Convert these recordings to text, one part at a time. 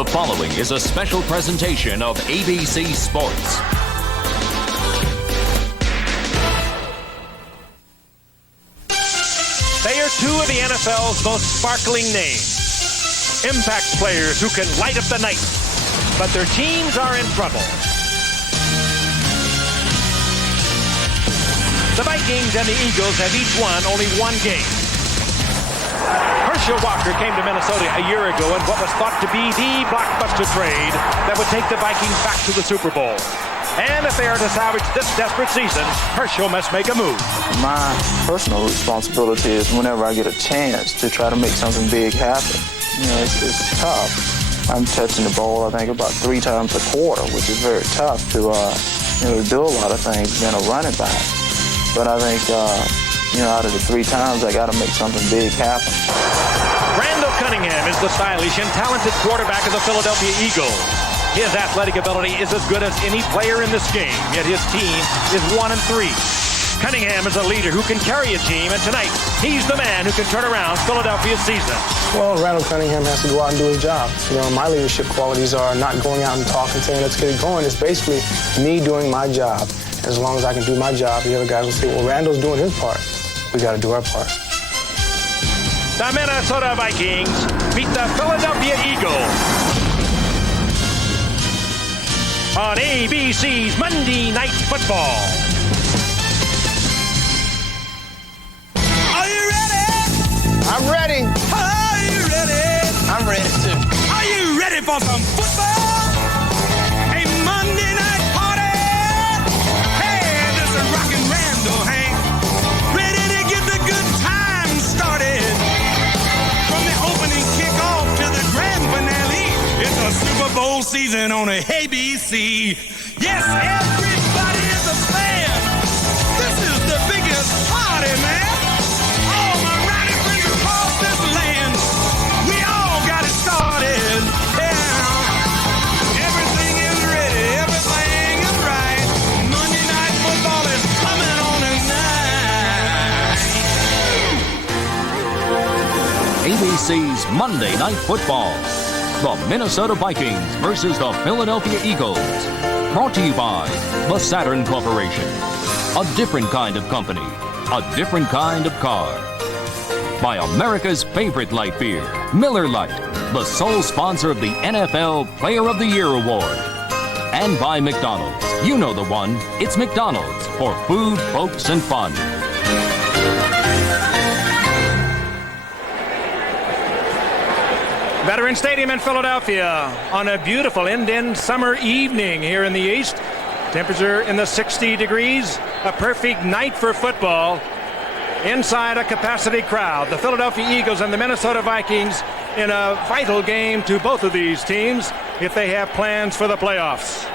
The following is a special presentation of ABC Sports. They are two of the NFL's most sparkling names. Impact players who can light up the night. But their teams are in trouble. The Vikings and the Eagles have each won only one game. Herschel Walker came to Minnesota a year ago in what was thought to be the blockbuster trade that would take the Vikings back to the Super Bowl. And if they are to salvage this desperate season, Herschel must make a move. My personal responsibility is whenever I get a chance to try to make something big happen. You know, it's tough. I'm touching the ball, I think, about 3 times a quarter, which is very tough to do a lot of things being a running back. But I think, out of the 3 times, I got to make something big happen. Cunningham is the stylish and talented quarterback of the Philadelphia Eagles. His athletic ability is as good as any player in this game, yet his team is 1-3. Cunningham is a leader who can carry a team, and tonight, he's the man who can turn around Philadelphia's season. Well, Randall Cunningham has to go out and do his job. My leadership qualities are not going out and talking, saying, let's get it going. It's basically me doing my job. As long as I can do my job, the other guys will say, well, Randall's doing his part. We got to do our part. The Minnesota Vikings beat the Philadelphia Eagles on ABC's Monday Night Football. Are you ready? I'm ready. Are you ready? I'm ready, too. Are you ready for some football? A Monday night party? Hey, this is Rockin' Randall, Hank. Ready to get the good time started. From the opening kickoff to the grand finale, it's a Super Bowl season on a ABC. Yes, everybody is a fan. This is the biggest party, man. All my rowdy friends across this land, we all got it started. Yeah, everything is ready, everything is right. Monday Night Football is coming on tonight. ABC's Monday Night Football. The Minnesota Vikings versus the Philadelphia Eagles. Brought to you by the Saturn Corporation. A different kind of company. A different kind of car. By America's favorite light beer, Miller Lite, the sole sponsor of the NFL Player of the Year Award. And by McDonald's. You know the one. It's McDonald's for food, folks, and fun. Veterans Stadium in Philadelphia on a beautiful end summer evening here in the east. Temperature in the 60 degrees. A perfect night for football. Inside a capacity crowd. The Philadelphia Eagles and the Minnesota Vikings in a vital game to both of these teams if they have plans for the playoffs.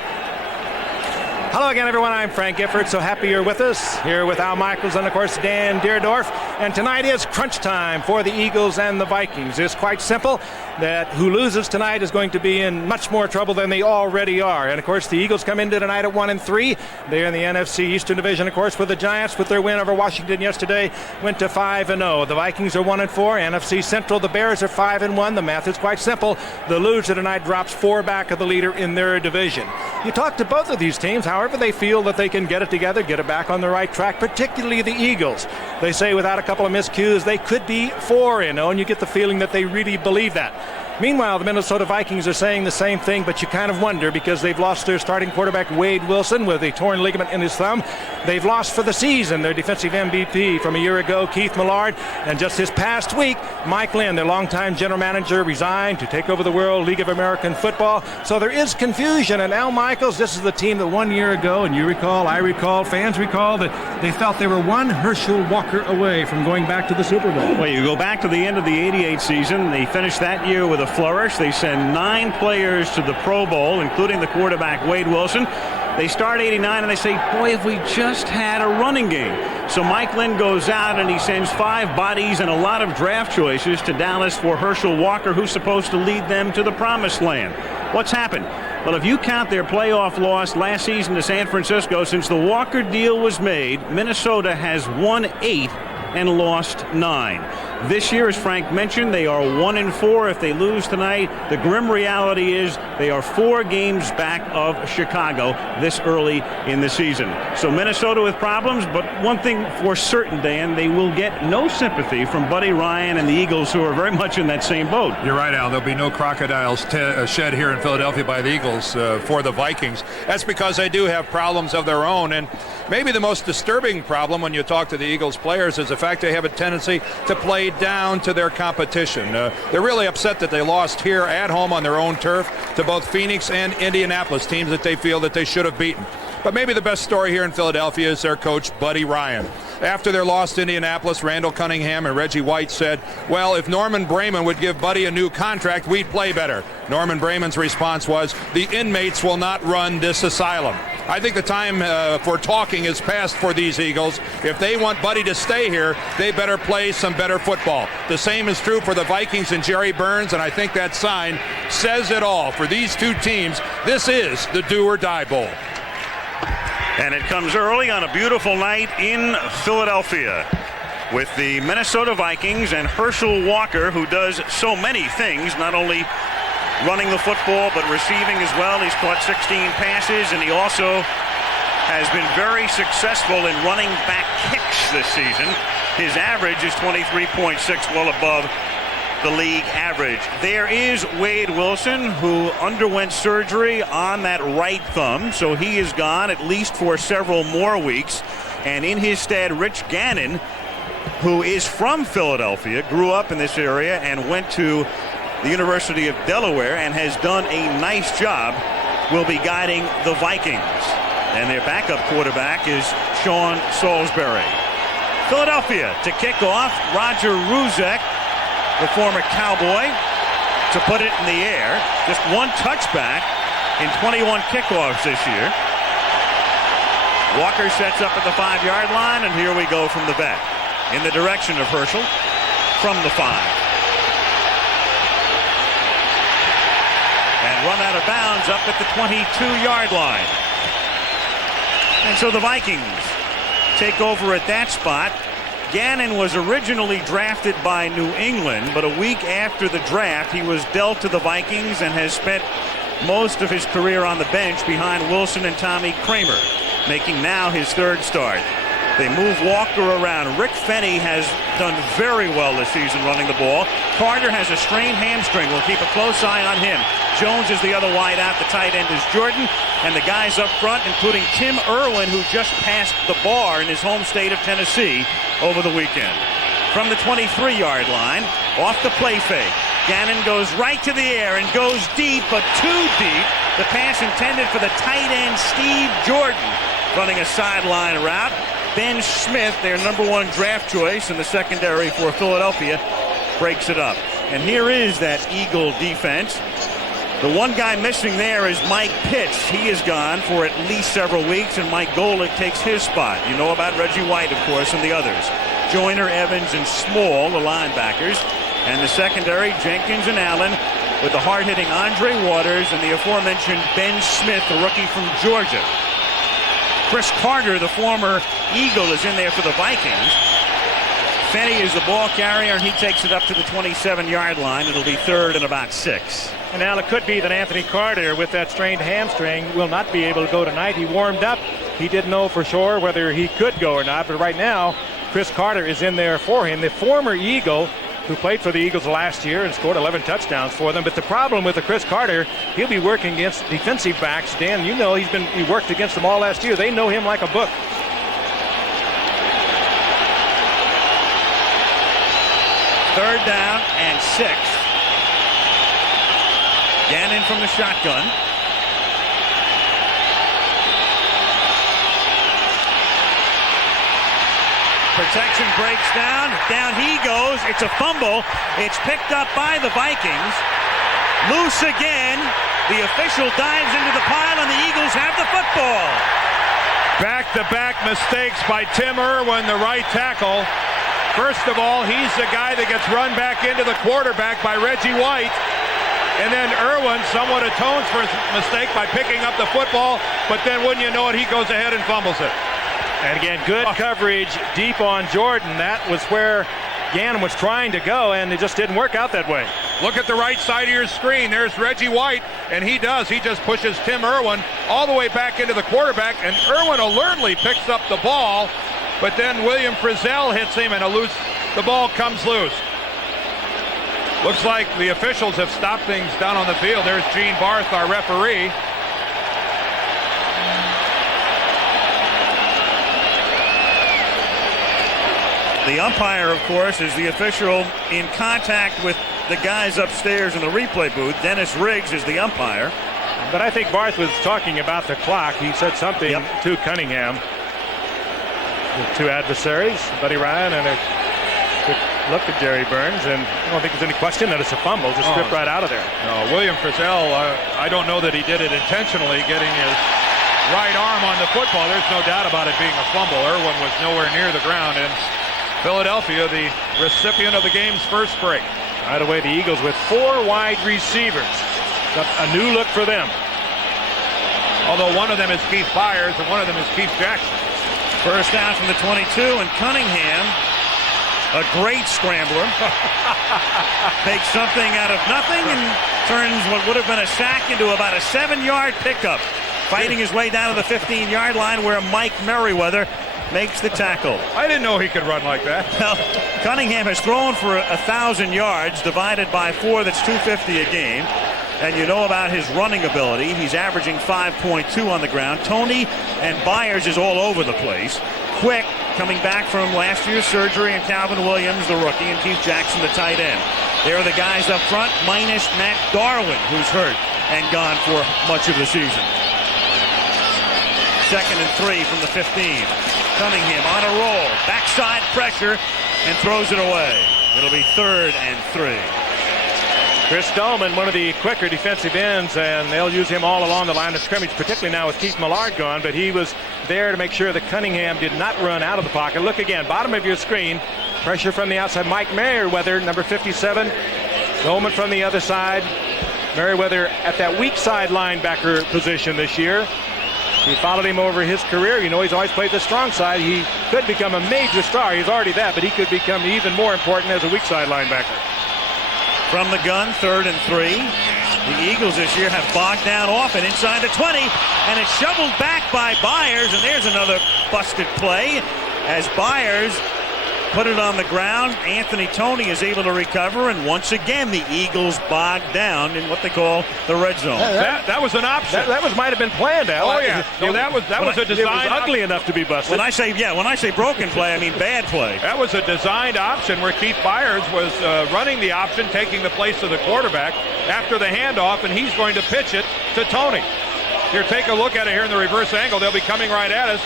Hello again, everyone. I'm Frank Gifford. So happy you're with us. Here with Al Michaels and, of course, Dan Dierdorf. And tonight is crunch time for the Eagles and the Vikings. It's quite simple that who loses tonight is going to be in much more trouble than they already are. And, of course, the Eagles come into tonight at 1-3. They're in the NFC Eastern Division, of course, with the Giants. With their win over Washington yesterday, went to 5-0. The Vikings are 1-4. NFC Central, the Bears are 5-1. The math is quite simple. The loser tonight drops 4 back of the leader in their division. You talk to both of these teams, however they feel that they can get it together, get it back on the right track, particularly the Eagles. They say without a couple of miscues, they could be 4-0, and you get the feeling that they really believe that. Meanwhile, the Minnesota Vikings are saying the same thing, but you kind of wonder because they've lost their starting quarterback, Wade Wilson, with a torn ligament in his thumb. They've lost for the season their defensive MVP from a year ago, Keith Millard. And just this past week, Mike Lynn, their longtime general manager, resigned to take over the World League of American Football. So there is confusion. And Al Michaels, this is the team that 1 year ago, and you recall, I recall, fans recall, that they felt they were one Herschel Walker away from going back to the Super Bowl. Well, you go back to the end of the '88 season. They finished that year with a flourish. They send 9 players to the Pro Bowl, including the quarterback Wade Wilson. They start '89 and they say, boy, if we just had a running game. So Mike Lynn goes out and he sends 5 bodies and a lot of draft choices to Dallas for Herschel Walker, who's supposed to lead them to the promised land. What's happened? Well, if you count their playoff loss last season to San Francisco, since the Walker deal was made, Minnesota has won 8 and lost 9. This year, as Frank mentioned, they are 1-4 if they lose tonight. The grim reality is they are 4 games back of Chicago this early in the season. So Minnesota with problems, but one thing for certain, Dan, they will get no sympathy from Buddy Ryan and the Eagles, who are very much in that same boat. You're right, Al. There'll be no crocodiles shed here in Philadelphia by the Eagles for the Vikings. That's because they do have problems of their own. And maybe the most disturbing problem when you talk to the Eagles players is the fact they have a tendency to play down to their competition. They're really upset that they lost here at home on their own turf to both Phoenix and Indianapolis, teams that they feel that they should have beaten. But maybe the best story here in Philadelphia is their coach, Buddy Ryan. After their loss to Indianapolis, Randall Cunningham and Reggie White said, well, if Norman Brayman would give Buddy a new contract, we'd play better. Norman Brayman's response was, the inmates will not run this asylum. I think the time for talking is past for these Eagles. If they want Buddy to stay here, they better play some better football. The same is true for the Vikings and Jerry Burns, and I think that sign says it all. For these two teams, this is the do-or-die bowl. And it comes early on a beautiful night in Philadelphia with the Minnesota Vikings and Herschel Walker, who does so many things, not only running the football but receiving as well. He's caught 16 passes, and he also has been very successful in running back kicks this season. His average is 23.6, well above the league average. There is Wade Wilson, who underwent surgery on that right thumb, so he is gone at least for several more weeks. And in his stead, Rich Gannon, who is from Philadelphia, grew up in this area and went to the University of Delaware and has done a nice job, will be guiding the Vikings. And their backup quarterback is Sean Salisbury. Philadelphia to kick off, Roger Ruzek, the former Cowboy, to put it in the air. Just one touchback in 21 kickoffs this year. Walker sets up at the 5-yard line, and here we go from the vet in the direction of Herschel from the 5. And run out of bounds up at the 22-yard line. And so the Vikings take over at that spot. Gannon was originally drafted by New England, but a week after the draft, he was dealt to the Vikings and has spent most of his career on the bench behind Wilson and Tommy Kramer, making now his 3rd start. They move Walker around. Rick Fenny has done very well this season running the ball. Carter has a strained hamstring. We'll keep a close eye on him. Jones is the other wide out. The tight end is Jordan. And the guys up front, including Tim Irwin, who just passed the bar in his home state of Tennessee over the weekend. From the 23-yard line, off the play fake. Gannon goes right to the air and goes deep, but too deep. The pass intended for the tight end, Steve Jordan, running a sideline route. Ben Smith, their #1 draft choice in the secondary for Philadelphia, breaks it up. And here is that Eagle defense. The one guy missing there is Mike Pitts. He is gone for at least several weeks, and Mike Golick takes his spot. You know about Reggie White, of course, and the others. Joyner, Evans, and Small, the linebackers. And the secondary, Jenkins and Allen, with the hard-hitting Andre Waters and the aforementioned Ben Smith, the rookie from Georgia. Chris Carter, the former Eagle, is in there for the Vikings. Fenny is the ball carrier, and he takes it up to the 27-yard line. It'll be 3rd and about 6. And now it could be that Anthony Carter, with that strained hamstring, will not be able to go tonight. He warmed up. He didn't know for sure whether he could go or not, but right now, Chris Carter is in there for him. The former Eagle, who played for the Eagles last year and scored 11 touchdowns for them. But the problem with the Chris Carter, he'll be working against defensive backs. Dan, you know he worked against them all last year. They know him like a book. Third down and 6. Gannon from the shotgun. Protection breaks down. Down he goes. It's a fumble. It's picked up by the Vikings. Loose again. The official dives into the pile, and the Eagles have the football. Back-to-back mistakes by Tim Irwin, the right tackle. First of all, he's the guy that gets run back into the quarterback by Reggie White. And then Irwin somewhat atones for his mistake by picking up the football, but then wouldn't you know it, he goes ahead and fumbles it. And again, good coverage deep on Jordan. That was where Gannon was trying to go, and it just didn't work out that way. Look at the right side of your screen. There's Reggie White, and he just pushes Tim Irwin all the way back into the quarterback, and Irwin alertly picks up the ball, but then William Frizzell hits him, and the ball comes loose. Looks like the officials have stopped things down on the field. There's Gene Barth, our referee. The umpire, of course, is the official in contact with the guys upstairs in the replay booth. Dennis Riggs is the umpire. But I think Barth was talking about the clock. He said something to Cunningham. The two adversaries, Buddy Ryan and a quick look at Jerry Burns, and I don't think there's any question that it's a fumble. Just ripped right out of there. No, William Frizzell, I don't know that he did it intentionally, getting his right arm on the football. There's no doubt about it being a fumble. Irwin was nowhere near the ground, and Philadelphia, the recipient of the game's first break. Right away, the Eagles with 4 wide receivers. A new look for them. Although one of them is Keith Byers and one of them is Keith Jackson. First down from the 22, and Cunningham, a great scrambler, takes something out of nothing and turns what would have been a sack into about a 7-yard pickup, fighting his way down to the 15-yard line where Mike Merriweather makes the tackle. I didn't know he could run like that. Well, Cunningham has thrown for 1,000 yards, divided by 4, that's 250 a game. And you know about his running ability. He's averaging 5.2 on the ground. Tony and Byers is all over the place. Quick, coming back from last year's surgery, and Calvin Williams, the rookie, and Keith Jackson, the tight end. There are the guys up front, minus Matt Darwin, who's hurt and gone for much of the season. 2nd and 3 from the 15. Cunningham on a roll, backside pressure, and throws it away. It'll be 3rd and 3. Chris Dolman, one of the quicker defensive ends, and they'll use him all along the line of scrimmage, particularly now with Keith Millard gone, but he was there to make sure that Cunningham did not run out of the pocket. Look again, bottom of your screen, pressure from the outside. Mike Merriweather, number 57, Dolman from the other side. Merriweather at that weak side linebacker position this year. He followed him over his career. You know, he's always played the strong side. He could become a major star. He's already that, but he could become even more important as a weak side linebacker. From the gun, 3rd and 3. The Eagles this year have bogged down often inside the 20, and it's shoveled back by Byers, and there's another busted play as Byers put it on the ground. Anthony Tony is able to recover, and once again the Eagles bogged down in what they call the red zone. That was an option. That might have been planned, Al. Oh yeah, no, that was a design. It was ugly enough to be busted. When I say broken play, I mean bad play. That was a designed option where Keith Byers was running the option, taking the place of the quarterback after the handoff, and he's going to pitch it to Tony. Here, take a look at it here in the reverse angle. They'll be coming right at us.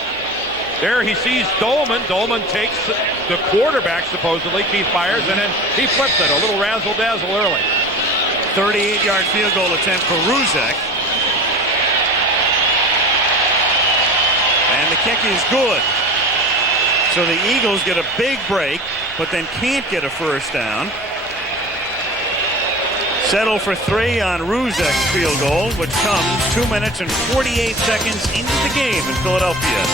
There he sees Dolman. Dolman takes the quarterback, supposedly, Keith Byers, and then he flips it. A little razzle-dazzle early. 38-yard field goal attempt for Ruzek. And the kick is good. So the Eagles get a big break, but then can't get a first down. Settle for 3 on Ruzek's field goal, which comes 2 minutes and 48 seconds into the game in Philadelphia.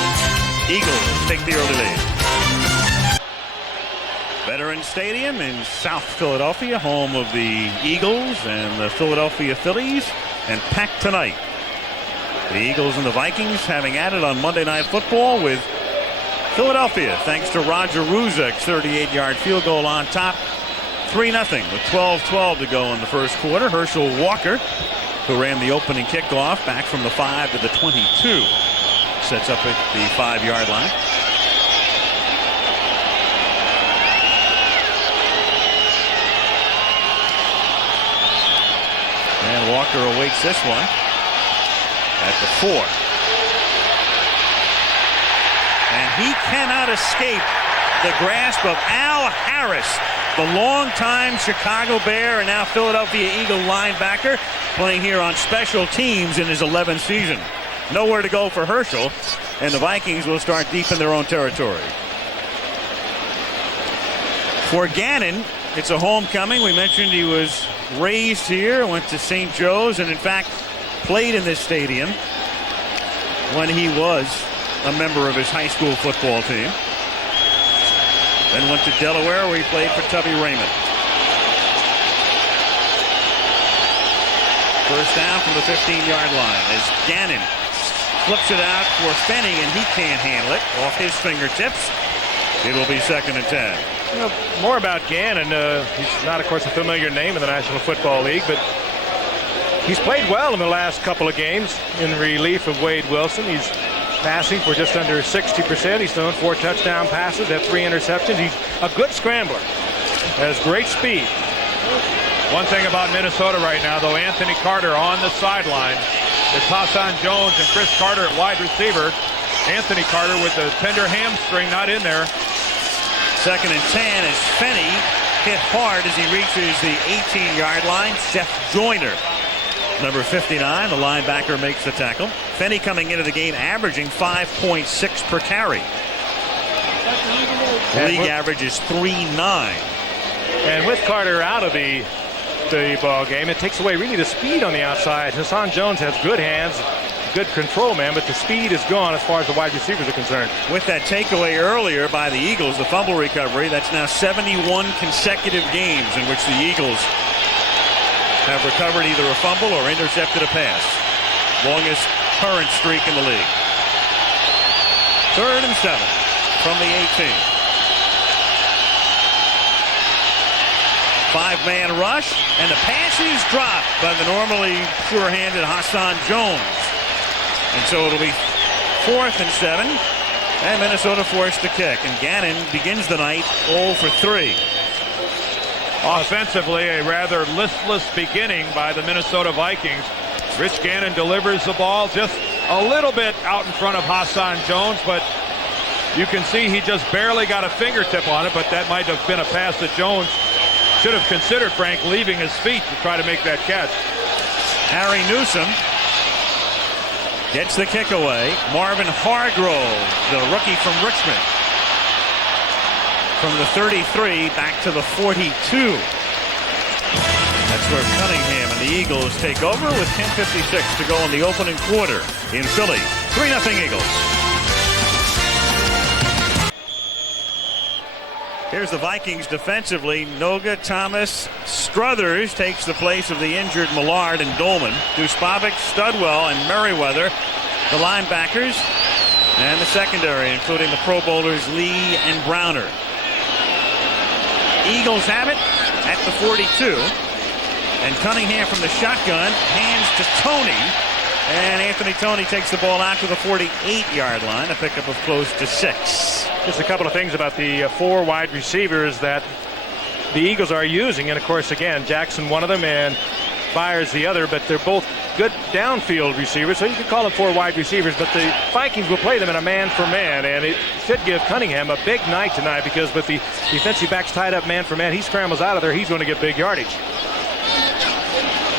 Eagles take the early lead. Veterans Stadium in South Philadelphia, home of the Eagles and the Philadelphia Phillies, and packed tonight. The Eagles and the Vikings having added on Monday Night Football with Philadelphia, thanks to Roger Ruzek's 38-yard field goal on top. 3-0 with 12:12 to go in the first quarter. Herschel Walker, who ran the opening kickoff back from the 5 to the 22. Sets up at the 5-yard line. And Walker awaits this one at the 4. And he cannot escape the grasp of Al Harris, the longtime Chicago Bear and now Philadelphia Eagle linebacker, playing here on special teams in his 11th season. Nowhere to go for Herschel, and the Vikings will start deep in their own territory. For Gannon, it's a homecoming. We mentioned he was raised here, went to St. Joe's, and in fact played in this stadium when he was a member of his high school football team. Then went to Delaware, where he played for Tubby Raymond. First down from the 15-yard line as Gannon flips it out for Fenny, and he can't handle it off his fingertips. It'll be 2nd and 10. You know, more about Gannon. He's not, of course, a familiar name in the National Football League, but he's played well in the last couple of games in relief of Wade Wilson. He's passing for just under 60%. He's thrown 4 touchdown passes, had 3 interceptions. He's a good scrambler. Has great speed. One thing about Minnesota right now, though, Anthony Carter on the sideline. It's Hassan Jones and Chris Carter at wide receiver. Anthony Carter with the tender hamstring not in there. 2nd and 10 as Fenny hit hard as he reaches the 18-yard line. Seth Joyner, number 59, the linebacker, makes the tackle. Fenny coming into the game averaging 5.6 per carry. League average is 3.9. And with Carter out of the ball game, it takes away really the speed on the outside. Hassan Jones has good hands, good control, man, but the speed is gone as far as the wide receivers are concerned. With that takeaway earlier by the Eagles, the fumble recovery, that's now 71 consecutive games in which the Eagles have recovered either a fumble or intercepted a pass. Longest current streak in the league. 3rd and 7 from the 18. 5-man rush, and the pass is dropped by the normally sure-handed Hassan Jones. And so it'll be 4th and 7, and Minnesota forced to kick. And Gannon begins the night 0 for 3. Offensively, a rather listless beginning by the Minnesota Vikings. Rich Gannon delivers the ball just a little bit out in front of Hassan Jones, but you can see he just barely got a fingertip on it, but that might have been a pass that Jones should have considered, Frank, leaving his feet to try to make that catch. Harry Newsom gets the kick away. Marvin Hargrove, the rookie from Richmond, from the 33 back to the 42. That's where Cunningham and the Eagles take over with 10:56 to go in the opening quarter in Philly. 3-0 Eagles. Here's the Vikings defensively. Noga, Thomas, Struthers takes the place of the injured Millard and Dolman. Duspavic, Studwell, and Merriweather, the linebackers, and the secondary, including the Pro Bowlers Lee and Browner. Eagles have it at the 42. And Cunningham from the shotgun hands to Tony. And Anthony Tony takes the ball out to the 48-yard line, a pickup of close to 6. Just a couple of things about the 4 wide receivers that the Eagles are using. And, of course, again, Jackson one of them and Byers the other, but they're both good downfield receivers, so you could call them 4 wide receivers. But the Vikings will play them in a man-for-man, and it should give Cunningham a big night tonight because with the defensive backs tied up man-for-man, he scrambles out of there, he's going to get big yardage.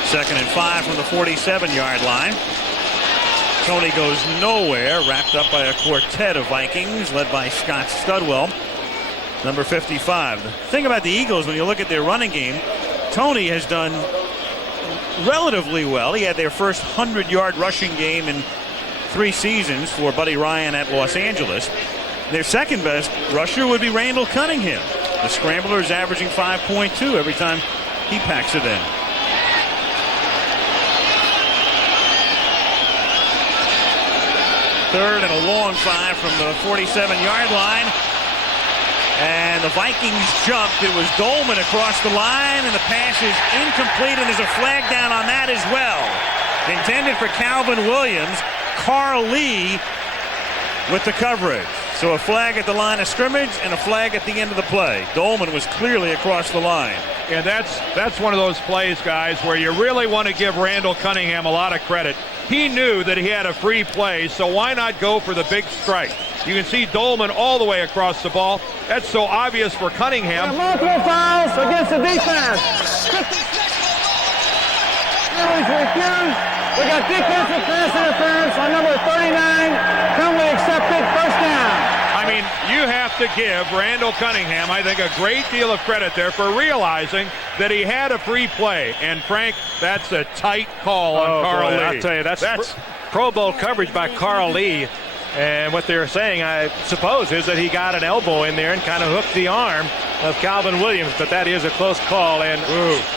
2nd and 5 from the 47-yard line. Tony goes nowhere, wrapped up by a quartet of Vikings led by Scott Studwell, number 55. The thing about the Eagles, when you look at their running game, Tony has done relatively well. He had their first 100-yard rushing game in 3 seasons for Buddy Ryan at Los Angeles. Their second best rusher would be Randall Cunningham. The scrambler is averaging 5.2 every time he packs it in. 3rd and a long 5 from the 47-yard line. And the Vikings jumped. It was Dolman across the line, and the pass is incomplete, and there's a flag down on that as well. Intended for Calvin Williams. Carl Lee with the coverage. So a flag at the line of scrimmage and a flag at the end of the play. Dolman was clearly across the line. And that's one of those plays, guys, where you really want to give Randall Cunningham a lot of credit. He knew that he had a free play, so why not go for the big strike? You can see Dolman all the way across the ball. That's so obvious for Cunningham. Multiple fouls against the defense. We got defensive pass interference on number 39. Penalty accepted. First down. I mean, you have to give Randall Cunningham, I think, a great deal of credit there for realizing that he had a free play. And, Frank, that's a tight call on Carl Lee. I'll tell you, that's Pro Bowl coverage by Carl Lee. And what they're saying, I suppose, is that he got an elbow in there and kind of hooked the arm of Calvin Williams, but that is a close call, and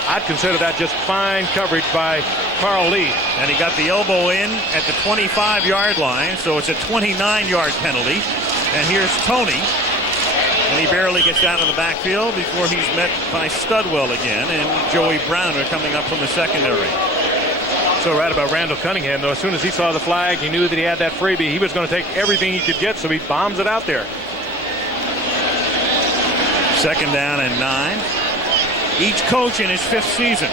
I'd consider that just fine coverage by Carl Lee. And he got the elbow in at the 25-yard line, so it's a 29-yard penalty. And here's Tony, and he barely gets out of the backfield before he's met by Studwell again, and Joey Browner coming up from the secondary. So right about Randall Cunningham, though, as soon as he saw the flag, he knew that he had that freebie. He was going to take everything he could get, so he bombs it out there. 2nd down and 9. Each coach in his 5th season.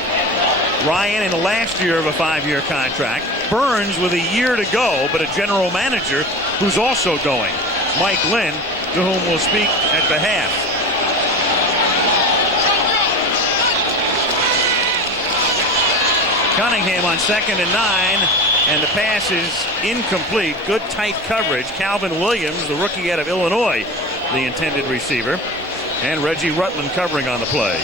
Ryan in the last year of a 5-year contract. Burns with a year to go, but a general manager who's also going. Mike Lynn, to whom we'll speak at behalf. Cunningham on 2nd and 9, and the pass is incomplete. Good tight coverage. Calvin Williams, the rookie out of Illinois, the intended receiver, and Reggie Rutland covering on the play.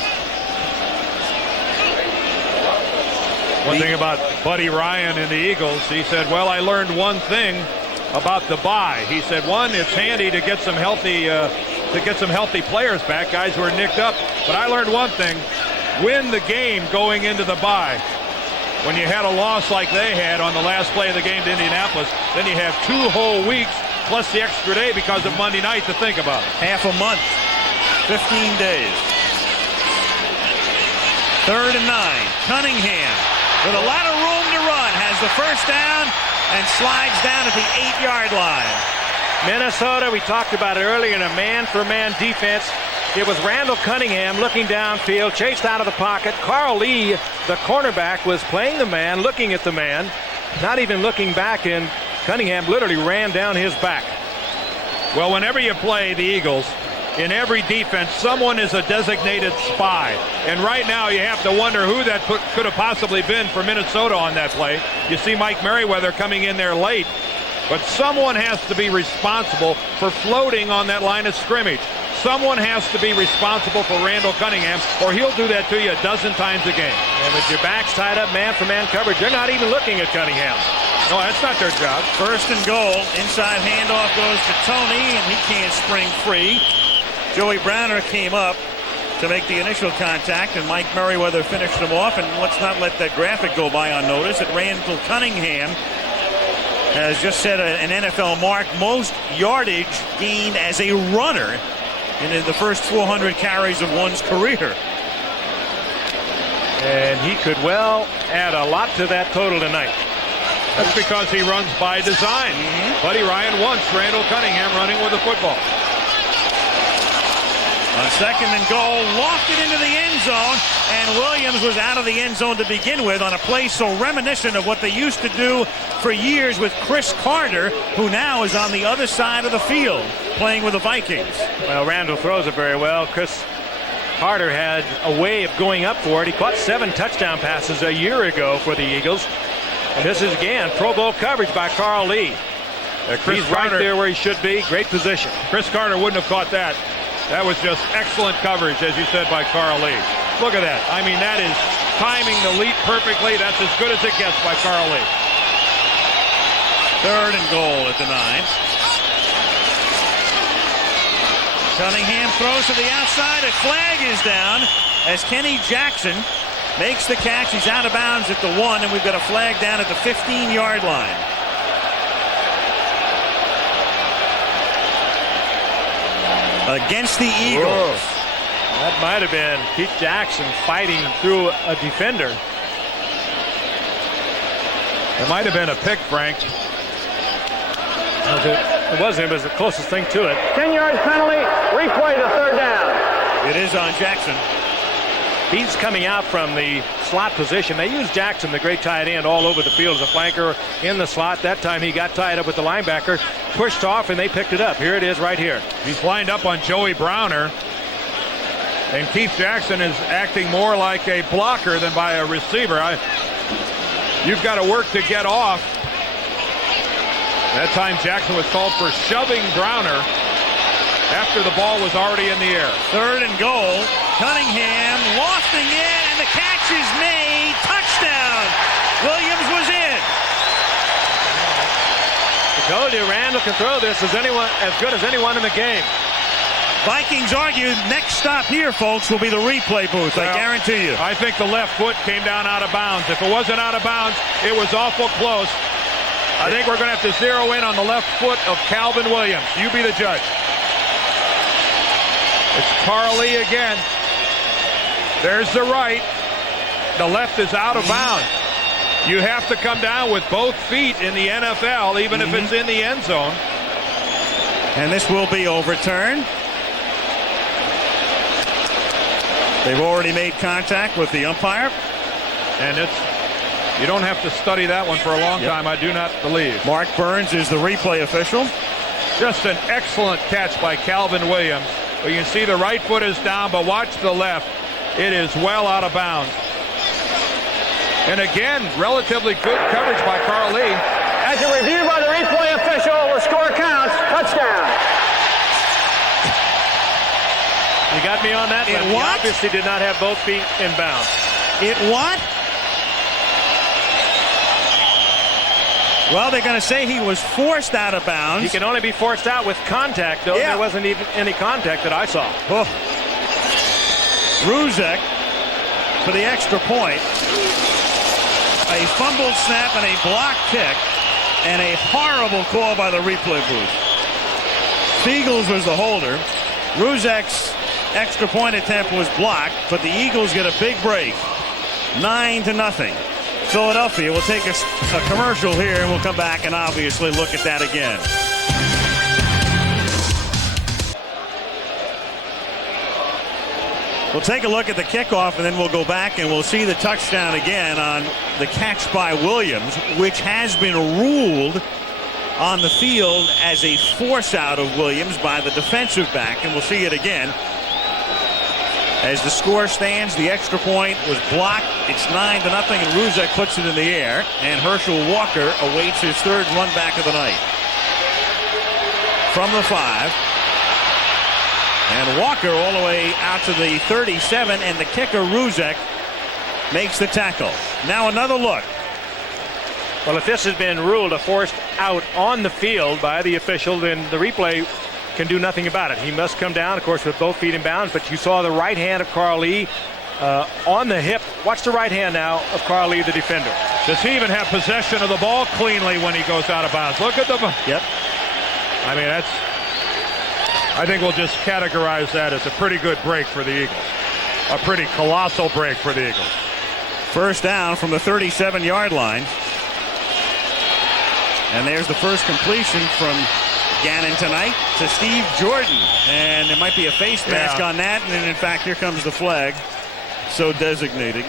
One thing about Buddy Ryan in the Eagles, he said, well, I learned one thing about the bye. He said, one, it's handy to get some healthy players back, guys who are nicked up. But I learned one thing: win the game going into the bye. When you had a loss like they had on the last play of the game to Indianapolis, then you have 2 whole weeks plus the extra day because of Monday night to think about. Half a month, 15 days. 3rd and 9. Cunningham with a lot of room to run has the first down and slides down at the 8-yard line. Minnesota, we talked about it earlier, in a man-for-man defense. It was Randall Cunningham looking downfield, chased out of the pocket. Carl Lee, the cornerback, was playing the man, looking at the man, not even looking back, and Cunningham literally ran down his back. Well, whenever you play the Eagles, in every defense, someone is a designated spy. And right now, you have to wonder who that could have possibly been for Minnesota on that play. You see Mike Merriweather coming in there late. But someone has to be responsible for floating on that line of scrimmage. Someone has to be responsible for Randall Cunningham, or he'll do that to you a dozen times a game. And with your backs tied up, man-for-man coverage, they're not even looking at Cunningham. No, that's not their job. 1st and goal. Inside handoff goes to Tony, and he can't spring free. Joey Browner came up to make the initial contact, and Mike Merriweather finished him off. And let's not let that graphic go by unnoticed. That Randall Cunningham has just set an NFL mark, most yardage gained as a runner in the first 400 carries of one's career. And he could well add a lot to that total tonight. That's because he runs by design. Buddy Ryan wants Randall Cunningham running with the football. On 2nd and goal, lofted into the end zone, and Williams was out of the end zone to begin with on a play so reminiscent of what they used to do for years with Chris Carter, who now is on the other side of the field playing with the Vikings. Well, Randall throws it very well. Chris Carter had a way of going up for it. He caught 7 touchdown passes a year ago for the Eagles. And this is, again, Pro Bowl coverage by Carl Lee. He's right there where he should be. Great position. Chris Carter wouldn't have caught that. That was just excellent coverage, as you said, by Carl Lee. Look at that. I mean, that is timing the leap perfectly. That's as good as it gets by Carl Lee. 3rd and goal at the 9. Cunningham throws to the outside. A flag is down as Kenny Jackson makes the catch. He's out of bounds at the 1, and we've got a flag down at the 15-yard line. Against the Eagles. Whoa. That might have been Pete Jackson fighting through a defender. It might have been a pick, Frank. It wasn't. It was the closest thing to it. 10 yards penalty. Replay the 3rd down. It is on Jackson. He's coming out from the slot position. They use Jackson, the great tight end, all over the field as a flanker in the slot. That time he got tied up with the linebacker, pushed off, and they picked it up. Here it is right here. He's lined up on Joey Browner. And Keith Jackson is acting more like a blocker than by a receiver. You've got to work to get off. That time Jackson was called for shoving Browner after the ball was already in the air. 3rd and goal. Cunningham lofting in, and the catch is made. Touchdown. Williams was in. Told you, Randall can throw this as good as anyone in the game. Vikings argue next stop here, folks, will be the replay booth. I guarantee you. I think the left foot came down out of bounds. If it wasn't out of bounds, it was awful close. I think we're going to have to zero in on the left foot of Calvin Williams. You be the judge. It's Carly again. There's the right. The left is out of bounds. You have to come down with both feet in the NFL, even if it's in the end zone. And this will be overturned. They've already made contact with the umpire. And you don't have to study that one for a long time, I do not believe. Mark Burns is the replay official. Just an excellent catch by Calvin Williams. You can see the right foot is down, but watch the left. It is well out of bounds. And again, relatively good coverage by Carl Lee. As a review by the replay official, the score counts. Touchdown. You got me on that one. He obviously did not have both feet in bounds. It what? Well, they're going to say he was forced out of bounds. He can only be forced out with contact, though. There wasn't even any contact that I saw. Oh. Ruzek for the extra point. A fumbled snap and a block kick, and a horrible call by the replay booth. Spiegels was the holder. Ruzek's extra point attempt was blocked, but the Eagles get a big break. 9-0. Philadelphia will take a commercial here, and we'll come back and obviously look at that again. We'll take a look at the kickoff, and then we'll go back and we'll see the touchdown again on the catch by Williams, which has been ruled on the field as a force out of Williams by the defensive back, and we'll see it again. As the score stands, the extra point was blocked. It's 9-0, and Ruzek puts it in the air, and Herschel Walker awaits his third run back of the night. From the 5. And Walker all the way out to the 37, and the kicker, Ruzek, makes the tackle. Now another look. Well, if this has been ruled a forced out on the field by the official, then the replay can do nothing about it. He must come down, of course, with both feet in bounds, but you saw the right hand of Carl Lee on the hip. Watch the right hand now of Carl Lee, the defender. Does he even have possession of the ball cleanly when he goes out of bounds? Look at the... Yep. I mean, I think we'll just categorize that as a pretty good break for the Eagles. A pretty colossal break for the Eagles. First down from the 37-yard line. And there's the first completion from Gannon tonight to Steve Jordan. And there might be a face mask on that. And then, in fact, here comes the flag. So designating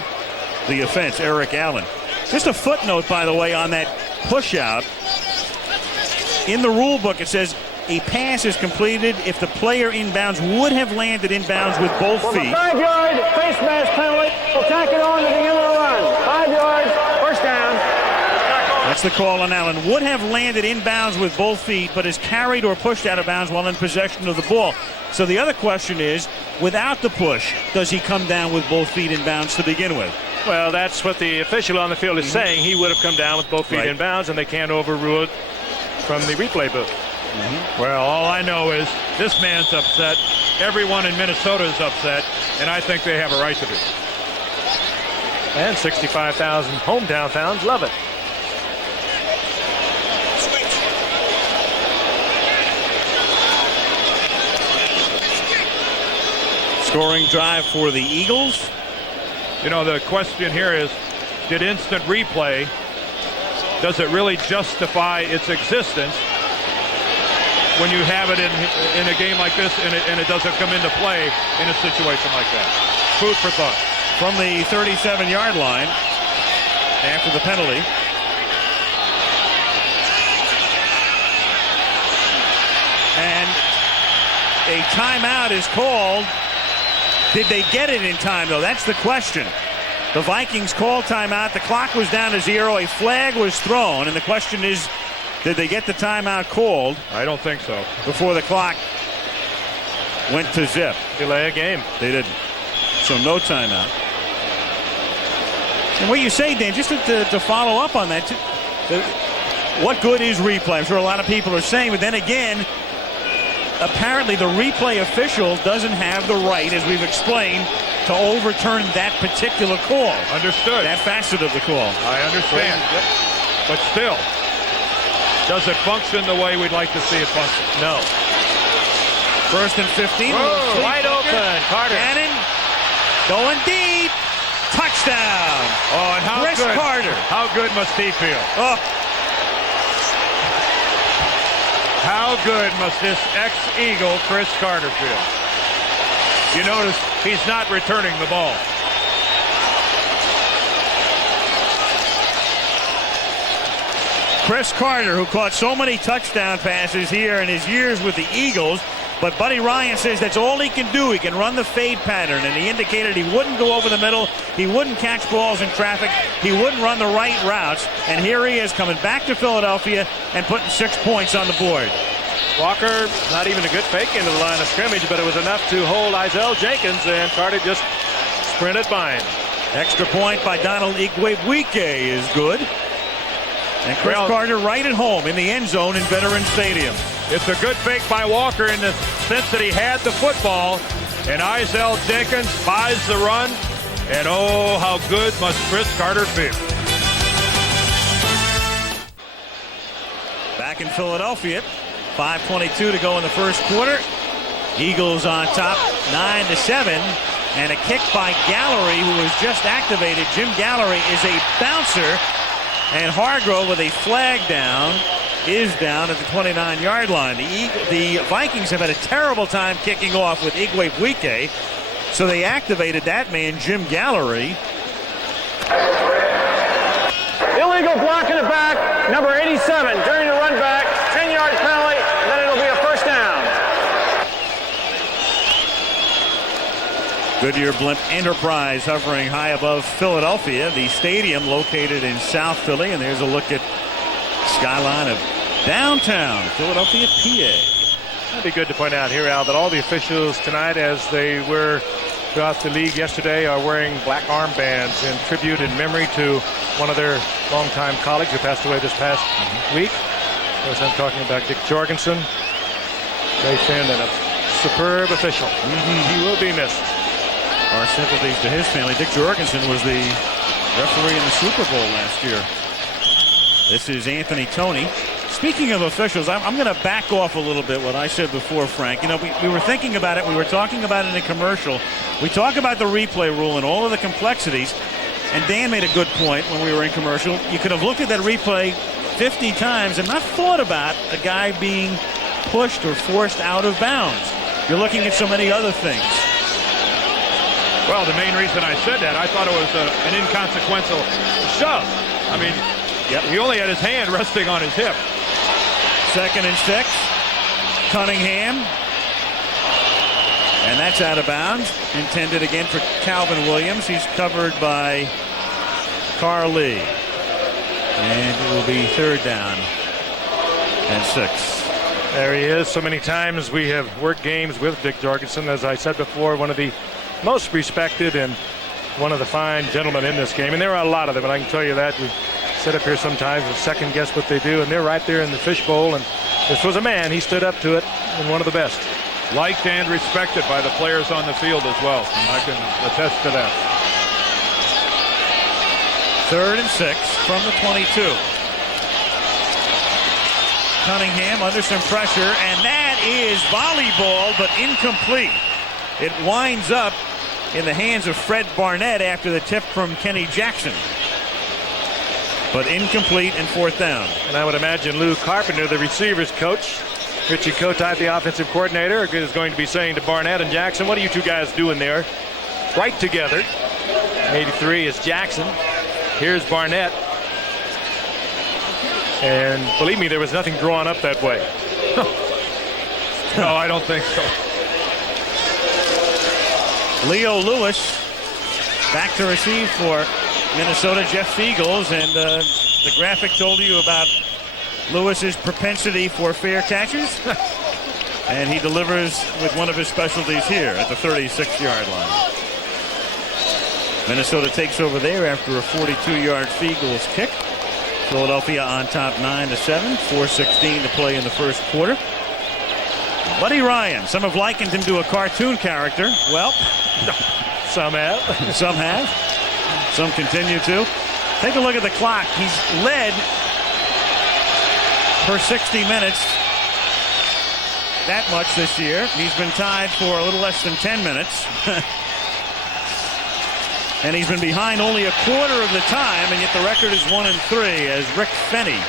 the offense, Eric Allen. Just a footnote, by the way, on that push out. In the rule book, it says a pass is completed if the player inbounds would have landed inbounds with both feet. 5-yard face mask penalty. We'll tack it on to the end of the run. 5 yards, first down. That's the call on Allen. Would have landed inbounds with both feet, but is carried or pushed out of bounds while in possession of the ball. So the other question is, without the push, does he come down with both feet in bounds to begin with? Well, that's what the official on the field is saying. He would have come down with both feet in bounds, and they can't overrule it from the replay booth. Well, all I know is this man's upset. Everyone in Minnesota is upset, and I think they have a right to be. And 65,000 hometown fans love it. Scoring drive for the Eagles. You know, the question here is, did instant replay, does it really justify its existence when you have it in a game like this and it doesn't come into play in a situation like that? Food for thought. From the 37-yard line after the penalty. And a timeout is called. Did they get it in time, though? That's the question. The Vikings called timeout. The clock was down to 0. A flag was thrown, and the question is, did they get the timeout called? I don't think so. Before the clock went to zip. Delay a game. They didn't. So no timeout. And what you say, Dan, just to follow up on that, what good is replay? I'm sure a lot of people are saying, but then again, apparently the replay official doesn't have the right, as we've explained, to overturn that particular call. Understood. That facet of the call. I understand. But still, does it function the way we'd like to see it function? No. First and 15. Whoa, wide open. Carter. Cannon going deep. Touchdown. Oh, and how Chris good. Carter. How good must he feel? Oh. How good must this ex-Eagle Chris Carter feel? You notice he's not returning the ball. Chris Carter, who caught so many touchdown passes here in his years with the Eagles, but Buddy Ryan says that's all he can do. He can run the fade pattern, and he indicated he wouldn't go over the middle, he wouldn't catch balls in traffic, he wouldn't run the right routes, and here he is coming back to Philadelphia and putting 6 points on the board. Walker, not even a good fake into the line of scrimmage, but it was enough to hold Isaiah Jenkins, and Carter just sprinted by him. Extra point by Donald Igwebuike is good. And Chris Carter right at home in the end zone in Veterans Stadium. It's a good fake by Walker in the sense that he had the football, and Isaiah Jenkins buys the run, and oh, how good must Chris Carter feel. Back in Philadelphia, 5:22 to go in the first quarter. Eagles on top, 9-7, and a kick by Gallery, who was just activated. Jim Gallery is a bouncer, and Hargrove with a flag down is down at the 29-yard line. The Vikings have had a terrible time kicking off with Igwebuike, so they activated that man, Jim Gallery. Illegal block in the back, number 87, during the run back, 10-yard penalty, and then it'll be a first down. Goodyear Blimp Enterprise hovering high above Philadelphia, the stadium located in South Philly, and there's a look at skyline of downtown Philadelphia, PA. It'd be good to point out here, Al, that all the officials tonight, as they were throughout the league yesterday, are wearing black armbands in tribute and memory to one of their longtime colleagues who passed away this past week. Of course, I'm talking about Dick Jorgensen. Great fan and a superb official. He will be missed. Our sympathies to his family. Dick Jorgensen was the referee in the Super Bowl last year. This is Anthony Toney. Speaking of officials, I'm going to back off a little bit what I said before, Frank. You know, we were thinking about it. We were talking about it in a commercial. We talk about the replay rule and all of the complexities. And Dan made a good point when we were in commercial. You could have looked at that replay 50 times and not thought about a guy being pushed or forced out of bounds. You're looking at so many other things. Well, the main reason I said that, I thought it was an inconsequential shove. I mean, he only had his hand resting on his hip. 2nd and 6. Cunningham. And that's out of bounds. Intended again for Calvin Williams. He's covered by Carly. And it will be 3rd down and 6. There he is. So many times we have worked games with Dick Jorgensen. As I said before, one of the most respected and one of the fine gentlemen in this game. And there are a lot of them, and I can tell you that. We sit up here sometimes and second guess what they do, and they're right there in the fishbowl. And this was a man. He stood up to it, and one of the best. Liked and respected by the players on the field as well. I can attest to that. 3rd and 6 from the 22. Cunningham under some pressure, and that is volleyball, but incomplete. It winds up in the hands of Fred Barnett after the tip from Kenny Jackson. But incomplete and 4th down. And I would imagine Lou Carpenter, the receivers coach, Richie Kotite, the offensive coordinator, is going to be saying to Barnett and Jackson, what are you two guys doing there? Right together. 83 is Jackson. Here's Barnett. And believe me, there was nothing drawn up that way. No, I don't think so. Leo Lewis back to receive for Minnesota. Jeff Fiegels, and the graphic told you about Lewis's propensity for fair catches. And he delivers with one of his specialties here at the 36-yard line. Minnesota takes over there after a 42-yard Fiegels kick. Philadelphia on top 9-7. 4:16 to play in the first quarter. Buddy Ryan. Some have likened him to a cartoon character. Well, some have. Some have. Some continue to. Take a look at the clock. He's led per 60 minutes that much this year. He's been tied for a little less than 10 minutes. And he's been behind only a quarter of the time, and yet the record is 1-3 as Rick Fenny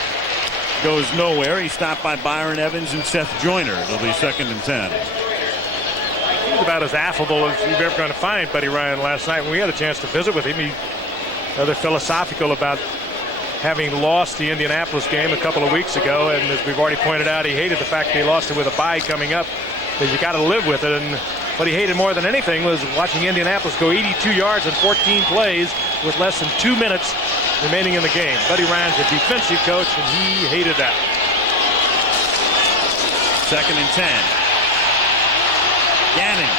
goes nowhere. He's stopped by Byron Evans and Seth Joyner. It'll be 2nd and 10. He's about as affable as you've ever going to find Buddy Ryan last night. When we had a chance to visit with him, he rather philosophical about having lost the Indianapolis game a couple of weeks ago. And as we've already pointed out, he hated the fact that he lost it with a bye coming up, because you got to live with it. And what he hated more than anything was watching Indianapolis go 82 yards in 14 plays with less than 2 minutes remaining in the game. Buddy Ryan's a defensive coach, and he hated that. 2nd and 10. Gannon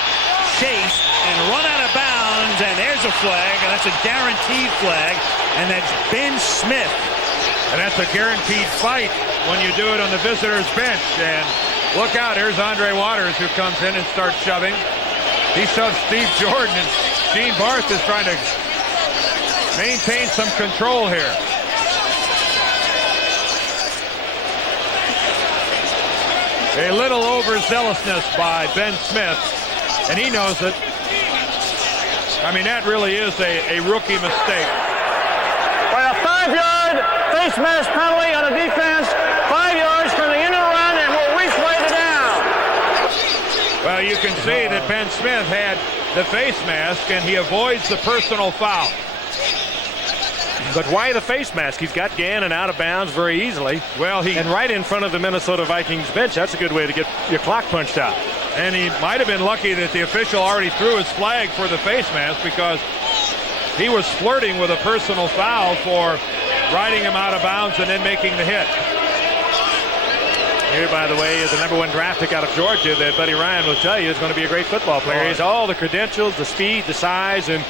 chased and run out of bounds, and there's a flag, and that's a guaranteed flag, and that's Ben Smith. And that's a guaranteed fight when you do it on the visitor's bench. And look out, here's Andre Waters, who comes in and starts shoving. He shoves Steve Jordan, and Gene Barth is trying to maintain some control here. A little overzealousness by Ben Smith, and he knows it. I mean, that really is a rookie mistake. Well, a 5-yard face mask penalty on a defense, 5 yards from the end of the run, and we'll replay it down. Well, you can see that Ben Smith had the face mask, and he avoids the personal foul. But why the face mask? He's got Gannon out of bounds very easily. Well, and right in front of the Minnesota Vikings bench. That's a good way to get your clock punched out. And he might have been lucky that the official already threw his flag for the face mask, because he was flirting with a personal foul for riding him out of bounds and then making the hit. Here, by the way, is the #1 draft pick out of Georgia that Buddy Ryan will tell you is going to be a great football player. He has all the credentials, the speed, the size, and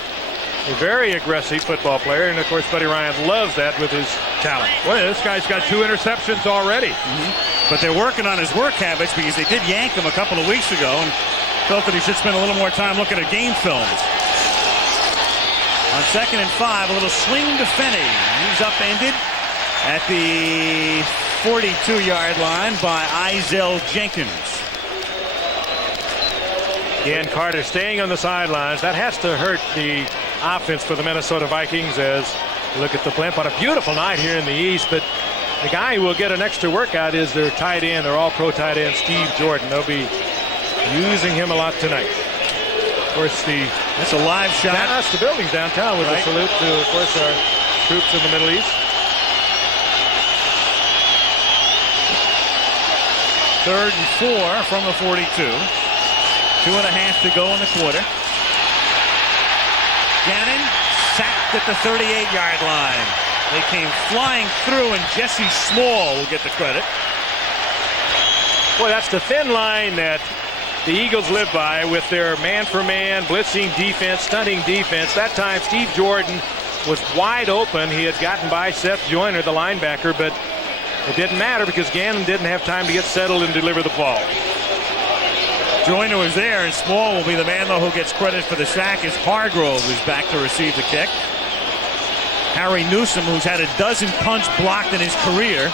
a very aggressive football player. And, of course, Buddy Ryan loves that with his talent. Well, this guy's got 2 interceptions already. But they're working on his work habits, because they did yank him a couple of weeks ago and felt that he should spend a little more time looking at game films. On 2nd and 5, a little swing to Fenny. He's upended at the 42-yard line by Izell Jenkins. Again, Carter staying on the sidelines. That has to hurt the offense for the Minnesota Vikings as you look at the blimp on a beautiful night here in the East. But the guy who will get an extra workout is their tight end, their all-pro tight end, Steve Jordan. They'll be using him a lot tonight. Of course, that's a live shot. That's the buildings downtown with a salute to, of course, our troops in the Middle East. 3rd and 4 from the 42. 2.5 to go in the quarter. Gannon sacked at the 38-yard line. They came flying through, and Jesse Small will get the credit. Boy, that's the thin line that the Eagles live by with their man-for-man, blitzing defense, stunting defense. That time, Steve Jordan was wide open. He had gotten by Seth Joyner, the linebacker, but it didn't matter because Gannon didn't have time to get settled and deliver the ball. Joyner was there, and Small will be the man, though, who gets credit for the sack as Hargrove is back to receive the kick. Harry Newsom, who's had a dozen punts blocked in his career,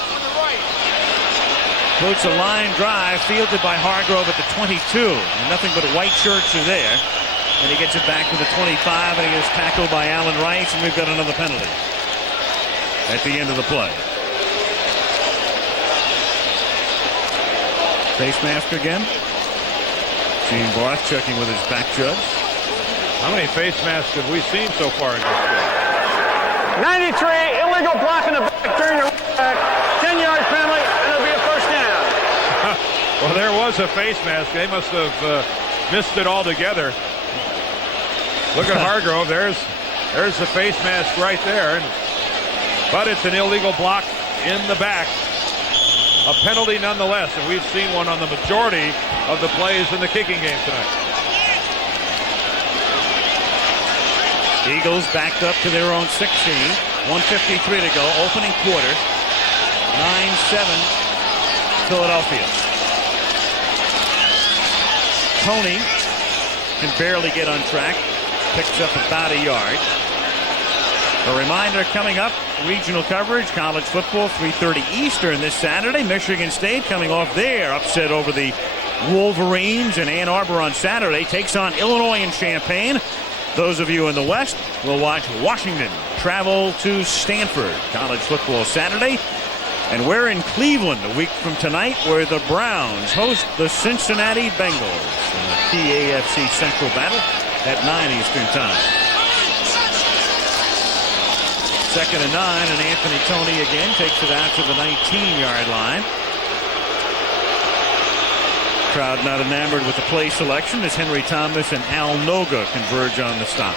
puts a line drive fielded by Hargrove at the 22. And nothing but white shirts are there. And he gets it back to the 25, and he is tackled by Alan Rice, and we've got another penalty at the end of the play. Face mask again. Gene Barth checking with his back judge. How many face masks have we seen so far in this game? 93, illegal block in the back during the back. 10-yard penalty, and it'll be a first down. Well, there was a face mask. They must have missed it altogether. Look at Hargrove. There's the face mask right there. But it's an illegal block in the back. A penalty nonetheless, and we've seen one on the majority of the plays in the kicking game tonight. Eagles backed up to their own 16. 1:53 to go, opening quarter. 9-7 Philadelphia. Tony can barely get on track. Picks up about a yard. A reminder coming up, regional coverage, college football, 3:30 Eastern this Saturday. Michigan State coming off their upset over the Wolverines in Ann Arbor on Saturday. Takes on Illinois and Champaign. Those of you in the West will watch Washington travel to Stanford. College football Saturday. And we're in Cleveland a week from tonight, where the Browns host the Cincinnati Bengals in the key AFC Central battle at 9 Eastern time. 2nd and 9, and Anthony Toney again takes it out to the 19-yard line. Crowd not enamored with the play selection as Henry Thomas and Al Noga converge on the stop.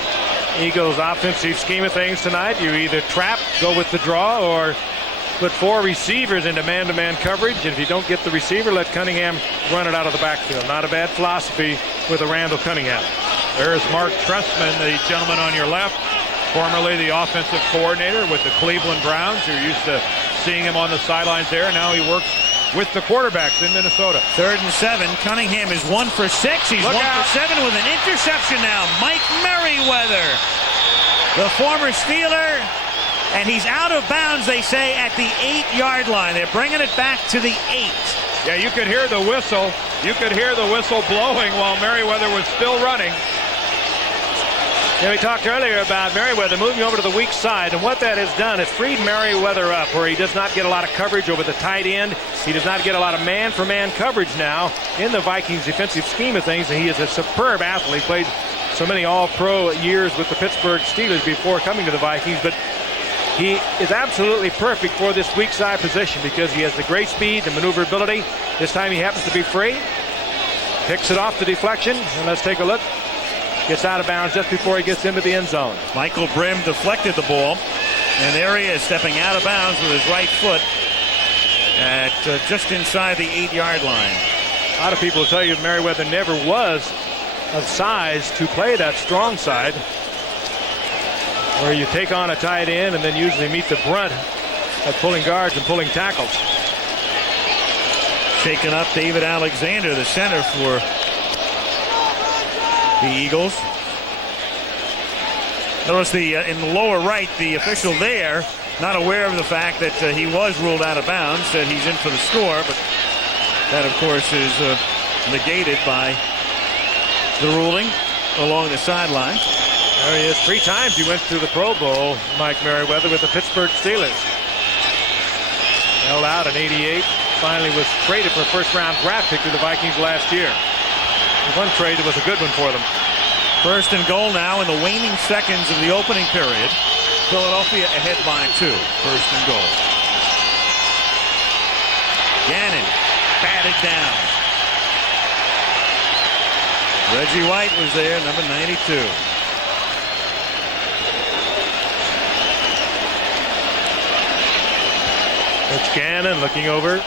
Eagles' offensive scheme of things tonight, you either trap, go with the draw, or put 4 receivers into man-to-man coverage. And if you don't get the receiver, let Cunningham run it out of the backfield. Not a bad philosophy with a Randall Cunningham. There's Mark Trestman, the gentleman on your left, formerly the offensive coordinator with the Cleveland Browns. You're used to seeing him on the sidelines there. Now he works with the quarterbacks in Minnesota. 3rd and 7. Cunningham is 1 for 6. He's 1 for 7 with an interception now. Mike Merriweather, the former Steeler, and he's out of bounds, they say, at the 8-yard line. They're bringing it back to the 8. Yeah, you could hear the whistle. You could hear the whistle blowing while Merriweather was still running. Yeah, we talked earlier about Merriweather moving over to the weak side, and what that has done is freed Merriweather up where he does not get a lot of coverage over the tight end. He does not get a lot of man-for-man coverage now in the Vikings' defensive scheme of things, and he is a superb athlete. Played so many all-pro years with the Pittsburgh Steelers before coming to the Vikings, but he is absolutely perfect for this weak side position because he has the great speed, the maneuverability. This time he happens to be free. Picks it off the deflection, and let's take a look. Gets out of bounds just before he gets into the end zone. Michael Brim deflected the ball, and there he is stepping out of bounds with his right foot at just inside the 8-yard line. A lot of people will tell you Merriweather never was of size to play that strong side, where you take on a tight end and then usually meet the brunt of pulling guards and pulling tackles. Shaking up David Alexander, the center for the Eagles. Notice in the lower right, the official there, not aware of the fact that he was ruled out of bounds, said he's in for the score, but that, of course, is negated by the ruling along the sideline. There he is. 3 times he went to the Pro Bowl, Mike Merriweather, with the Pittsburgh Steelers. Held out in '88. Finally was traded for a first-round draft pick to the Vikings last year. One trade that was a good one for them. 1st and goal now in the waning seconds of the opening period. Philadelphia ahead by 2. 1st and goal. Gannon batted down. Reggie White was there, number 92. It's Gannon looking over,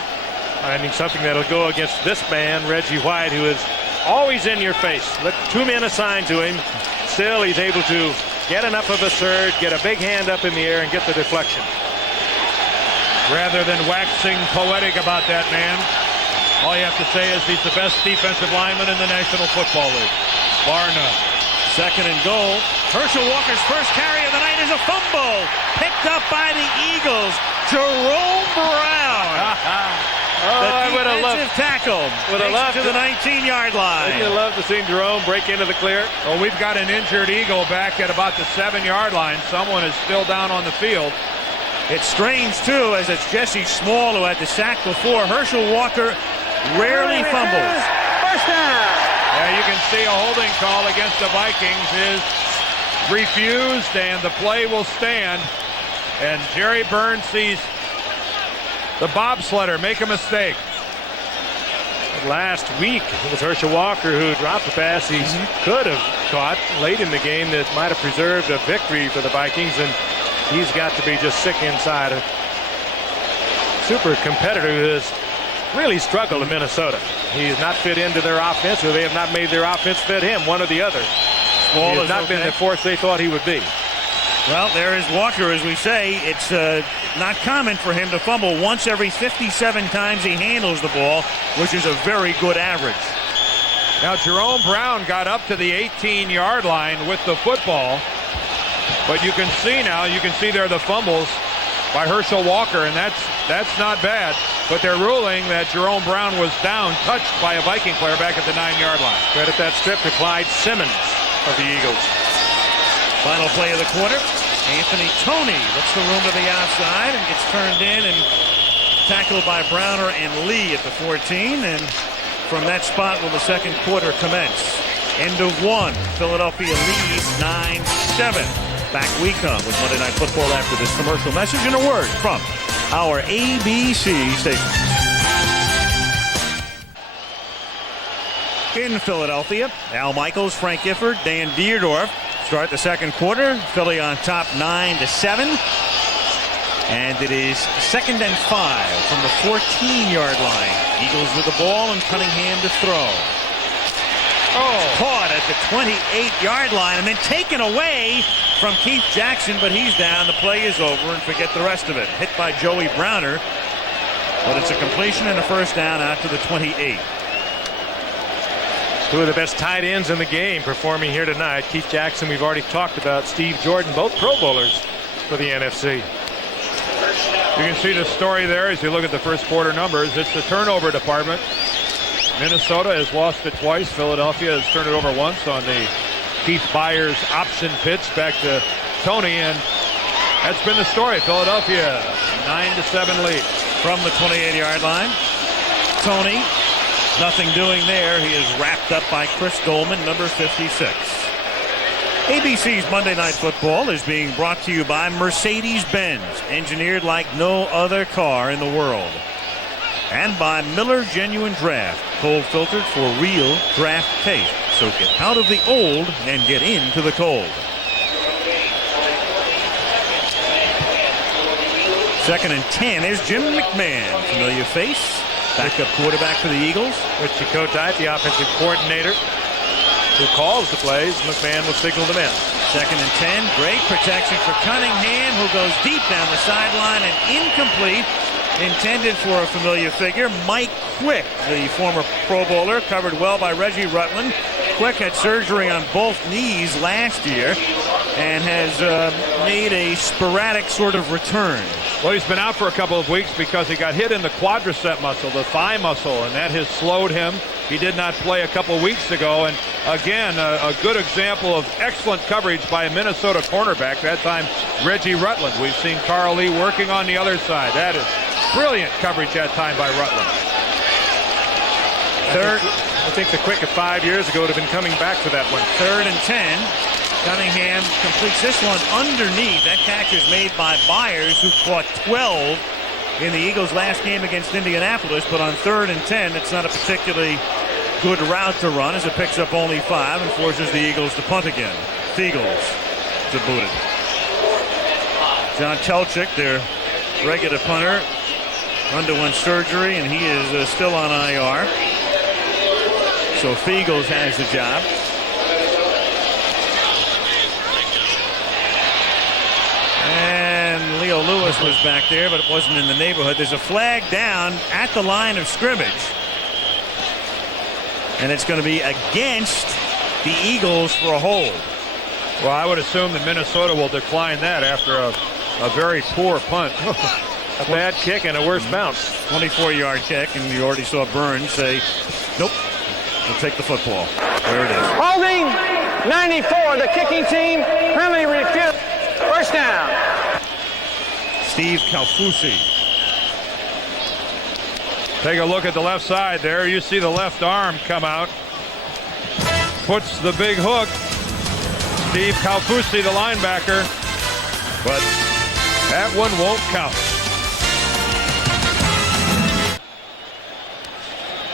finding something that'll go against this man, Reggie White, who is always in your face. Look, 2 men assigned to him. Still, he's able to get enough of a surge, get a big hand up in the air, and get the deflection. Rather than waxing poetic about that man, all you have to say is he's the best defensive lineman in the National Football League, bar none. 2nd and goal. Herschel Walker's first carry of the night is a fumble. Picked up by the Eagles. Jerome Brown. I would have loved tackle. Would have loved to the 19-yard line. Would you love to see Jerome break into the clear? Well, we've got an injured Eagle back at about the 7-yard line. Someone is still down on the field. It's strange, too, as it's Jesse Small who had the sack before. Herschel Walker rarely fumbles. First down. Yeah, you can see a holding call against the Vikings is refused, and the play will stand. And Jerry Burns sees the bobsledder make a mistake. Last week, it was Herschel Walker who dropped the pass he could have caught late in the game that might have preserved a victory for the Vikings, and he's got to be just sick inside. A super competitor who has really struggled in Minnesota. He has not fit into their offense, or they have not made their offense fit him, one or the other. He has not been the force they thought he would be. Well, there is Walker, as we say. It's not common for him to fumble once every 57 times he handles the ball, which is a very good average. Now, Jerome Brown got up to the 18-yard line with the football. But you can see now, there the fumbles by Herschel Walker, and that's not bad. But they're ruling that Jerome Brown was down, touched by a Viking player back at the 9-yard line. Credit that strip to Clyde Simmons of the Eagles. Final play of the quarter. Anthony Toney looks the room to the outside and gets turned in and tackled by Browner and Lee at the 14. And from that spot will the second quarter commence. End of one. Philadelphia leads 9-7. Back we come with Monday Night Football after this commercial message and a word from our ABC station. In Philadelphia, Al Michaels, Frank Gifford, Dan Dierdorf start the second quarter. Philly on top 9-7. And it is 2nd and 5 from the 14-yard line. Eagles with the ball and Cunningham to throw. Caught at the 28-yard line and then taken away from Keith Jackson, but he's down. The play is over and forget the rest of it. Hit by Joey Browner, but it's a completion and a first down out to the 28. Two of the best tight ends in the game performing here tonight. Keith Jackson, we've already talked about. Steve Jordan, both Pro Bowlers for the NFC. You can see the story there as you look at the first quarter numbers. It's the turnover department. Minnesota has lost it twice. Philadelphia has turned it over once on the Keith Byers option pitch back to Toney, and that's been the story. Philadelphia 9-7 lead. From the 28-yard line, Toney, nothing doing there. He is wrapped up by Chris Dolman, number 56. ABC's Monday Night Football is being brought to you by Mercedes-Benz, engineered like no other car in the world. And by Miller Genuine Draft, cold filtered for real draft taste. So get out of the old and get into the cold. 2nd and 10. There's Jim McMahon, familiar face. Backup quarterback for the Eagles. Richie Kotite, the offensive coordinator, who calls the plays. McMahon will signal them in. 2nd and 10. Great protection for Cunningham, who goes deep down the sideline and incomplete. Intended for a familiar figure, Mike Quick, the former Pro Bowler, covered well by Reggie Rutland. Quick had surgery on both knees last year and has made a sporadic sort of return. Well, he's been out for a couple of weeks because he got hit in the quadricep muscle, the thigh muscle, and that has slowed him. He did not play a couple weeks ago, and again, a good example of excellent coverage by a Minnesota cornerback, that time Reggie Rutland. We've seen Carl Lee working on the other side. That is brilliant coverage that time by Rutland. I think the Quick of 5 years ago would have been coming back for that one. 3rd and 10. Cunningham completes this one underneath. That catch is made by Byers, who caught 12 in the Eagles' last game against Indianapolis. But on 3rd and 10, it's not a particularly good route to run, as it picks up only 5 and forces the Eagles to punt again. Eagles to boot it. John Telchik, their regular punter, underwent surgery, and he is still on IR. So Fiegels has the job. And Leo Lewis was back there, but it wasn't in the neighborhood. There's a flag down at the line of scrimmage. And it's going to be against the Eagles for a hold. Well, I would assume that Minnesota will decline that after a very poor punt. A bad kick and a worse bounce. 24-yard kick, and you already saw Burns say, nope, we'll take the football. There it is. Holding 94, the kicking team. Penalty refused. First down. Steve Calfusi. Take a look at the left side there. You see the left arm come out. Puts the big hook. Steve Calfusi, the linebacker. But that one won't count.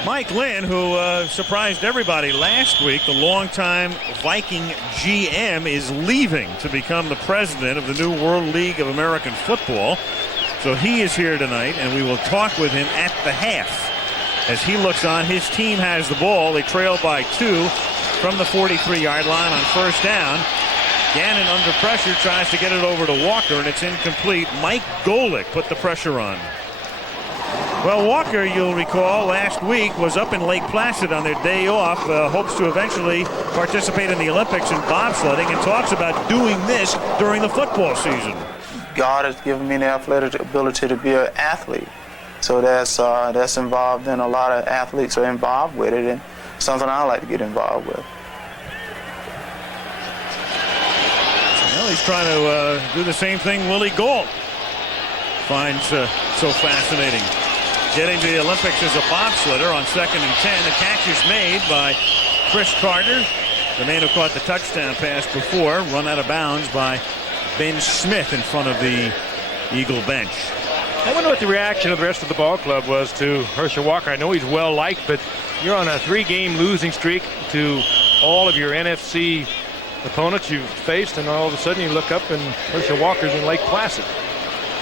Mike Lynn, who surprised everybody last week, the longtime Viking GM, is leaving to become the president of the new World League of American Football. So he is here tonight, and we will talk with him at the half. As he looks on, his team has the ball. They trail by 2 from the 43-yard line on first down. Gannon under pressure tries to get it over to Walker, and it's incomplete. Mike Golick put the pressure on. Well, Walker, you'll recall, last week was up in Lake Placid on their day off, hopes to eventually participate in the Olympics in bobsledding, and talks about doing this during the football season. God has given me the athletic ability to be an athlete. So that's involved in a lot of athletes are involved with it, and something I like to get involved with. Well, he's trying to do the same thing Willie Gault finds so fascinating. Getting to the Olympics as a bobsledder on 2nd and 10. The catch is made by Chris Carter, the man who caught the touchdown pass before, run out of bounds by Ben Smith in front of the Eagle bench. I wonder what the reaction of the rest of the ball club was to Herschel Walker. I know he's well liked, but you're on a 3-game losing streak to all of your NFC opponents you've faced, and all of a sudden you look up and Herschel Walker's in Lake Placid.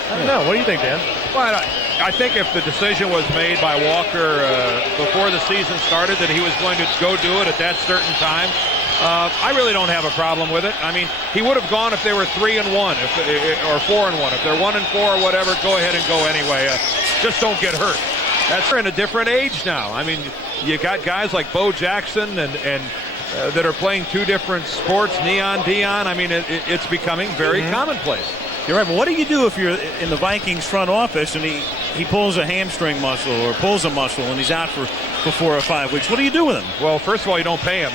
I don't know. What do you think, Dan? Well, I think if the decision was made by Walker before the season started that he was going to go do it at that certain time, I really don't have a problem with it. I mean, he would have gone if they were 3-1 or 4-1. If they're 1-4 or whatever, go ahead and go anyway. Just don't get hurt. We're in a different age now. I mean, you got guys like Bo Jackson and that are playing 2 different sports, Neon Dion. I mean, it's becoming very commonplace. You're right, but what do you do if you're in the Vikings front office and he pulls a hamstring muscle or pulls a muscle and he's out for 4 or 5 weeks? What do you do with him? Well, first of all, you don't pay him.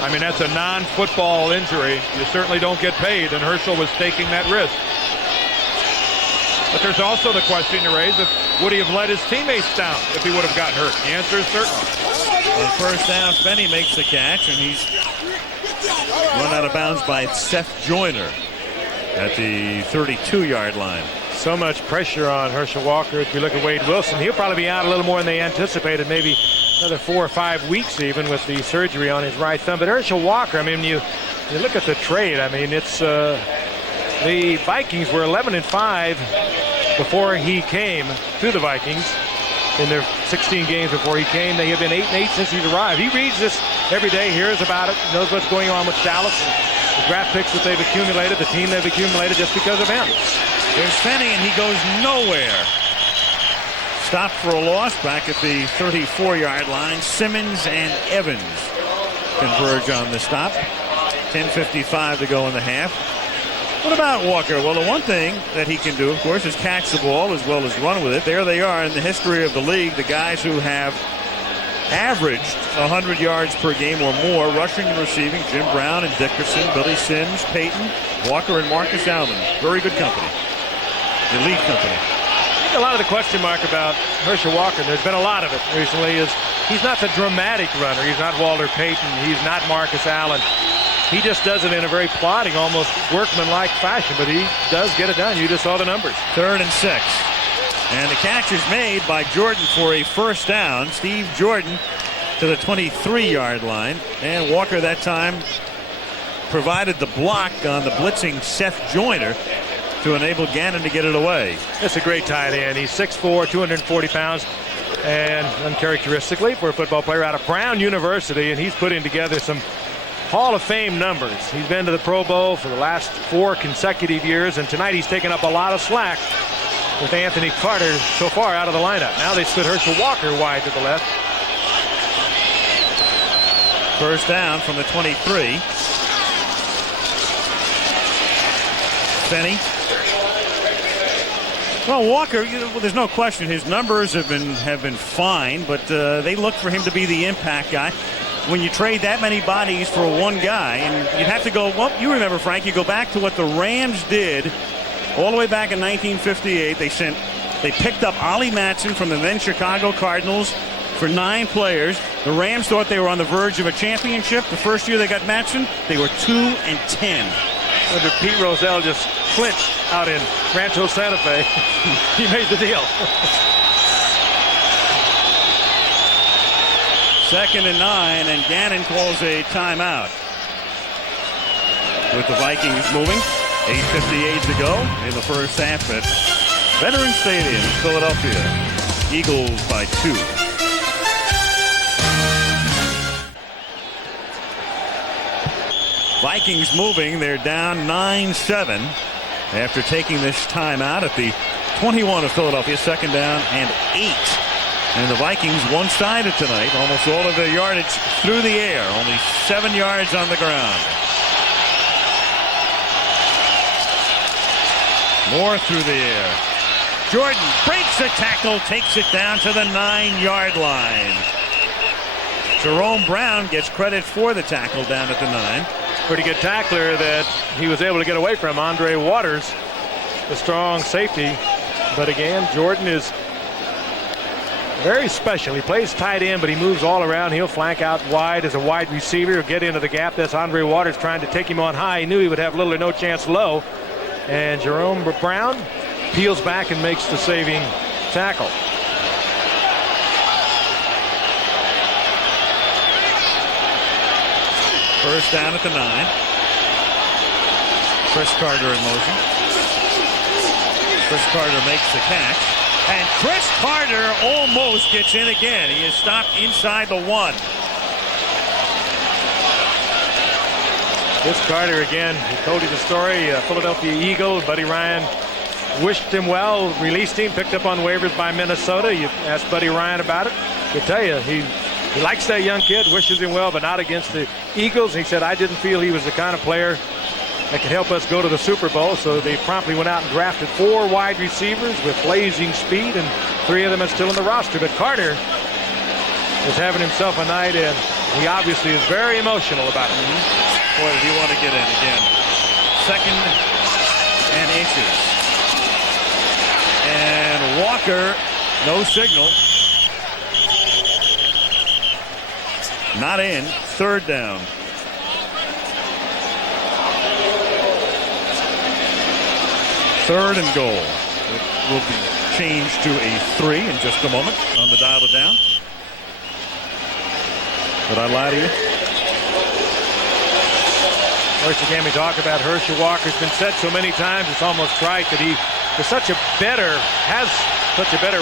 I mean, that's a non-football injury. You certainly don't get paid, and Herschel was taking that risk. But there's also the question you raise of would he have let his teammates down if he would have gotten hurt? The answer is certainly. On first down, Benny makes the catch, and he's run out of bounds by Seth Joyner at the 32-yard line. So much pressure on Herschel Walker. If you look at Wade Wilson, he'll probably be out a little more than they anticipated, maybe another 4 or 5 weeks even with the surgery on his right thumb. But Herschel Walker, I mean, you look at the trade. I mean, it's the Vikings were 11-5 before he came to the Vikings. In their 16 games before he came, they have been 8-8 since he's arrived. He reads this every day, hears about it, knows what's going on with Dallas, the draft picks that they've accumulated, the team they've accumulated just because of him. There's Fenny, and he goes nowhere. Stopped for a loss back at the 34-yard line. Simmons and Evans converge on the stop. 10:55 to go in the half. What about Walker? Well, the one thing that he can do, of course, is catch the ball as well as run with it. There they are in the history of the league, the guys who have averaged 100 yards per game or more, rushing and receiving. Jim Brown and Dickerson, Billy Sims, Peyton, Walker, and Marcus Allen. Very good company. Elite company. I think a lot of the question mark about Herschel Walker, there's been a lot of it recently, is he's not the dramatic runner. He's not Walter Payton. He's not Marcus Allen. He just does it in a very plodding, almost workman-like fashion, but he does get it done. You just saw the numbers. 3rd and 6. And the catch is made by Jordan for a first down. Steve Jordan to the 23-yard line. And Walker that time provided the block on the blitzing Seth Joyner to enable Gannon to get it away. That's a great tight end. He's 6'4", 240 pounds, and uncharacteristically for a football player out of Brown University, and he's putting together some Hall of Fame numbers. He's been to the Pro Bowl for the last 4 consecutive years, and tonight he's taken up a lot of slack with Anthony Carter so far out of the lineup. Now they split Herschel Walker wide to the left. First down from the 23. Benny. Well, Walker, there's no question his numbers have been fine, but they look for him to be the impact guy. When you trade that many bodies for one guy, and you'd have to go, well, you remember, Frank, you go back to what the Rams did all the way back in 1958. They picked up Ollie Matson from the then Chicago Cardinals for 9 players. The Rams thought they were on the verge of a championship. The first year they got Matson, they were 2-10. Under Pete Rozelle just clinched out in Rancho Santa Fe. He made the deal. 2nd and 9, and Gannon calls a timeout. With the Vikings moving, 8:58 to go in the first half at Veterans Stadium, Philadelphia. Eagles by 2. Vikings moving. They're down 9-7 after taking this timeout at the 21 of Philadelphia. Second down and 8. And the Vikings one-sided tonight. Almost all of their yardage through the air. Only 7 yards on the ground. More through the air. Jordan breaks the tackle, takes it down to the 9-yard line. Jerome Brown gets credit for the tackle down at the 9. Pretty good tackler that he was able to get away from. Andre Waters, the strong safety. But again, Jordan is very special. He plays tight end, but he moves all around. He'll flank out wide as a wide receiver. He'll get into the gap. That's Andre Waters trying to take him on high. He knew he would have little or no chance low. And Jerome Brown peels back and makes the saving tackle. First down at the 9. Chris Carter in motion. Chris Carter makes the catch. And Chris Carter almost gets in again. He is stopped inside the 1. Chris Carter again, he told you the story. Philadelphia Eagle, Buddy Ryan wished him well, released him, picked up on waivers by Minnesota. You asked Buddy Ryan about it. He'll tell you, he likes that young kid, wishes him well, but not against the Eagles. He said, I didn't feel he was the kind of player that could help us go to the Super Bowl, so they promptly went out and drafted 4 wide receivers with blazing speed, and 3 of them are still in the roster. But Carter is having himself a night, and he obviously is very emotional about it. Boy, did he want to get in again. 2nd and inches. And Walker, no signal. Not in. 3rd down. Third and goal. It will be changed to a 3 in just a moment on the dial it down. Did I lie to you? First again, we talk about Herschel Walker. It's been said so many times, it's almost trite that he has such a better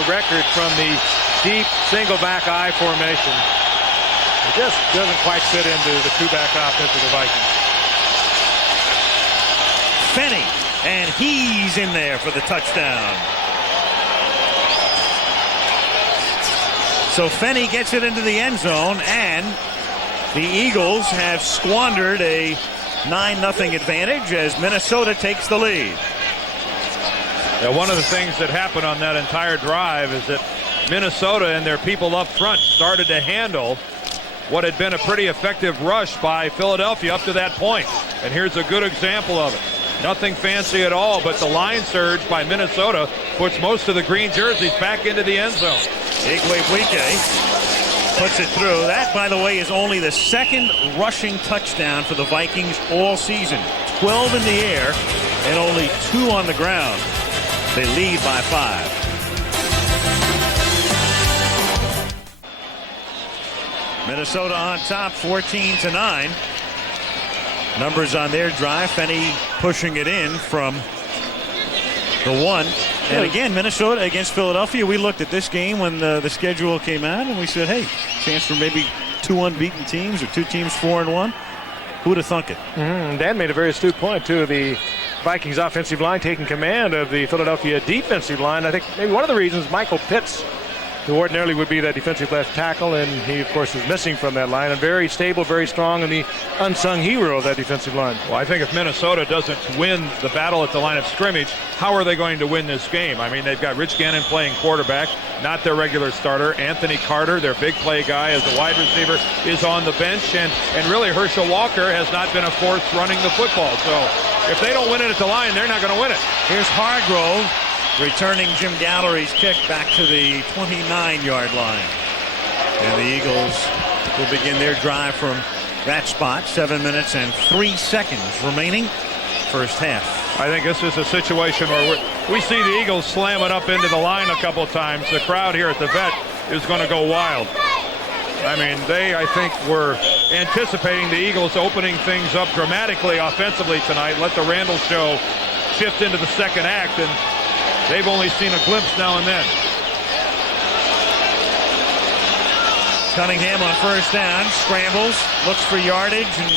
record from the deep single back eye formation. It just doesn't quite fit into the 2-back offense of the Vikings. Fenny, and he's in there for the touchdown. So Fenny gets it into the end zone, and the Eagles have squandered a 9-0 advantage as Minnesota takes the lead. Yeah, one of the things that happened on that entire drive is that Minnesota and their people up front started to handle what had been a pretty effective rush by Philadelphia up to that point. And here's a good example of it. Nothing fancy at all, but the line surge by Minnesota puts most of the green jerseys back into the end zone. Igwebuike puts it through. That, by the way, is only the 2nd rushing touchdown for the Vikings all season. 12 in the air and only 2 on the ground. They lead by 5. Minnesota on top, 14-9. Numbers on their drive. Fenny pushing it in from the 1. And again, Minnesota against Philadelphia. We looked at this game when the schedule came out, and we said, hey, chance for maybe 2 unbeaten teams or 2 teams 4-1. Who would have thunk it? Dan made a very astute point, too. The Vikings offensive line taking command of the Philadelphia defensive line. I think maybe one of the reasons Michael Pitts, who ordinarily would be that defensive left tackle, and he, of course, is missing from that line. And very stable, very strong, and the unsung hero of that defensive line. Well, I think if Minnesota doesn't win the battle at the line of scrimmage, how are they going to win this game? I mean, they've got Rich Gannon playing quarterback, not their regular starter. Anthony Carter, their big play guy as a wide receiver, is on the bench. And really, Herschel Walker has not been a force running the football. So if they don't win it at the line, they're not going to win it. Here's Hargrove returning Jim Gallery's kick back to the 29-yard line. And the Eagles will begin their drive from that spot. 7 minutes and 3 seconds remaining. First half. I think this is a situation where we see the Eagles slam it up into the line a couple of times. The crowd here at the Vet is going to go wild. I mean, they, I think, were anticipating the Eagles opening things up dramatically offensively tonight. Let the Randall show shift into the second act, and they've only seen a glimpse now and then. Cunningham on first down, scrambles, looks for yardage, and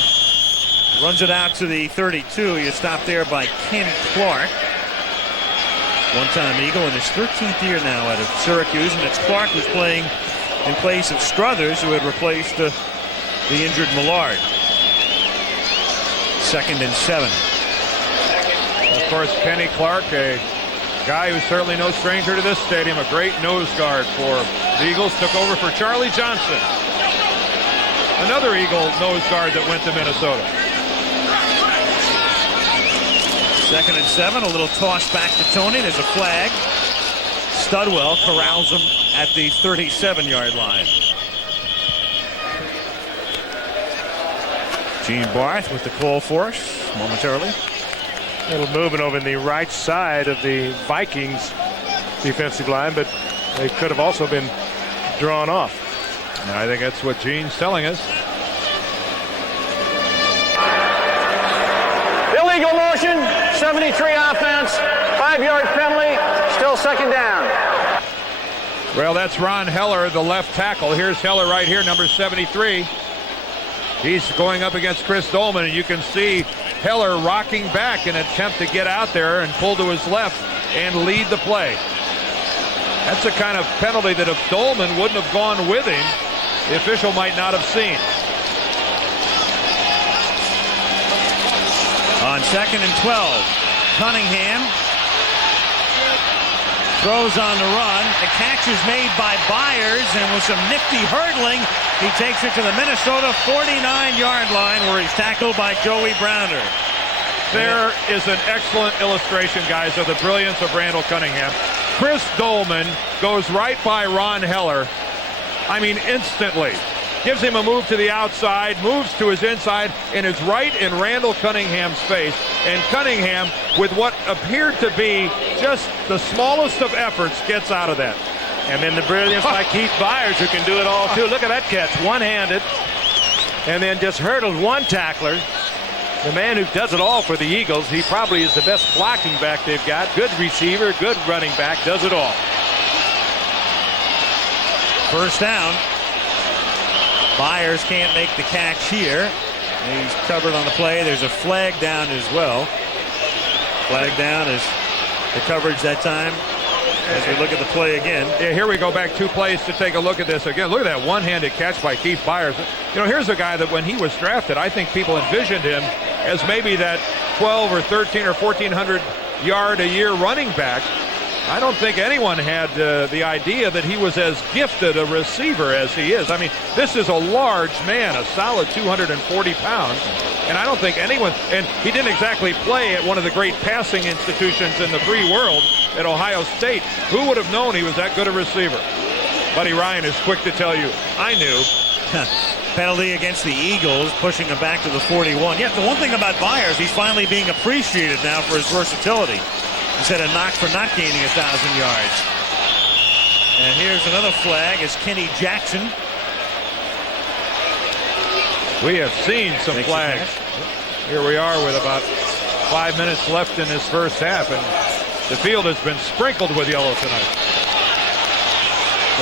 Runs it out to the 32. You stop there by Ken Clark. One-time Eagle in his 13th year now out of Syracuse, and it's Clark who's playing in place of Struthers, who had replaced the injured Millard. 2nd and 7. Of course, Kenny Clark, a guy who's certainly no stranger to this stadium, a great nose guard for the Eagles, took over for Charlie Johnson, another Eagle nose guard that went to Minnesota. 2nd and 7, a little toss back to Tony. There's a flag. Studwell corrals him at the 37-yard line. Gene Barth with the call for us momentarily. A little movement over in the right side of the Vikings defensive line, but they could have also been drawn off. And I think that's what Gene's telling us. Illegal motion, 73 offense, 5-yard penalty, still 2nd down. Well, that's Ron Heller, the left tackle. Here's Heller right here, number 73. He's going up against Chris Dolman, and you can see Heller rocking back in an attempt to get out there and pull to his left and lead the play. That's the kind of penalty that if Dolman wouldn't have gone with him, the official might not have seen. On 2nd and 12, Cunningham throws on the run. The catch is made by Byers, and with some nifty hurdling, he takes it to the Minnesota 49-yard line, where he's tackled by Joey Browner. There is an excellent illustration, guys, of the brilliance of Randall Cunningham. Chris Dolman goes right by Ron Heller. I mean, instantly. Gives him a move to the outside, moves to his inside, and is right in Randall Cunningham's face. And Cunningham, with what appeared to be just the smallest of efforts, gets out of that. And then the brilliance by Keith Byers, who can do it all too. Look at that catch, one-handed, and then just hurdled one tackler. The man who does it all for the Eagles. He probably is the best blocking back they've got. Good receiver, good running back, does it all. 1st down. Byers can't make the catch here. He's covered on the play. There's a flag down as well. Flag down is the coverage that time. As we look at the play again. Yeah, here we go back 2 plays to take a look at this again. Look at that one-handed catch by Keith Byers. You know, here's a guy that when he was drafted, I think people envisioned him as maybe that 12 or 13 or 1,400 yard a year running back. I don't think anyone had the idea that he was as gifted a receiver as he is. I mean, this is a large man, a solid 240 pounds. And I don't think anyone, and he didn't exactly play at one of the great passing institutions in the free world at Ohio State. Who would have known he was that good a receiver? Buddy Ryan is quick to tell you, I knew. Penalty against the Eagles, pushing him back to the 41. Yeah, the one thing about Byers, he's finally being appreciated now for his versatility. Instead of knock for not gaining 1,000 yards. And here's another flag as Kenny Jackson. We have seen some flags. Here we are with about 5 minutes left in this first half, and the field has been sprinkled with yellow tonight.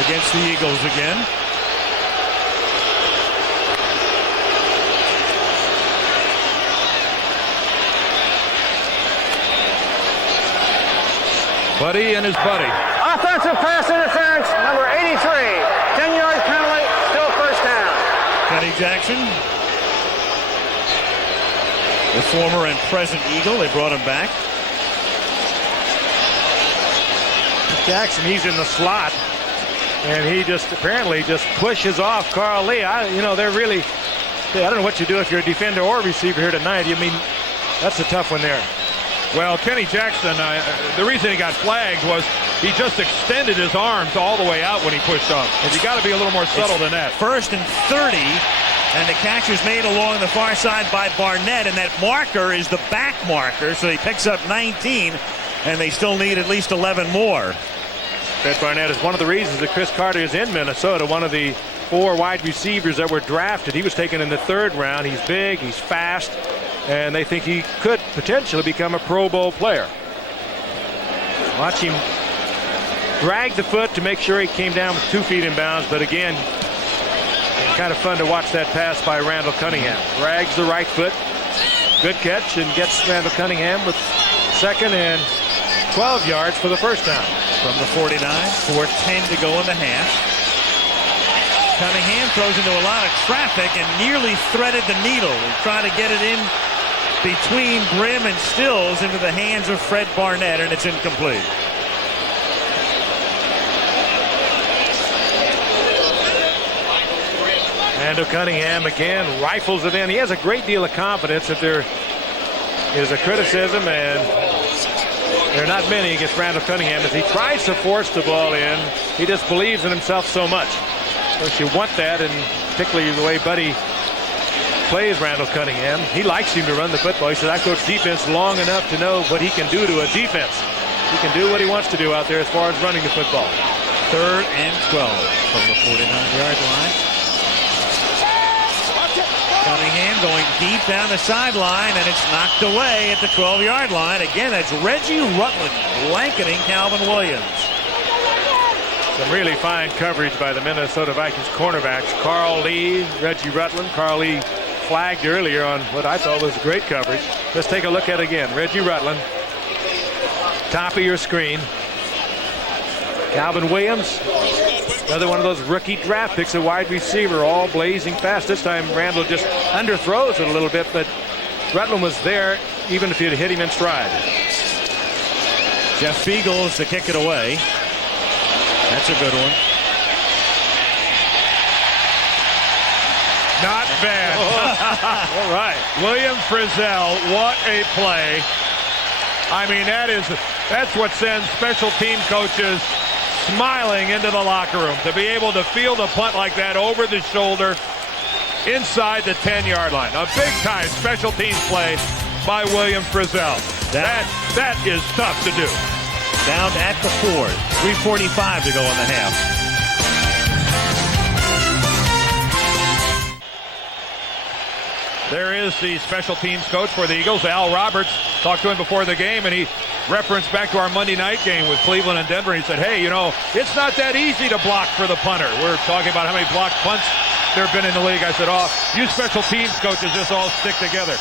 Against the Eagles again. Buddy and his buddy. Offensive pass interference, number 83. 10-yard penalty, still 1st down. Kenny Jackson, the former and present Eagle. They brought him back. Jackson, he's in the slot, and he just apparently just pushes off Carl Lee. They're really, I don't know what you do if you're a defender or receiver here tonight. I mean, that's a tough one there. Well, Kenny Jackson, the reason he got flagged was he just extended his arms all the way out when he pushed off. You got to be a little more subtle than that. 1st and 30, and the catch is made along the far side by Barnett, and that marker is the back marker, so he picks up 19, and they still need at least 11 more. Fred Barnett is one of the reasons that Chris Carter is in Minnesota, one of the 4 wide receivers that were drafted. He was taken in the 3rd round. He's big, he's fast, and they think he could potentially become a Pro Bowl player. Watch him drag the foot to make sure he came down with 2 feet in bounds, but again, kind of fun to watch that pass by Randall Cunningham. Drags the right foot, Good catch and gets Randall Cunningham with second and 12 yards for the first down. From the 49, 4:10 to go in the half. Cunningham throws into a lot of traffic and nearly threaded the needle. Trying to get it in between Brim and Stills into the hands of Fred Barnett, and it's incomplete. Randall Cunningham again rifles it in. He has a great deal of confidence. If there is a criticism, and there are not many against Randall Cunningham, as he tries to force the ball in, he just believes in himself so much. Of course, you want that, and particularly the way Buddy plays Randall Cunningham. He likes him to run the football. He says, I've coached defense long enough to know what he can do to a defense. He can do what he wants to do out there as far as running the football. 3rd and 12 from the 49-yard line. Cunningham going deep down the sideline, and it's knocked away at the 12-yard line. Again, that's Reggie Rutland blanketing Calvin Williams. Some really fine coverage by the Minnesota Vikings cornerbacks. Carl Lee, Reggie Rutland. Carl Lee flagged earlier on what I thought was great coverage. Let's take a look at it again. Reggie Rutland, top of your screen. Calvin Williams, another one of those rookie draft picks, a wide receiver, all blazing fast. This time Randall just underthrows it a little bit, but Rutland was there even if you'd hit him in stride. Jeff Beagles to kick it away. That's a good one. Not bad. All right. William Frizzell, what a play. I mean, that's what sends special team coaches smiling into the locker room, to be able to field a punt like that over the shoulder inside the 10-yard line. A big-time special teams play by William Frizzell. That is tough to do. Down at the 4. 3:45 to go in the half. There is the special teams coach for the Eagles, Al Roberts. Talked to him before the game, and he referenced back to our Monday night game with Cleveland and Denver. He said, hey, it's not that easy to block for the punter. We're talking about how many blocked punts there have been in the league. I said, you special teams coaches just all stick together.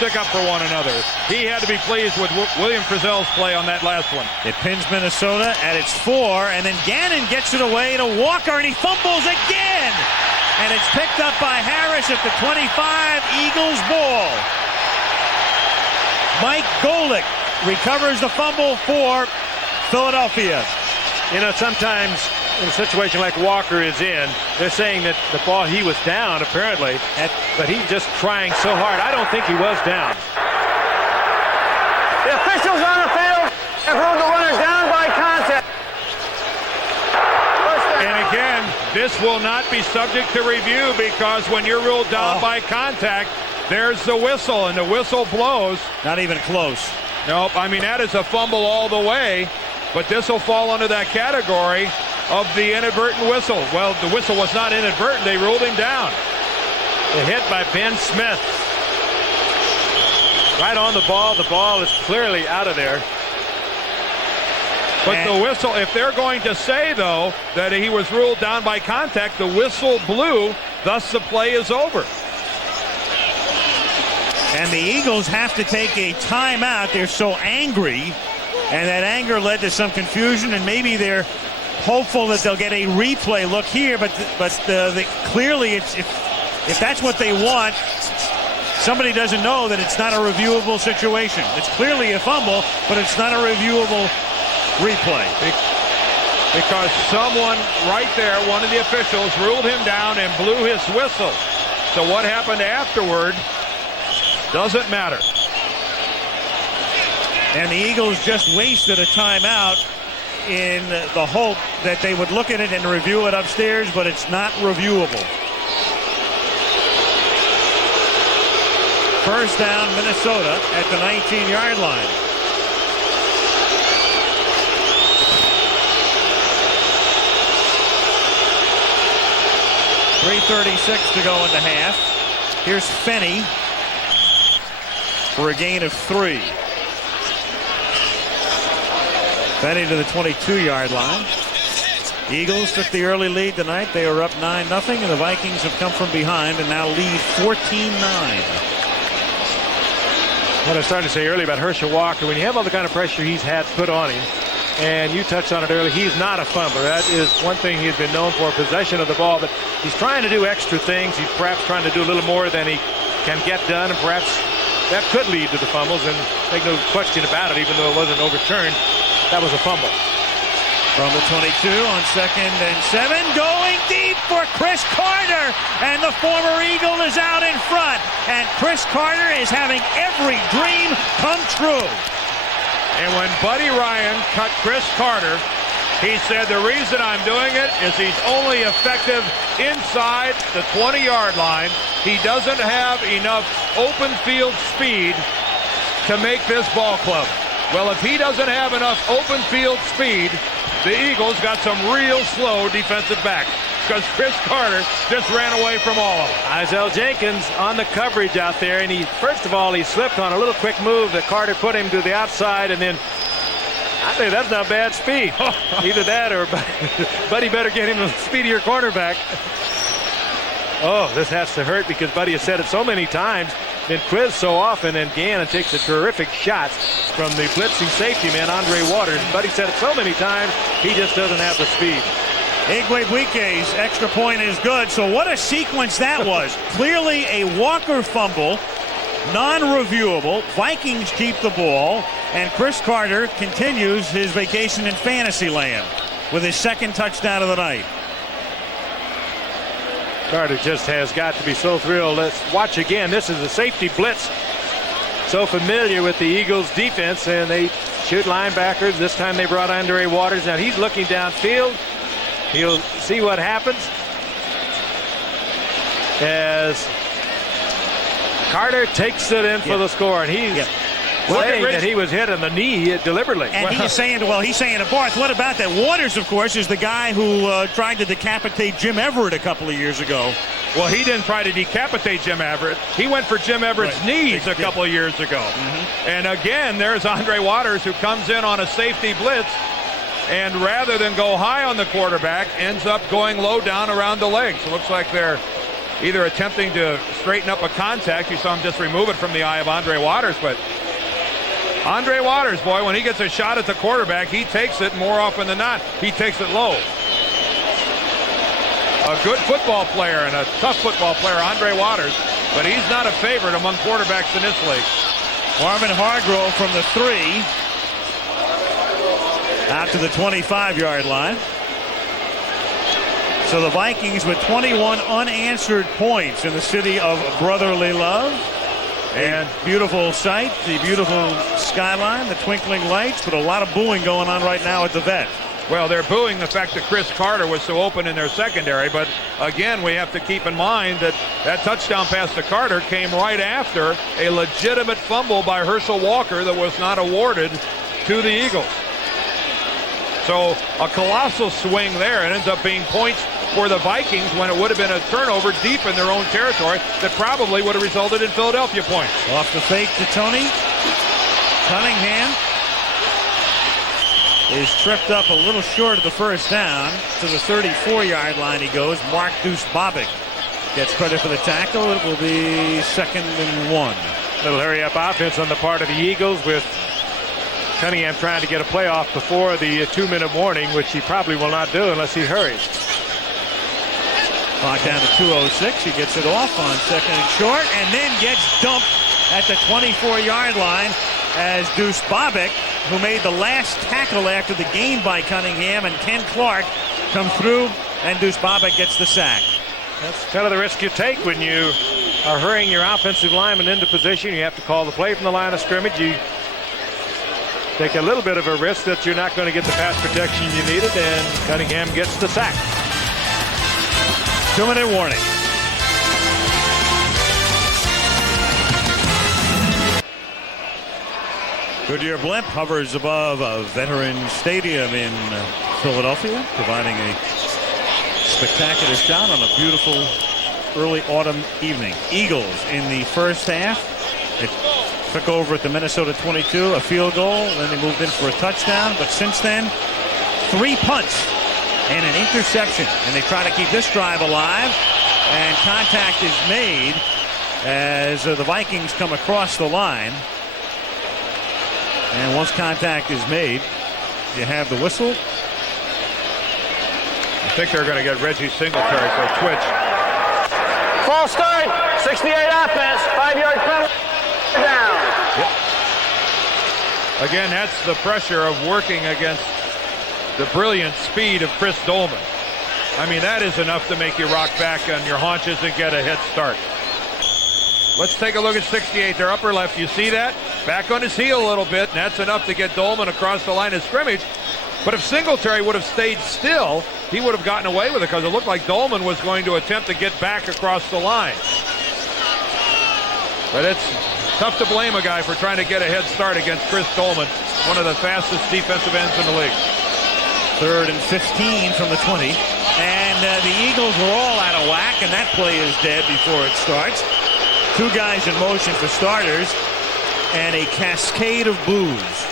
Stick up for one another. He had to be pleased with William Frizzell's play on that last one. It pins Minnesota at its 4, and then Gannon gets it away to Walker, and he fumbles again. And it's picked up by Harris at the 25, Eagles ball. Mike Golick recovers the fumble for Philadelphia. Sometimes in a situation like Walker is in, they're saying that the ball, he was down apparently, but he's just trying so hard. I don't think he was down. The officials on the field have ruled the runner down by contact. And again, this will not be subject to review, because when you're ruled down by contact, there's the whistle, and the whistle blows. Not even close. Nope, I mean, that is a fumble all the way, but this will fall under that category of the inadvertent whistle. Well, the whistle was not inadvertent. They ruled him down. The hit by Ben Smith. Right on the ball. The ball is clearly out of there. But the whistle, if they're going to say, though, that he was ruled down by contact, the whistle blew, thus the play is over. And the Eagles have to take a timeout. They're so angry, and that anger led to some confusion, and maybe they're hopeful that they'll get a replay look here, but clearly if that's what they want, somebody doesn't know that it's not a reviewable situation. It's clearly a fumble, but it's not a reviewable replay. Because someone right there, one of the officials, ruled him down and blew his whistle. So what happened afterward doesn't matter. And the Eagles just wasted a timeout in the hope that they would look at it and review it upstairs, but it's not reviewable. First down, Minnesota at the 19-yard line. .336 to go in the half. Here's Fenney for a gain of 3. Fenney to the 22-yard line. Eagles took the early lead tonight. They are up 9-0, and the Vikings have come from behind and now lead 14-9. What I was starting to say earlier about Herschel Walker, when you have all the kind of pressure he's had put on him, and you touched on it earlier, he's not a fumbler. That is one thing he's been known for, possession of the ball, but he's trying to do extra things. He's perhaps trying to do a little more than he can get done, and perhaps that could lead to the fumbles, and make no question about it, even though it wasn't overturned, that was a fumble. From the 22 on 2nd and 7, going deep for Chris Carter, and the former Eagle is out in front, and Chris Carter is having every dream come true. And when Buddy Ryan cut Chris Carter, he said the reason I'm doing it is he's only effective inside the 20-yard line. He doesn't have enough open field speed to make this ball club. Well, if he doesn't have enough open field speed, the Eagles got some real slow defensive backs, because Chris Carter just ran away from all of them. Isaiah Jenkins on the coverage out there, and first of all, he slipped on a little quick move that Carter put him to the outside, and then I think that's not bad speed. Either that or Buddy better get him a speedier cornerback. Oh, this has to hurt, because Buddy has said it so many times, been quizzed so often, and Gannon takes a terrific shot from the blitzing safety man, Andre Waters. Buddy said it so many times, he just doesn't have the speed. Igwebuike's extra point is good. So what a sequence that was. Clearly a Walker fumble, non-reviewable. Vikings keep the ball, and Chris Carter continues his vacation in fantasy land with his 2nd touchdown of the night. Carter just has got to be so thrilled. Let's watch again. This is a safety blitz. So familiar with the Eagles defense, and they shoot linebackers. This time they brought Andre Waters. Now he's looking downfield. He'll see what happens as Carter takes it in for the score, and he's saying that he was hit in the knee deliberately. And he's saying to Barth, what about that? Waters, of course, is the guy who tried to decapitate Jim Everett a couple of years ago. Well, he didn't try to decapitate Jim Everett. He went for Jim Everett's knees a couple of years ago. And again, there's Andre Waters, who comes in on a safety blitz, and rather than go high on the quarterback, ends up going low down around the legs. It looks like they're either attempting to straighten up a contact. You saw him just remove it from the eye of Andre Waters, but Andre Waters, boy, when he gets a shot at the quarterback, he takes it more often than not. He takes it low. A good football player and a tough football player, Andre Waters, but he's not a favorite among quarterbacks in this league. Marvin Hargrove from the 3 out to the 25-yard line. So the Vikings with 21 unanswered points in the city of brotherly love. And beautiful sight, the beautiful skyline, the twinkling lights, but a lot of booing going on right now at the Vet. Well, they're booing the fact that Chris Carter was so open in their secondary, but again, we have to keep in mind that that touchdown pass to Carter came right after a legitimate fumble by Herschel Walker that was not awarded to the Eagles. So a colossal swing there. It ends up being points for the Vikings when it would have been a turnover deep in their own territory that probably would have resulted in Philadelphia points. Off the fake to Tony. Cunningham is tripped up a little short of the first down. To the 34-yard line he goes. Mark Deuce Bobick gets credit for the tackle. It will be 2nd and 1. Little hurry-up offense on the part of the Eagles, with Cunningham trying to get a playoff before the 2-minute warning, which he probably will not do unless he hurries. Clock down to 2:06. He gets it off on 2nd and short, and then gets dumped at the 24-yard line as Deuce Bobick, who made the last tackle after the game by Cunningham, and Ken Clark come through, and Deuce Bobick gets the sack. That's kind of the risk you take when you are hurrying your offensive lineman into position. You have to call the play from the line of scrimmage. You take a little bit of a risk that you're not going to get the pass protection you needed, and Cunningham gets the sack. 2-minute warning. Goodyear Blimp hovers above a Veterans Stadium in Philadelphia, providing a spectacular shot on a beautiful early autumn evening. Eagles in the first half. It took over at the Minnesota 22, a field goal, then they moved in for a touchdown, but since then 3 punts and an interception, and they try to keep this drive alive, and contact is made as the Vikings come across the line. And once contact is made, you have the whistle. I think they're going to get Reggie Singletary for a twitch. False start, 68 offense, 5-yard penalty, down. Yep. Again, that's the pressure of working against the brilliant speed of Chris Dolman. I mean, that is enough to make you rock back on your haunches and get a head start. Let's take a look at 68, their upper left. You see that? Back on his heel a little bit, and that's enough to get Dolman across the line of scrimmage. But if Singletary would have stayed still, he would have gotten away with it because it looked like Dolman was going to attempt to get back across the line. But it's tough to blame a guy for trying to get a head start against Chris Dolman, one of the fastest defensive ends in the league. 3rd and 15 from the 20. And the Eagles were all out of whack, and that play is dead before it starts. 2 guys in motion for starters, and a cascade of boos.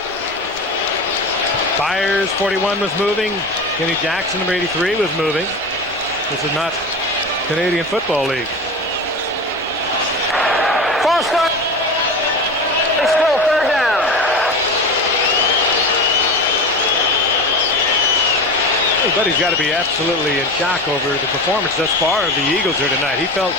Byers, 41, was moving. Kenny Jackson, number 83, was moving. This is not Canadian Football League. False start. It's still 3rd down. Everybody's got to be absolutely in shock over the performance thus far of the Eagles here tonight. He felt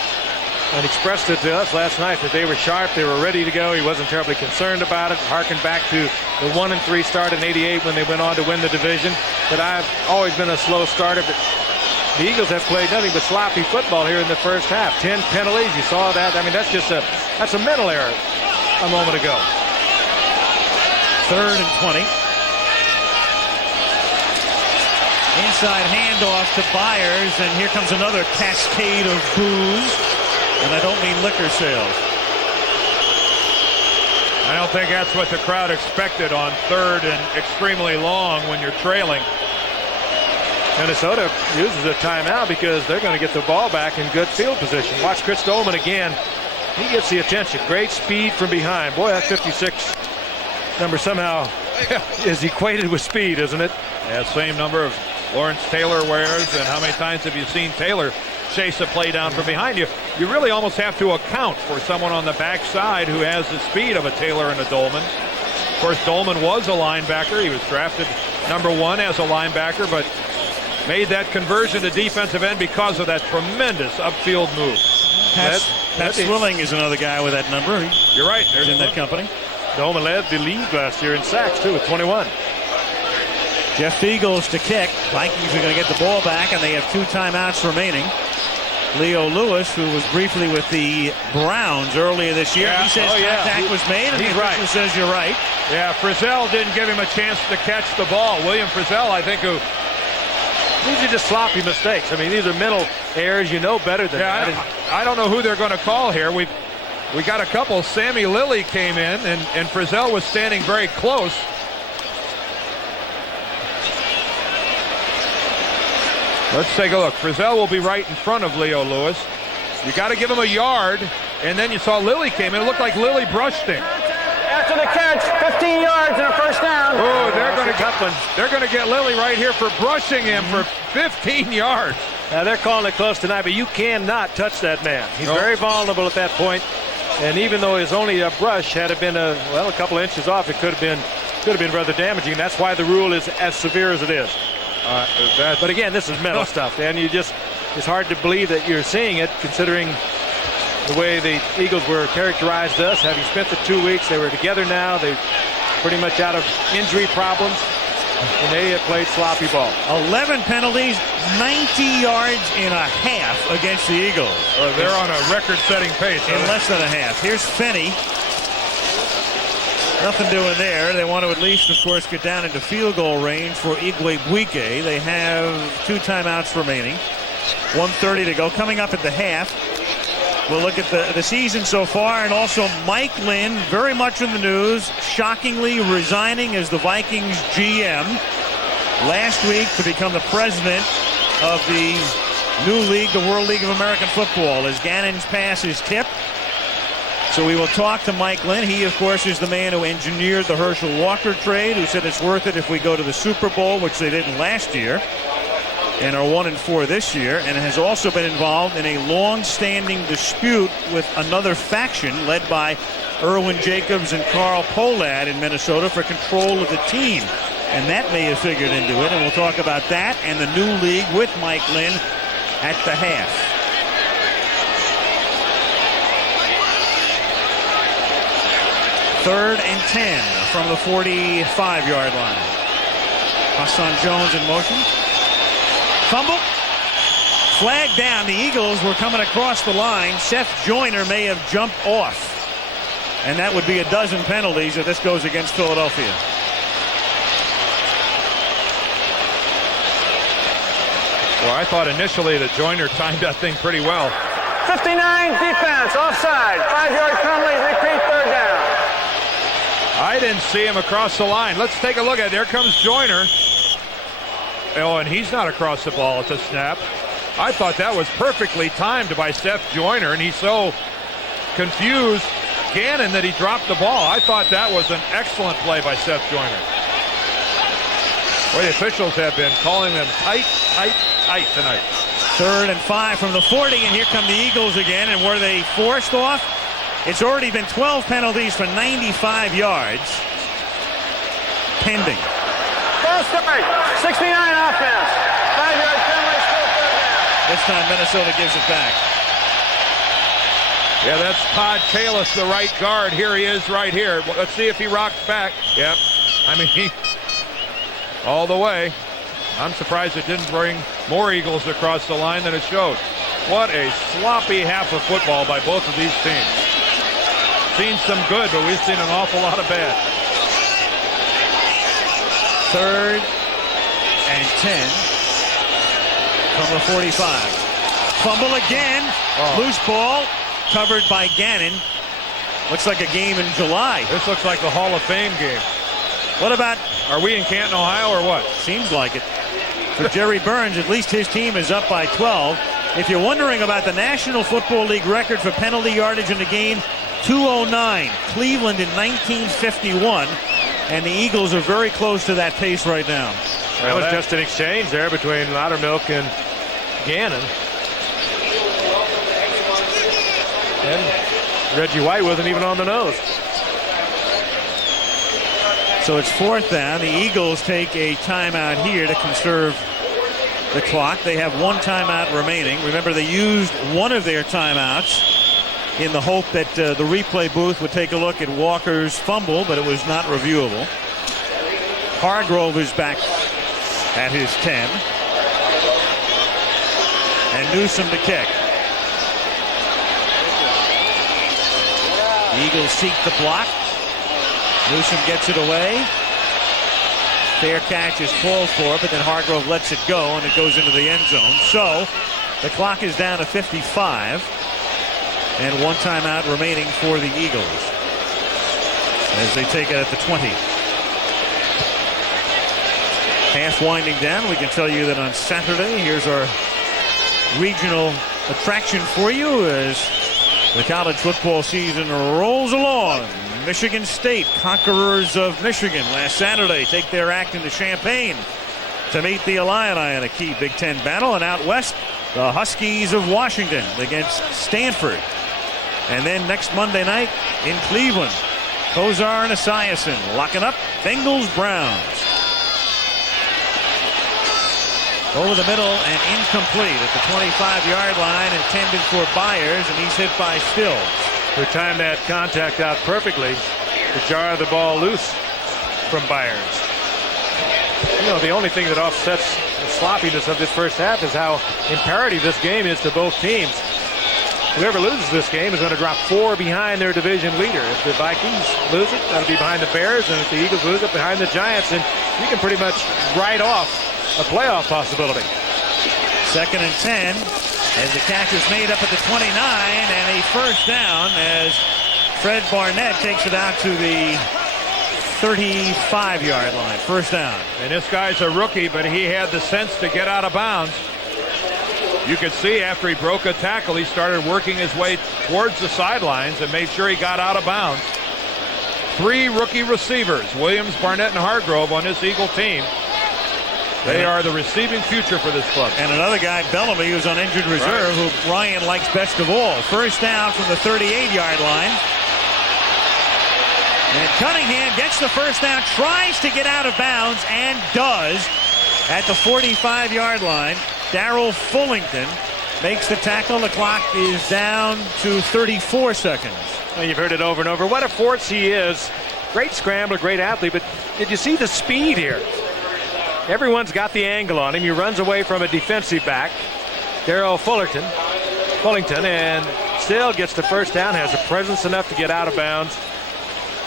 and expressed it to us last night that they were sharp, they were ready to go. He wasn't terribly concerned about it. Harkened back to the 1-3 start in '88 when they went on to win the division. But I've always been a slow starter, but the Eagles have played nothing but sloppy football here in the first half. 10 penalties, you saw that. I mean, that's a mental error a moment ago. 3rd and 20. Inside handoff to Byers, and here comes another cascade of boos. And I don't mean liquor sales. I don't think that's what the crowd expected on 3rd and extremely long when you're trailing. Minnesota uses a timeout because they're going to get the ball back in good field position. Watch Chris Dolman again. He gets the attention. Great speed from behind. Boy, that 56 number somehow is equated with speed, isn't it? Yeah, same number of Lawrence Taylor wears. And how many times have you seen Taylor chase a play down from behind you? You really almost have to account for someone on the backside who has the speed of a Taylor and a Dolman. Of course, Dolman was a linebacker. He was drafted number 1 as a linebacker, but made that conversion to defensive end because of that tremendous upfield move. Pat Swilling is another guy with that number. You're right. There's in that company. Dolman led the league last year in sacks, too, with 21. Jeff Eagles to kick. Vikings are going to get the ball back, and they have 2 timeouts remaining. Leo Lewis, who was briefly with the Browns earlier this year, he says contact was made, and the official says you're right. Yeah, Frizzell didn't give him a chance to catch the ball. William Frizzell, I think, who... These are just sloppy mistakes. I mean, these are mental errors. You know better than that. I don't know who they're going to call here. We got a couple. Sammy Lilly came in, and Frizzell was standing very close. Let's take a look. Frizzell will be right in front of Leo Lewis. You got to give him a yard, and then you saw Lilly came in. It looked like Lilly brushed him. After the catch, 15 yards and a first down. Oh, they're going to get Lilly right here for brushing him for 15 yards. Now, they're calling it close tonight, but you cannot touch that man. He's very vulnerable at that point, and even though it's only a brush, had it been a couple of inches off, it could have been rather damaging. That's why the rule is as severe as it is. But again, this is mental stuff, and it's hard to believe that you're seeing it, considering the way the Eagles were characterized us. Having spent the 2 weeks, they were together now. They're pretty much out of injury problems, and they have played sloppy ball. 11 penalties, 90 yards in a half against the Eagles. They're on a record-setting pace. In less than a half. Here's Finney. Nothing doing there. They want to at least, of course, get down into field goal range for Igwebuike. They have 2 timeouts remaining. 1:30 to go. Coming up at the half, we'll look at the season so far, and also Mike Lynn, very much in the news, shockingly resigning as the Vikings GM last week to become the president of the new league, the World League of American Football, as Gannon's pass is tipped. So we will talk to Mike Lynn. He, of course, is the man who engineered the Herschel Walker trade, who said it's worth it if we go to the Super Bowl, which they didn't last year. and are 1-4 this year, and has also been involved in a long-standing dispute with another faction led by Irwin Jacobs and Carl Pohlad in Minnesota for control of the team. And that may have figured into it, and we'll talk about that and the new league with Mike Lynn at the half. Third and 10 from the 45-yard line. Hassan Jones in motion. Fumble. Flag down. The Eagles were coming across the line. Seth Joyner may have jumped off. And that would be a dozen penalties if this goes against Philadelphia. Well, I thought initially that Joyner timed that thing pretty well. 59 defense, offside, 5-yard penalty, repeat third down. I didn't see him across the line. Let's take a look at it. There comes Joyner. Oh, and he's not across the ball at the snap. I thought that was perfectly timed by Seth Joyner, and he so confused Gannon that he dropped the ball. I thought that was an excellent play by Seth Joyner. Well, the officials have been calling them tight tonight. Third and 5 from the 40, and here come the Eagles again. And were they forced off? It's already been 12 penalties for 95 yards pending. Ball strike, 69 offense, 5-yard penalty, still third down. This time Minnesota gives it back. Yeah, that's Todd Kalis, the right guard. Here he is right here. Let's see if he rocks back. Yep. I mean, he all the way. I'm surprised it didn't bring more Eagles across the line than it showed. What a sloppy half of football by both of these teams. Seen some good, but we've seen an awful lot of bad. Third and 10 from the 45. Fumble again. Loose ball covered by Gannon. Looks like a game in July. This looks like the Hall of Fame game. What about... Are we in Canton, Ohio, or what? Seems like it. For Jerry Burns, at least his team is up by 12. If you're wondering about the National Football League record for penalty yardage in the game, 209. Cleveland in 1951. And the Eagles are very close to that pace right now. That was just an exchange there between Loudermilk and Gannon. And Reggie White wasn't even on the nose. So it's fourth down. The Eagles take a timeout here to conserve the clock. They have one timeout remaining. Remember, they used one of their timeouts in the hope that the replay booth would take a look at Walker's fumble, but it was not reviewable. Hargrove is back at his 10. And Newsome to kick. The Eagles seek the block. Newsome gets it away. Fair catch is called for, but then Hargrove lets it go, and it goes into the end zone. So the clock is down to 55, and one timeout remaining for the Eagles as they take it at the 20. Half winding down. We can tell you that on Saturday, here's our regional attraction for you as the college football season rolls along. Michigan State, conquerors of Michigan last Saturday, take their act into Champaign to meet the Illini in a key Big Ten battle. And out west, the Huskies of Washington against Stanford. And then next Monday night in Cleveland, Kozar and Esiason locking up Bengals Browns. Over the middle and incomplete at the 25-yard line, intended for Byers, and he's hit by Stills. Who timed that contact out perfectly to jar the ball loose from Byers. You know, the only thing that offsets the sloppiness of this first half is how imperative this game is to both teams. Whoever loses this game is going to drop 4 behind their division leader. If the Vikings lose it, that'll be behind the Bears, and if the Eagles lose it, behind the Giants, and you can pretty much write off a playoff possibility. Second and 10. As the catch is made up at the 29, and a first down as Fred Barnett takes it out to the 35-yard line. First down. And this guy's a rookie, but he had the sense to get out of bounds. You could see after he broke a tackle, he started working his way towards the sidelines and made sure he got out of bounds. 3 rookie receivers, Williams, Barnett, and Hargrove on this Eagle team. They are the receiving future for this club. And another guy, Bellamy, who's on injured reserve, who Ryan likes best of all. First down from the 38-yard line. And Cunningham gets the first down, tries to get out of bounds, and does at the 45-yard line. Darrell Fullington makes the tackle. The clock is down to 34 seconds. Well, you've heard it over and over. What a force he is. Great scrambler, great athlete, but did you see the speed here? Everyone's got the angle on him. He runs away from a defensive back, Darrell Fullington, and still gets the first down, has a presence enough to get out of bounds,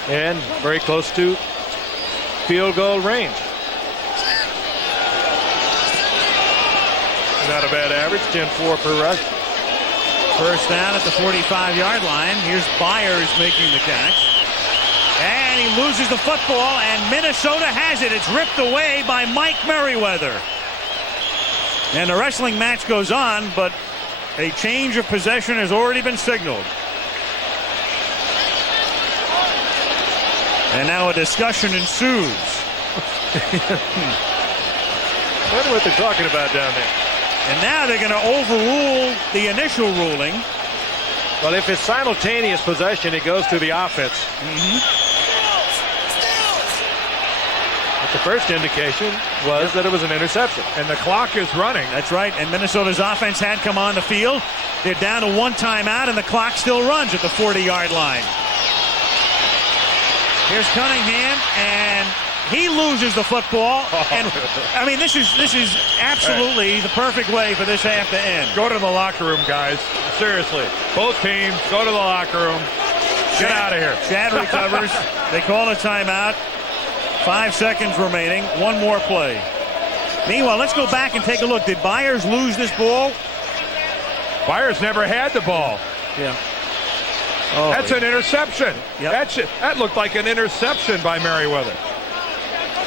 and very close to field goal range. Not a bad average, 10-4 per rush. First down at the 45-yard line. Here's Byers making the catch. And he loses the football, and Minnesota has it. It's ripped away by Mike Merriweather. And the wrestling match goes on, but a change of possession has already been signaled. And now a discussion ensues. I wonder what they're talking about down there. And now they're going to overrule the initial ruling. Well, if it's simultaneous possession, it goes to the offense. But the first indication was that it was an interception. And the clock is running. That's right. And Minnesota's offense had come on the field. They're down to one timeout, and the clock still runs at the 40-yard line. Here's Cunningham, and he loses the football. And I mean, this is absolutely the perfect way for this half to end. Go to the locker room, guys. Seriously. Both teams, go to the locker room. Get out of here. Chad recovers. They call a timeout. 5 seconds remaining. One more play. Meanwhile, let's go back and take a look. Did Byers lose this ball? Byers never had the ball. Yeah. Oh, That's an interception. Yep. That looked like an interception by Merriweather.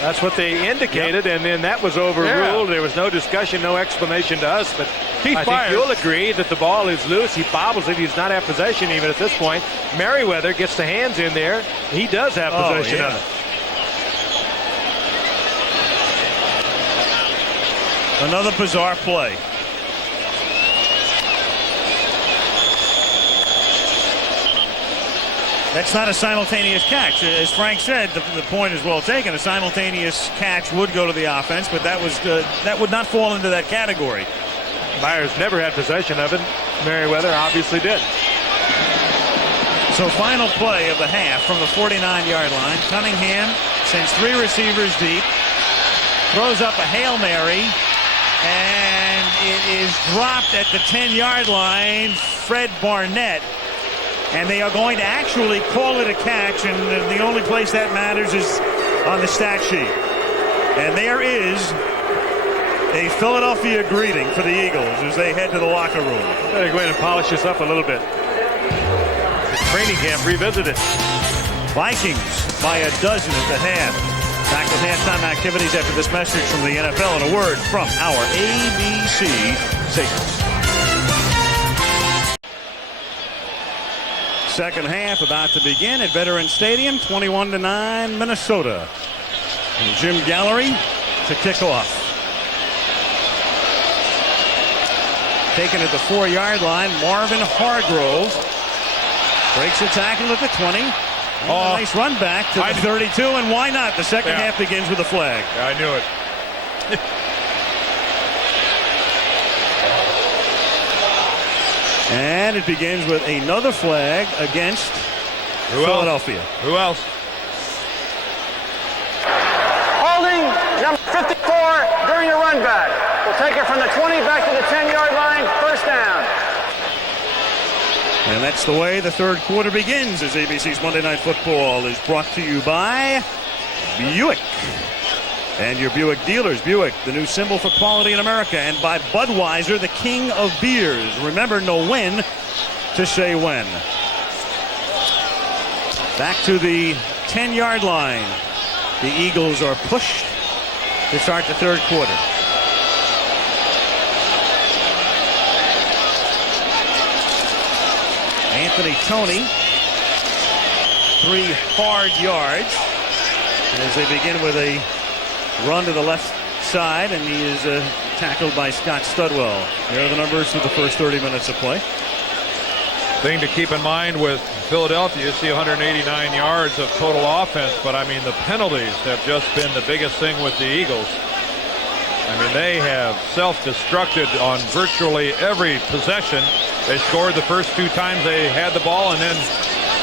That's what they indicated, and then that was overruled. There was no discussion, no explanation to us, but I think you'll agree that the ball is loose. He bobbles it. He does not have possession even at this point. Merriweather gets the hands in there. He does have possession of it. Another bizarre play. That's not a simultaneous catch. As Frank said, the point is well taken. A simultaneous catch would go to the offense, but that would not fall into that category. Byers never had possession of it. Merriweather obviously did. So final play of the half from the 49-yard line. Cunningham sends three receivers deep, throws up a Hail Mary, and it is dropped at the 10-yard line. Fred Barnett. And they are going to actually call it a catch, and the only place that matters is on the stat sheet. And there is a Philadelphia greeting for the Eagles as they head to the locker room. Better go ahead and polish this up a little bit. The training camp revisited. Vikings by a dozen at the half. Back with halftime activities after this message from the NFL and a word from our ABC stations. Second half about to begin at Veterans Stadium, 21-9 Minnesota. And Jim Gallery to kick off. Taken at the 4-yard line, Marvin Hargrove breaks the tackle at the 20. A nice run back to the 32, and why not? The second half begins with a flag. Yeah, I knew it. And it begins with another flag against Philadelphia. Who else? Holding number 54 during the run back. We'll take it from the 20 back to the 10-yard line. First down. And that's the way the third quarter begins as ABC's Monday Night Football is brought to you by Buick. And your Buick dealers. Buick, the new symbol for quality in America. And by Budweiser, the king of beers. Remember, know when to say when. Back to the 10-yard line. The Eagles are pushed to start the third quarter. Anthony Toney, 3 hard yards as they begin with a run to the left side, and he is tackled by Scott Studwell. There are the numbers through the first 30 minutes of play. Thing to keep in mind with Philadelphia, you see 189 yards of total offense, but I mean the penalties have just been the biggest thing with the Eagles. I mean, they have self-destructed on virtually every possession. They scored the first 2 times they had the ball, and then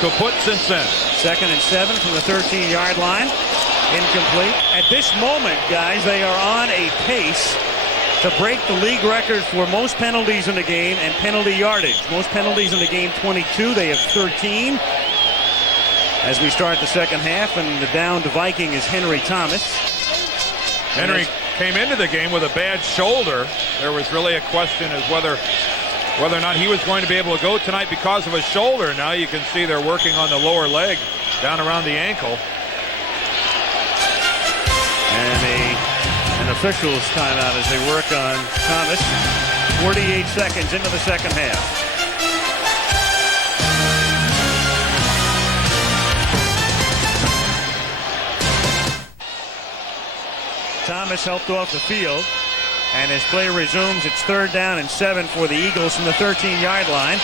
kaput since then. 2nd and 7 from the 13-yard line. Incomplete. At this moment, guys, they are on a pace to break the league record for most penalties in a game and penalty yardage. Most penalties in the game, 22. They have 13. As we start the second half, and the downed Viking is Henry Thomas. Henry came into the game with a bad shoulder. There was really a question as whether or not he was going to be able to go tonight because of his shoulder. Now you can see they're working on the lower leg down around the ankle. And an official's timeout as they work on Thomas. 48 seconds into the second half. Thomas helped off the field, and as play resumes, it's 3rd down and 7 for the Eagles from the 13-yard line.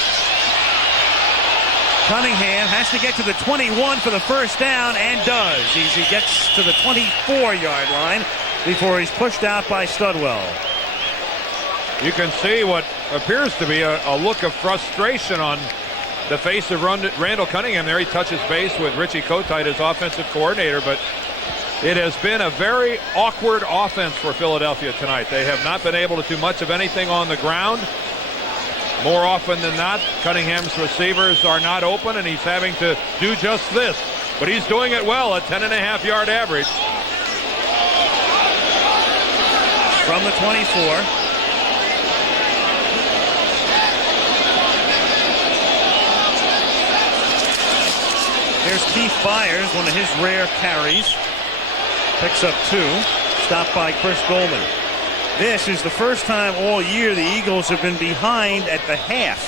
Cunningham has to get to the 21 for the first down, and does. He gets to the 24-yard line before he's pushed out by Studwell. You can see what appears to be a look of frustration on the face of Randall Cunningham there. He touches base with Richie Kotite, his offensive coordinator, but it has been a very awkward offense for Philadelphia tonight. They have not been able to do much of anything on the ground. More often than not, Cunningham's receivers are not open, and he's having to do just this. But he's doing it well, a 10.5-yard average. From the 24. Here's Keith Byers, one of his rare carries. Picks up 2. Stopped by Chris Goldman. This is the first time all year the Eagles have been behind at the half.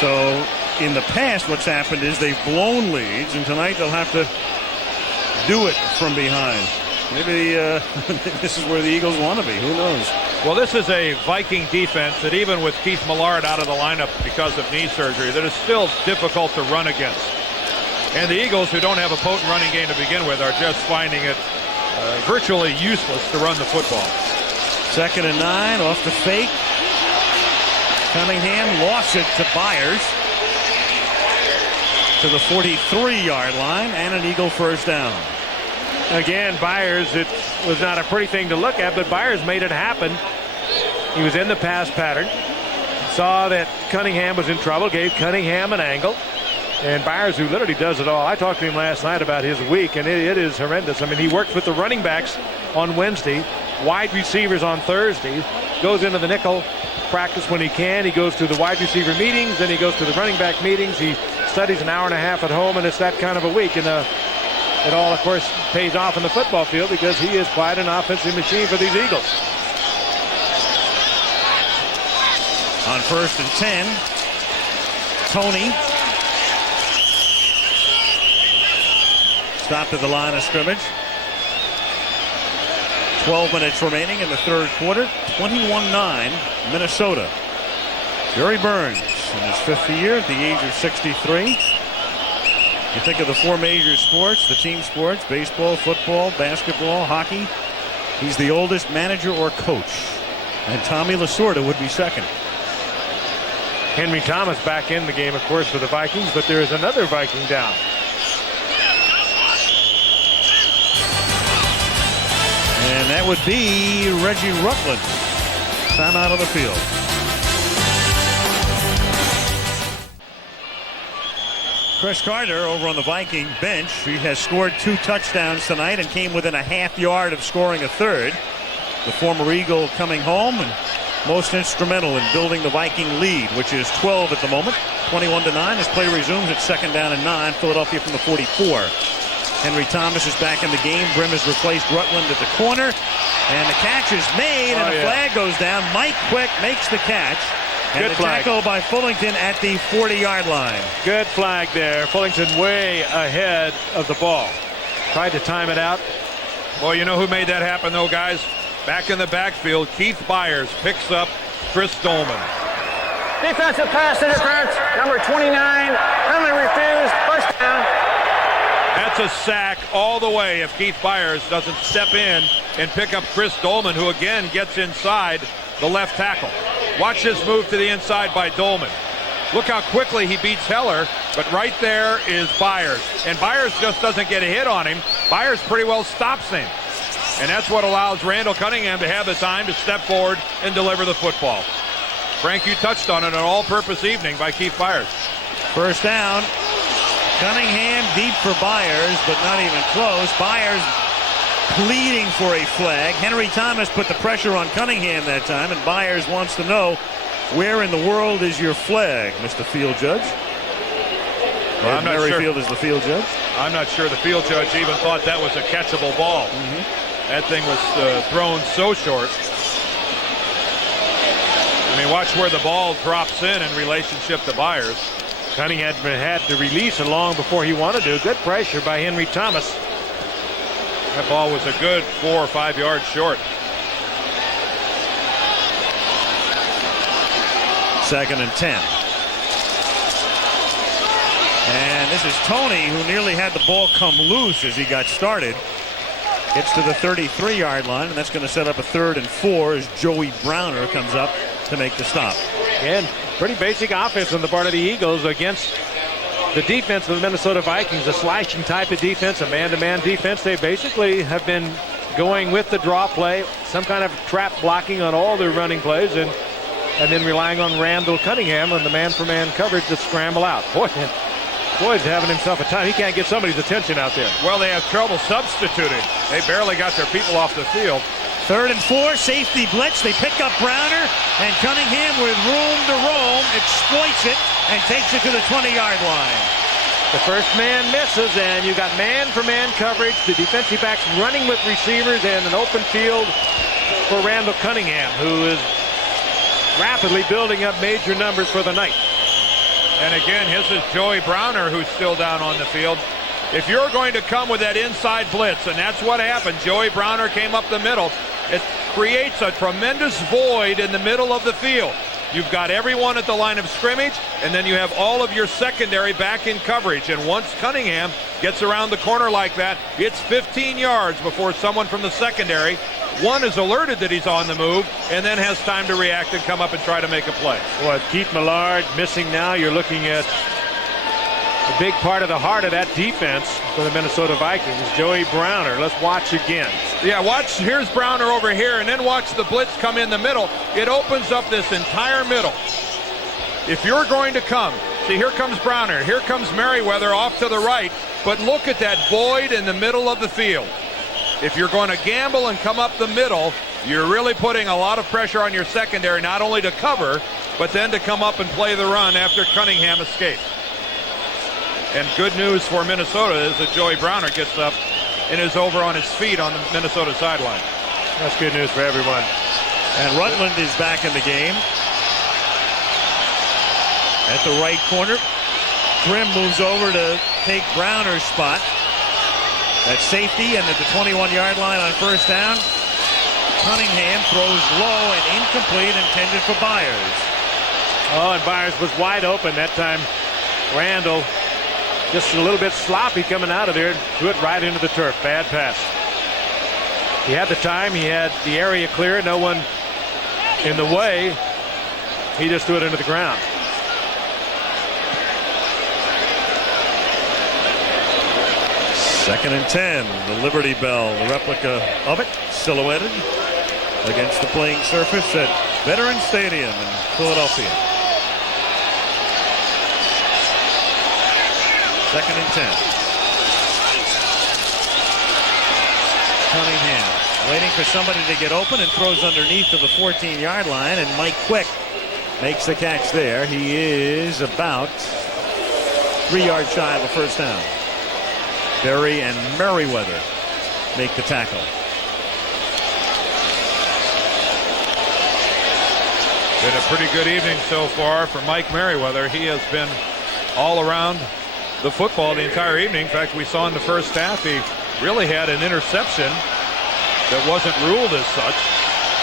So in the past, what's happened is they've blown leads, and tonight they'll have to do it from behind. Maybe this is where the Eagles want to be. Who knows? Well, this is a Viking defense that even with Keith Millard out of the lineup because of knee surgery, that is still difficult to run against. And the Eagles, who don't have a potent running game to begin with, are just finding it virtually useless to run the football. 2nd and 9 off the fake. Cunningham lost it to Byers to the 43-yard line, and an Eagle first down. Again, Byers, it was not a pretty thing to look at, but Byers made it happen. He was in the pass pattern, saw that Cunningham was in trouble, gave Cunningham an angle, and Byers, who literally does it all. I talked to him last night about his week, and it is horrendous. I mean, he works with the running backs on Wednesday, wide receivers on Thursday, goes into the nickel practice when he can. He goes to the wide receiver meetings, then he goes to the running back meetings. He studies an hour and a half at home, and it's that kind of a week. And it all, of course, pays off in the football field because he is quite an offensive machine for these Eagles. On 1st and 10, Tony stopped at the line of scrimmage. 12 minutes remaining in the third quarter. 21-9, Minnesota. Jerry Burns in his 5th year at the age of 63. You think of the 4 major sports, the team sports, baseball, football, basketball, hockey. He's the oldest manager or coach. And Tommy Lasorda would be second. Henry Thomas back in the game, of course, for the Vikings, but there is another Viking down. And that would be Reggie Rutland. Time out of the field. Chris Carter over on the Viking bench. He has scored 2 touchdowns tonight and came within a half-yard of scoring a third. The former Eagle coming home and most instrumental in building the Viking lead, which is 12 at the moment. 21-9 as play resumes at 2nd down and 9. Philadelphia from the 44. Henry Thomas is back in the game. Brim has replaced Rutland at the corner. And the catch is made, and the flag goes down. Mike Quick makes the catch. And Good the flag. tackle by Fullington at the 40-yard line. Good flag there. Fullington way ahead of the ball. Tried to time it out. Well, you know who made that happen, though, guys? Back in the backfield, Keith Byers picks up Chris Dolman. Defensive pass interference, number 29, penalty refused, first down. That's a sack all the way if Keith Byers doesn't step in and pick up Chris Dolman, who again gets inside the left tackle. Watch this move to the inside by Dolman. Look how quickly he beats Heller, but right there is Byers. And Byers just doesn't get a hit on him. Byers pretty well stops him. And that's what allows Randall Cunningham to have the time to step forward and deliver the football. Frank, you touched on it, an all-purpose evening by Keith Byers. First down. Cunningham deep for Byers, but not even close. Byers pleading for a flag. Henry Thomas put the pressure on Cunningham that time, and Byers wants to know, where in the world is your flag, Mr. Field Judge? Well, I'm not sure. Merrifield is the field judge. I'm not sure the field judge even thought that was a catchable ball. That thing was thrown so short. I mean, watch where the ball drops in relationship to Byers. Cunningham had to release it long before he wanted to. Good pressure by Henry Thomas. That ball was a good 4 or 5 yards short. Second and 10. And this is Tony, who nearly had the ball come loose as he got started. Gets to the 33-yard line, and that's going to set up a 3rd and 4 as Joey Browner comes up to make the stop. And pretty basic offense on the part of the Eagles against the defense of the Minnesota Vikings, a slashing type of defense, a man-to-man defense. They basically have been going with the draw play, some kind of trap blocking on all their running plays, and then relying on Randall Cunningham on the man-for-man coverage to scramble out. Boyd's having himself a time. He can't get somebody's attention out there. Well, they have trouble substituting. They barely got their people off the field. 3rd and 4, safety blitz. They pick up Browner, and Cunningham with room to roam exploits it and takes it to the 20-yard line. The first man misses, and you got man-for-man coverage. The defensive backs running with receivers and an open field for Randall Cunningham, who is rapidly building up major numbers for the night. And again, this is Joey Browner, who's still down on the field. If you're going to come with that inside blitz, and that's what happened, Joey Browner came up the middle, it creates a tremendous void in the middle of the field. You've got everyone at the line of scrimmage, and then you have all of your secondary back in coverage. And once Cunningham gets around the corner like that, it's 15 yards before someone from the secondary, one, is alerted that he's on the move, and then has time to react and come up and try to make a play. Well, Keith Millard missing now. You're looking at a big part of the heart of that defense for the Minnesota Vikings, Joey Browner. Let's watch again. Yeah, watch. Here's Browner over here, and then watch the blitz come in the middle. It opens up this entire middle. If you're going to come, see, here comes Browner. Here comes Merriweather off to the right, but look at that void in the middle of the field. If you're going to gamble and come up the middle, you're really putting a lot of pressure on your secondary, not only to cover, but then to come up and play the run after Cunningham escapes. And good news for Minnesota is that Joey Browner gets up and is over on his feet on the Minnesota sideline. That's good news for everyone. And Rutland is back in the game. At the right corner, Grimm moves over to take Browner's spot. That's safety, and at the 21-yard line on first down, Cunningham throws low and incomplete, intended for Byers. Oh, and Byers was wide open that time. Randall just a little bit sloppy coming out of there, threw it right into the turf. Bad pass. He had the time, he had the area clear, no one in the way. He just threw it into the ground. Second and 10, the Liberty Bell, the replica of it, silhouetted against the playing surface at Veterans Stadium in Philadelphia. Second and 10. Cunningham waiting for somebody to get open and throws underneath to the 14-yard line, and Mike Quick makes the catch there. He is about 3 yards shy of a first down. Berry and Merriweather make the tackle. Been a pretty good evening so far for Mike Merriweather. He has been all around the football the entire evening. In fact, we saw in the first half he really had an interception that wasn't ruled as such.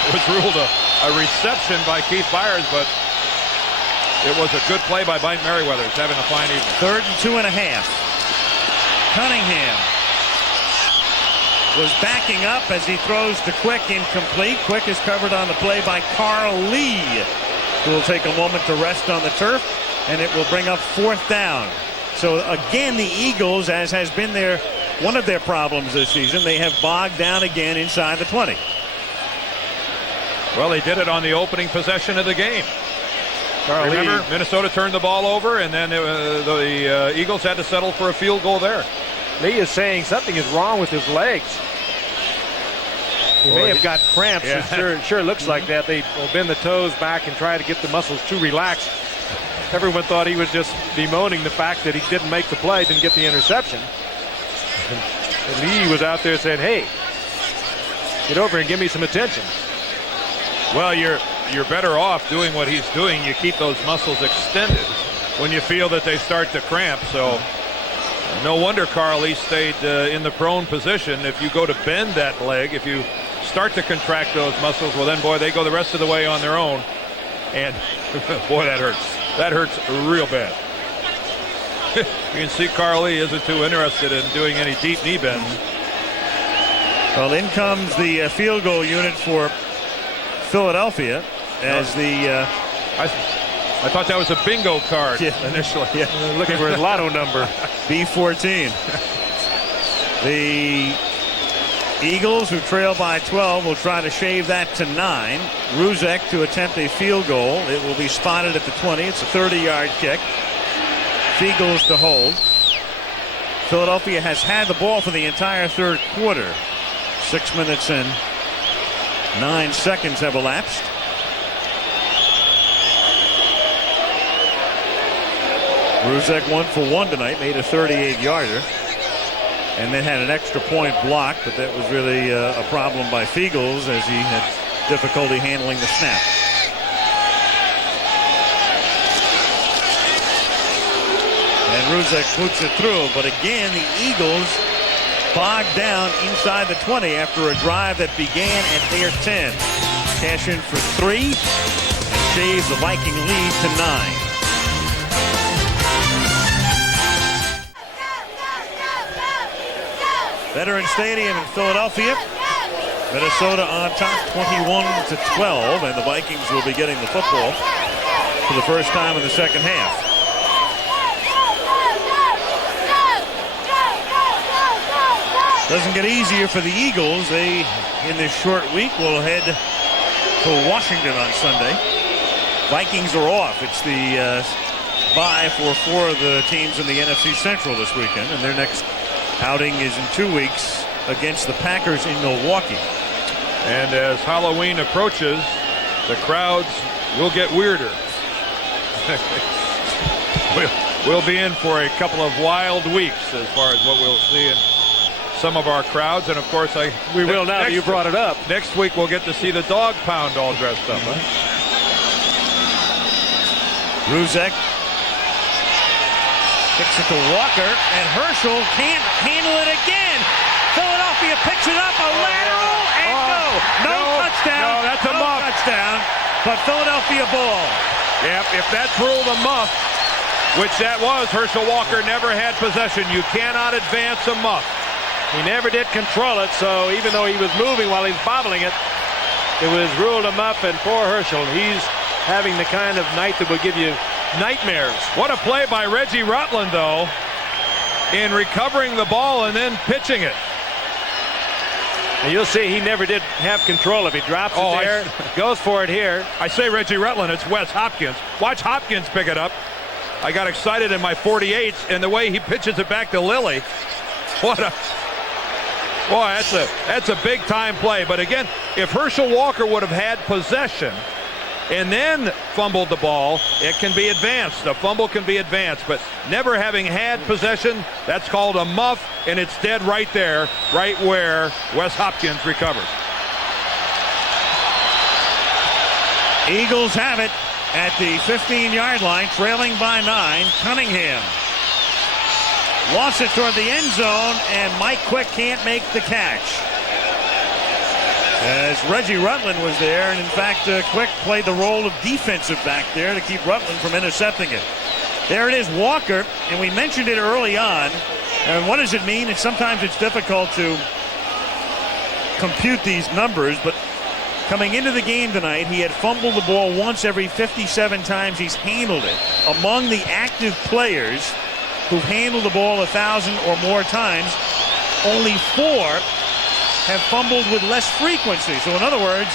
It was ruled a reception by Keith Byers, but it was a good play by Mike Merriweather. He's having a fine evening. 3rd and 2.5. Cunningham was backing up as he throws to Quick, incomplete. Quick is covered on the play by Carl Lee, who will take a moment to rest on the turf, and it will bring up 4th down. So again, the Eagles, as has been one of their problems this season, they have bogged down again inside the 20. Well, they did it on the opening possession of the game. Remember, Minnesota turned the ball over, and then the Eagles had to settle for a field goal there. Lee is saying something is wrong with his legs. He may have got cramps. Yeah. It sure looks like that. They will bend the toes back and try to get the muscles too relaxed. Everyone thought he was just bemoaning the fact that he didn't make the play, didn't get the interception. And Lee was out there saying, hey, get over and give me some attention. Well, you're better off doing what he's doing. You keep those muscles extended when you feel that they start to cramp. So no wonder Carl Lee stayed in the prone position. If you go to bend that leg, if you start to contract those muscles, well then, boy, they go the rest of the way on their own. And, boy, that hurts. That hurts real bad. You can see Carl Lee isn't too interested in doing any deep knee bends. Well, in comes the field goal unit for Philadelphia as I thought that was a bingo card initially. Yeah. Looking for his lotto number. B14. The Eagles, who trail by 12, will try to shave that to 9. Ruzek to attempt a field goal. It will be spotted at the 20. It's a 30-yard kick. Fiegels to hold. Philadelphia has had the ball for the entire third quarter. 6 minutes and 9 seconds have elapsed. Ruzek 1 for 1 tonight, made a 38-yarder. And then had an extra point block, but that was really a problem by Fiegels as he had difficulty handling the snap. And Ruzek puts it through, but again, the Eagles bogged down inside the 20 after a drive that began at their 10. Cash in for 3, and shave the Viking lead to 9. Veterans Stadium in Philadelphia. Minnesota on top 21-12, and the Vikings will be getting the football for the first time in the second half. Doesn't get easier for the Eagles. They, in this short week, will head to Washington on Sunday. Vikings are off. It's the bye for 4 of the teams in the NFC Central this weekend, and their next outing is in 2 weeks against the Packers in Milwaukee. And as Halloween approaches, the crowds will get weirder. We'll be in for a couple of wild weeks as far as what we'll see in some of our crowds. And of course, we will now that you brought it up. Next week we'll get to see the dog pound all dressed up. Huh? Ruzek kicks it to Walker, and Herschel can't handle it again. Philadelphia picks it up, a lateral, and no touchdown. No, that's a muff. Touchdown, but Philadelphia ball. Yep, if that's ruled a muff, which that was, Herschel Walker never had possession. You cannot advance a muff. He never did control it, so even though he was moving while he was bobbling it, it was ruled a muff, and poor Herschel. He's having the kind of night that will give you nightmares. What a play by Reggie Rutland, though, in recovering the ball and then pitching it. And you'll see he never did have control. If he drops it there, goes for it here. I say Reggie Rutland, it's Wes Hopkins. Watch Hopkins pick it up. I got excited in my 48s, and the way he pitches it back to Lilly. What a... Boy, that's a big-time play. But again, if Herschel Walker would have had possession and then fumbled the ball, it can be advanced. The fumble can be advanced, but never having had possession, that's called a muff, and it's dead right there, right where Wes Hopkins recovers. Eagles have it at the 15-yard line, trailing by 9. Cunningham lost it toward the end zone, and Mike Quick can't make the catch. As Reggie Rutland was there, and in fact, Quick played the role of defensive back there to keep Rutland from intercepting it. There it is, Walker, and we mentioned it early on. And what does it mean? Sometimes it's difficult to compute these numbers, but coming into the game tonight, he had fumbled the ball once every 57 times he's handled it. Among the active players who've handled the ball 1,000 or more times, only 4 have fumbled with less frequency. So in other words,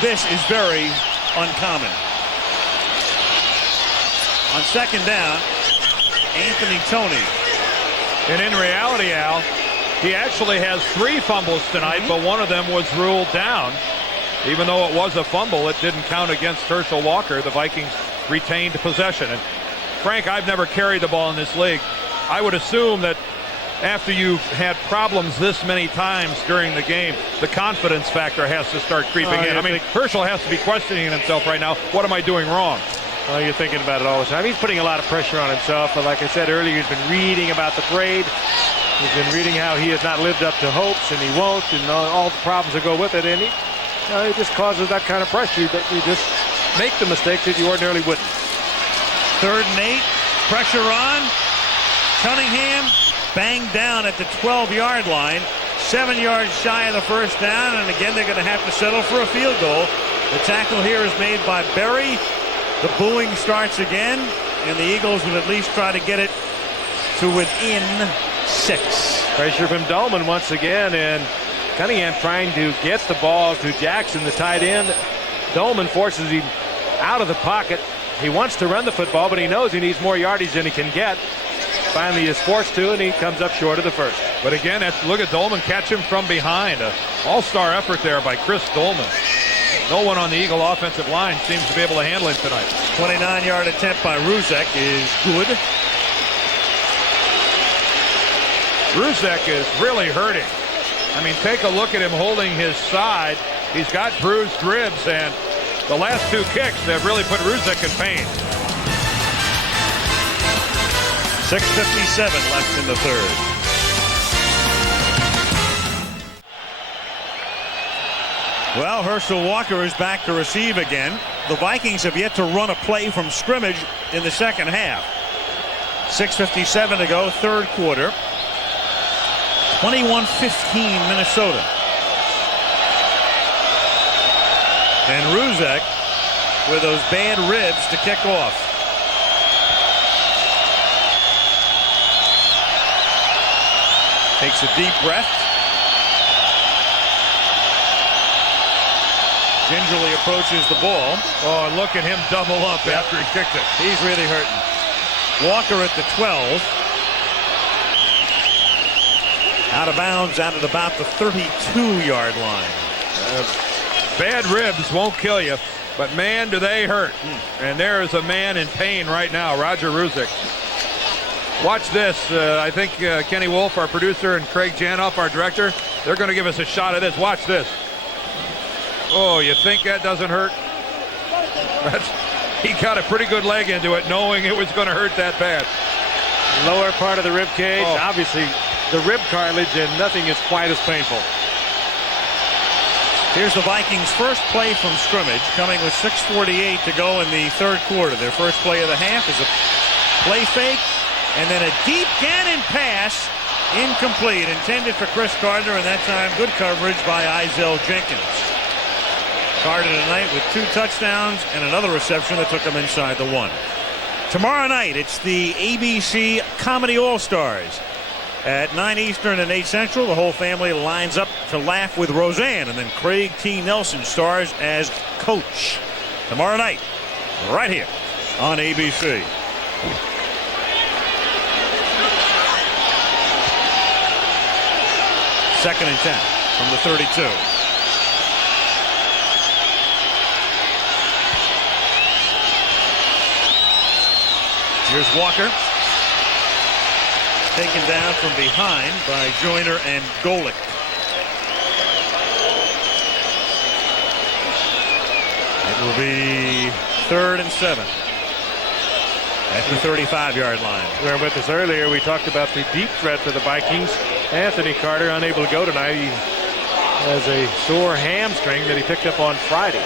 this is very uncommon. On second down, Anthony Toney. And in reality, Al, he actually has 3 fumbles tonight, but one of them was ruled down. Even though it was a fumble, it didn't count against Herschel Walker. The Vikings retained possession. And Frank, I've never carried the ball in this league. I would assume that after you've had problems this many times during the game, the confidence factor has to start creeping in. I mean, Herschel has to be questioning himself right now. What am I doing wrong? Well, you're thinking about it all the time. He's putting a lot of pressure on himself. But like I said earlier, he's been reading about the parade. He's been reading how he has not lived up to hopes, and he won't, and all the problems that go with it. And it just causes that kind of pressure that you just make the mistakes that you ordinarily wouldn't. 3rd and 8. Pressure on. Cunningham banged down at the 12-yard line. 7 yards shy of the first down. And again, they're going to have to settle for a field goal. The tackle here is made by Berry. The booing starts again, and the Eagles would at least try to get it to within 6. Pressure from Dolman once again, and Cunningham trying to get the ball to Jackson, the tight end. Dolman forces him out of the pocket. He wants to run the football, but he knows he needs more yardage than he can get. Finally, he is forced to, and he comes up short of the first. But again, look at Dolman catch him from behind. An all-star effort there by Chris Dolman. No one on the Eagle offensive line seems to be able to handle him tonight. 29-yard attempt by Ruzek is good. Ruzek is really hurting. I mean, take a look at him holding his side. He's got bruised ribs, and the last 2 kicks have really put Ruzek in pain. 6:57 left in the 3rd. Well, Herschel Walker is back to receive again. The Vikings have yet to run a play from scrimmage in the second half. 6:57 to go, 3rd quarter. 21-15 Minnesota. And Ruzek with those bad ribs to kick off. Takes a deep breath. Gingerly approaches the ball. Oh, look at him double up after he kicked it. He's really hurting. Walker at the 12. Out of bounds out at about the 32-yard line. Bad ribs won't kill you, but man, do they hurt. And there is a man in pain right now, Roger Ruzek. Watch this. I think Kenny Wolf, our producer, and Craig Janoff, our director, they're going to give us a shot of this. Watch this. Oh, you think that doesn't hurt? He got a pretty good leg into it, knowing it was going to hurt that bad. Lower part of the rib cage, obviously the rib cartilage, and nothing is quite as painful. Here's the Vikings' first play from scrimmage, coming with 6:48 to go in the 3rd quarter. Their first play of the half is a play fake, and then a deep cannon pass, incomplete, intended for Chris Gardner, and that time good coverage by Izell Jenkins. Gardner tonight with 2 touchdowns and another reception that took him inside the 1. Tomorrow night, it's the ABC Comedy All-Stars. At 9 Eastern and 8 Central, the whole family lines up to laugh with Roseanne, and then Craig T. Nelson stars as Coach. Tomorrow night, right here on ABC. Second and 10 from the 32. Here's Walker. Taken down from behind by Joyner and Golick. will be 3rd and 7 at the 35-yard line. We were with us earlier. We talked about the deep threat for the Vikings. Anthony Carter unable to go tonight. He has a sore hamstring that he picked up on Friday.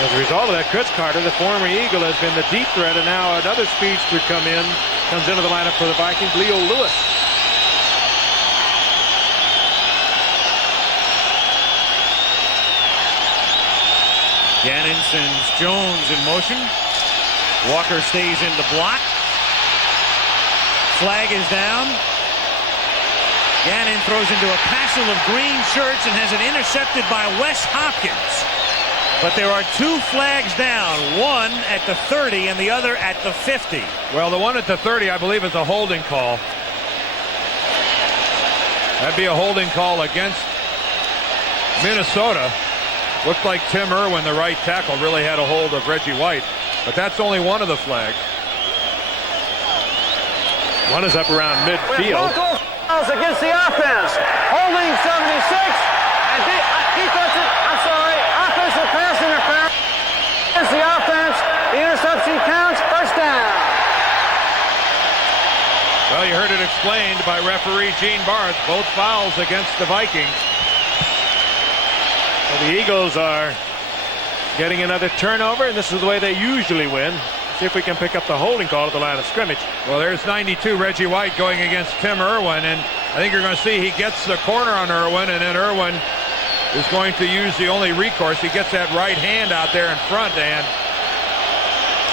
As a result of that, Chris Carter, the former Eagle, has been the deep threat, and now another speedster comes into the lineup for the Vikings, Leo Lewis. Gannon sends Jones in motion. Walker stays in the block. Flag is down. Gannon throws into a passel of green shirts and has it intercepted by Wes Hopkins. But there are 2 flags down, one at the 30 and the other at the 50. Well, the one at the 30, I believe, is a holding call. That'd be a holding call against Minnesota. Looked like Tim Irwin, the right tackle, really had a hold of Reggie White. But that's only one of the flags. One is up around midfield. Fouls against the offense. Holding 76. And defensive, offensive pass interference. Against the offense. The interception counts. First down. Well, you heard it explained by referee Gene Barth. Both fouls against the Vikings. Well, the Eagles are getting another turnover, and this is the way they usually win. See if we can pick up the holding call at the line of scrimmage. Well, there's 92 Reggie White going against Tim Irwin, and I think you're going to see he gets the corner on Irwin, and then Irwin is going to use the only recourse. He gets that right hand out there in front, and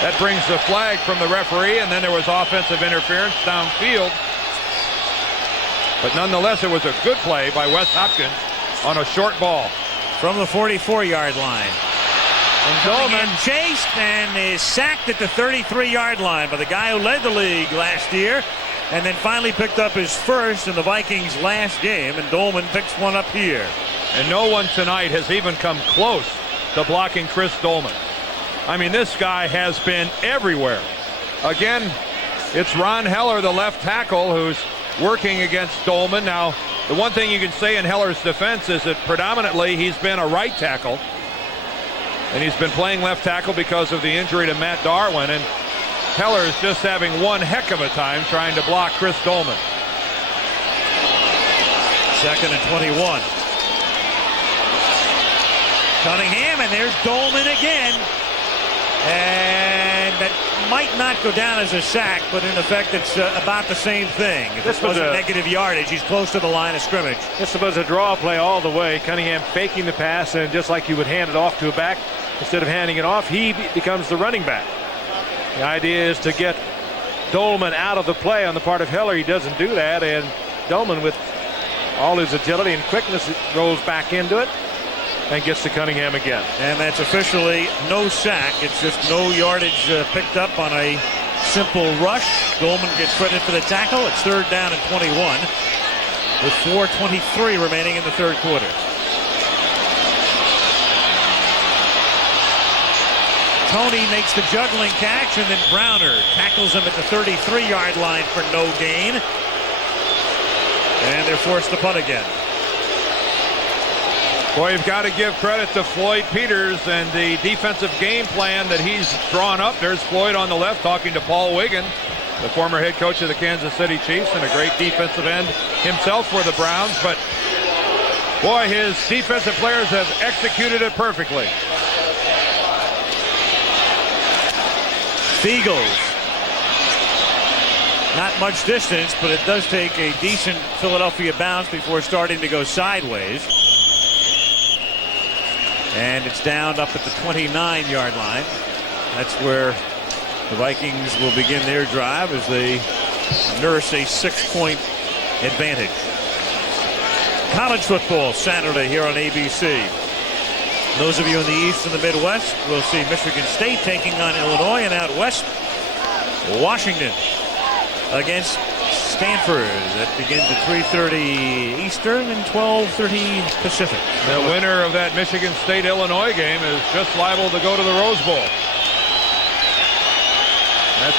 that brings the flag from the referee, and then there was offensive interference downfield. But nonetheless, it was a good play by Wes Hopkins on a short ball. From the 44-yard line. And Dolman chased and is sacked at the 33-yard line by the guy who led the league last year and then finally picked up his first in the Vikings' last game, and Dolman picks one up here. And no one tonight has even come close to blocking Chris Dolman. I mean, this guy has been everywhere. Again, it's Ron Heller, the left tackle, who's working against Dolman. Now, the one thing you can say in Heller's defense is that predominantly he's been a right tackle. And he's been playing left tackle because of the injury to Matt Darwin. And Heller is just having one heck of a time trying to block Chris Dolman. 2nd and 21. Cunningham, and there's Dolman again. And that might not go down as a sack, but in effect it's about the same thing. If this was a negative yardage, he's close to the line of scrimmage. This was a draw play all the way. Cunningham faking the pass, and just like you would hand it off to a back, instead of handing it off, he becomes the running back. The idea is to get Dolman out of the play on the part of Heller. He doesn't do that, and Dolman, with all his agility and quickness, rolls back into it and gets to Cunningham again. And that's officially no sack. It's just no yardage picked up on a simple rush. Dolman gets credit for the tackle. It's 3rd down and 21 with 4:23 remaining in the 3rd quarter. Tony makes the juggling catch, and then Browner tackles him at the 33-yard line for no gain. And they're forced to punt again. Boy, you've got to give credit to Floyd Peters and the defensive game plan that he's drawn up. There's Floyd on the left talking to Paul Wiggin, the former head coach of the Kansas City Chiefs and a great defensive end himself for the Browns. But, boy, his defensive players have executed it perfectly. Beagles. Not much distance, but it does take a decent Philadelphia bounce before starting to go sideways. And it's down up at the 29-yard line. That's where the Vikings will begin their drive as they nurse a 6-point advantage. College football Saturday here on ABC. Those of you in the East and the Midwest will see Michigan State taking on Illinois, and out west, Washington against Stanford. That begins at 3:30 Eastern and 12:30 Pacific. The winner of that Michigan State-Illinois game is just liable to go to the Rose Bowl.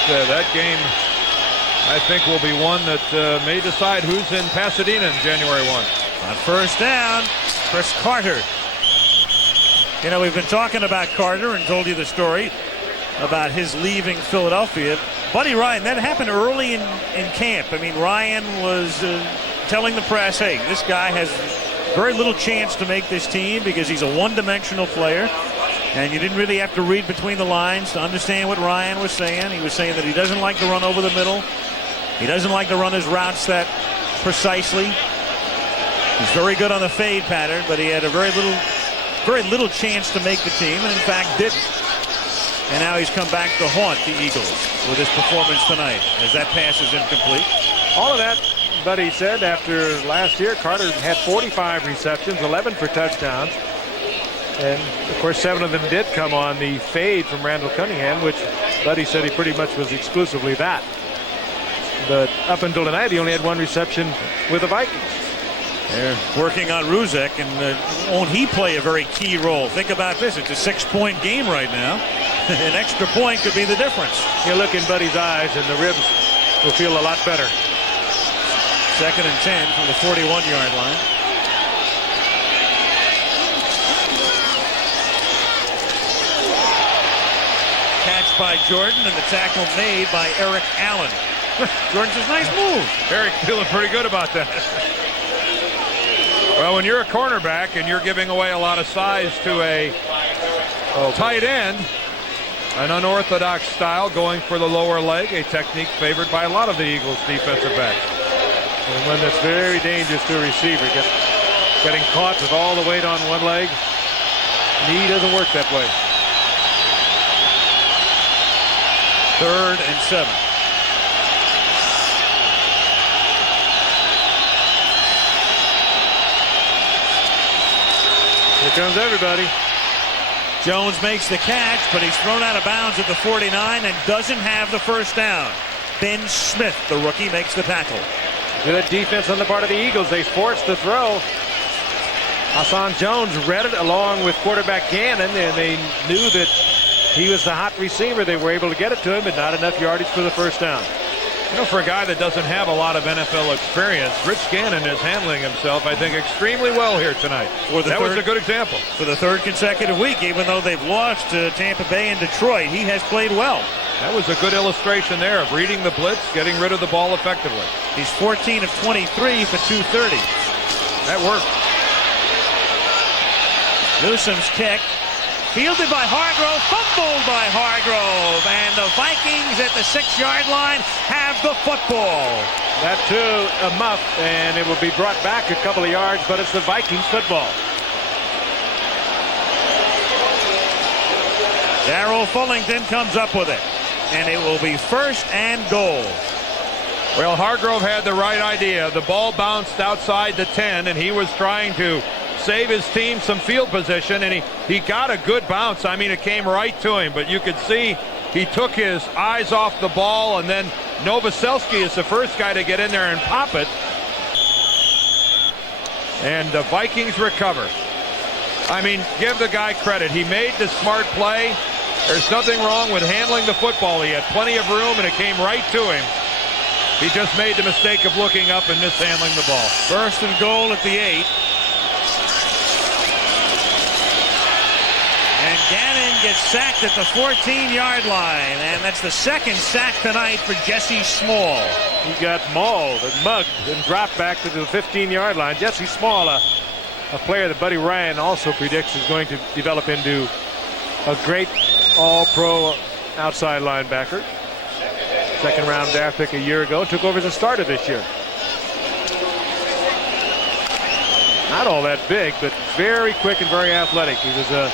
That game, I think, will be one that may decide who's in Pasadena on January 1. On 1st down, Chris Carter You know, we've been talking about Carter and told you the story about his leaving Philadelphia. Buddy Ryan, that happened early in camp. I mean, Ryan was telling the press, hey, this guy has very little chance to make this team because he's a one-dimensional player. And you didn't really have to read between the lines to understand what Ryan was saying. He was saying that he doesn't like to run over the middle. He doesn't like to run his routes that precisely. He's very good on the fade pattern, but he had a very little chance to make the team, and in fact didn't. And now he's come back to haunt the Eagles with his performance tonight as that pass is incomplete. All of that, Buddy said, after last year, Carter had 45 receptions, 11 for touchdowns. And, of course, 7 of them did come on the fade from Randall Cunningham, which Buddy said he pretty much was exclusively that. But up until tonight, he only had 1 reception with the Vikings. They're working on Ruzek, and won't he play a very key role? Think about this. It's a 6-point game right now. An extra point could be the difference. You look in Buddy's eyes, and the ribs will feel a lot better. 2nd and 10 from the 41-yard line. Catch by Jordan, and the tackle made by Eric Allen. Jordan says, nice move. Eric feeling pretty good about that. Well, when you're a cornerback and you're giving away a lot of size to a tight end, an unorthodox style going for the lower leg, a technique favored by a lot of the Eagles defensive backs. And one that's very dangerous to a receiver. Getting caught with all the weight on one leg. Knee doesn't work that way. 3rd and 7. Here comes everybody. Jones makes the catch, but he's thrown out of bounds at the 49 and doesn't have the first down. Ben Smith, the rookie, makes the tackle. Good defense on the part of the Eagles. They forced the throw. Hassan Jones read it along with quarterback Gannon, and they knew that he was the hot receiver. They were able to get it to him, but not enough yardage for the first down. You know, for a guy that doesn't have a lot of NFL experience, Rich Gannon is handling himself, I think, extremely well here tonight. That was a good example. For the 3rd consecutive week, even though they've lost to Tampa Bay and Detroit, he has played well. That was a good illustration there of reading the blitz, getting rid of the ball effectively. He's 14 of 23 for 230. That worked. Newsom's kick. Fielded by Hargrove, fumbled by Hargrove, and the Vikings at the 6-yard line have the football. That too, a muff, and it will be brought back a couple of yards, but it's the Vikings football. Darrell Fullington comes up with it, and it will be 1st and goal. Well, Hargrove had the right idea. The ball bounced outside the 10, and he was trying to save his team some field position, and he got a good bounce. I mean, it came right to him, but you could see he took his eyes off the ball, and then Novoselsky is the first guy to get in there and pop it. And the Vikings recover. I mean, give the guy credit. He made the smart play. There's nothing wrong with handling the football. He had plenty of room, and it came right to him. He just made the mistake of looking up and mishandling the ball. 1st and goal at the 8. And Gannon gets sacked at the 14-yard line, and that's the 2nd sack tonight for Jesse Small. He got mauled and mugged and dropped back to the 15-yard line. Jesse Small, a player that Buddy Ryan also predicts is going to develop into a great all-pro outside linebacker. 2nd-round draft pick a year ago, took over as a starter this year. Not all that big, but very quick and very athletic. He was a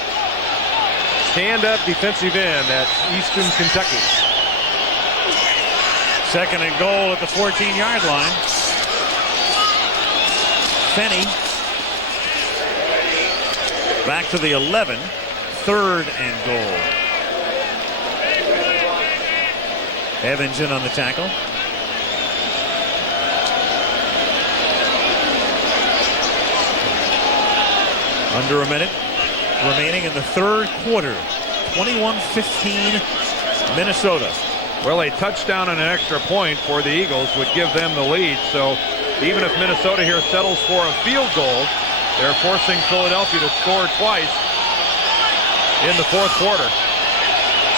stand-up defensive end at Eastern Kentucky. 2nd and goal at the 14-yard line. Finney back to the 11. 3rd and goal. Evans in on the tackle. Under a minute remaining in the 3rd quarter. 21-15 Minnesota. Well, a touchdown and an extra point for the Eagles would give them the lead. So even if Minnesota here settles for a field goal, they're forcing Philadelphia to score twice. in the fourth quarter.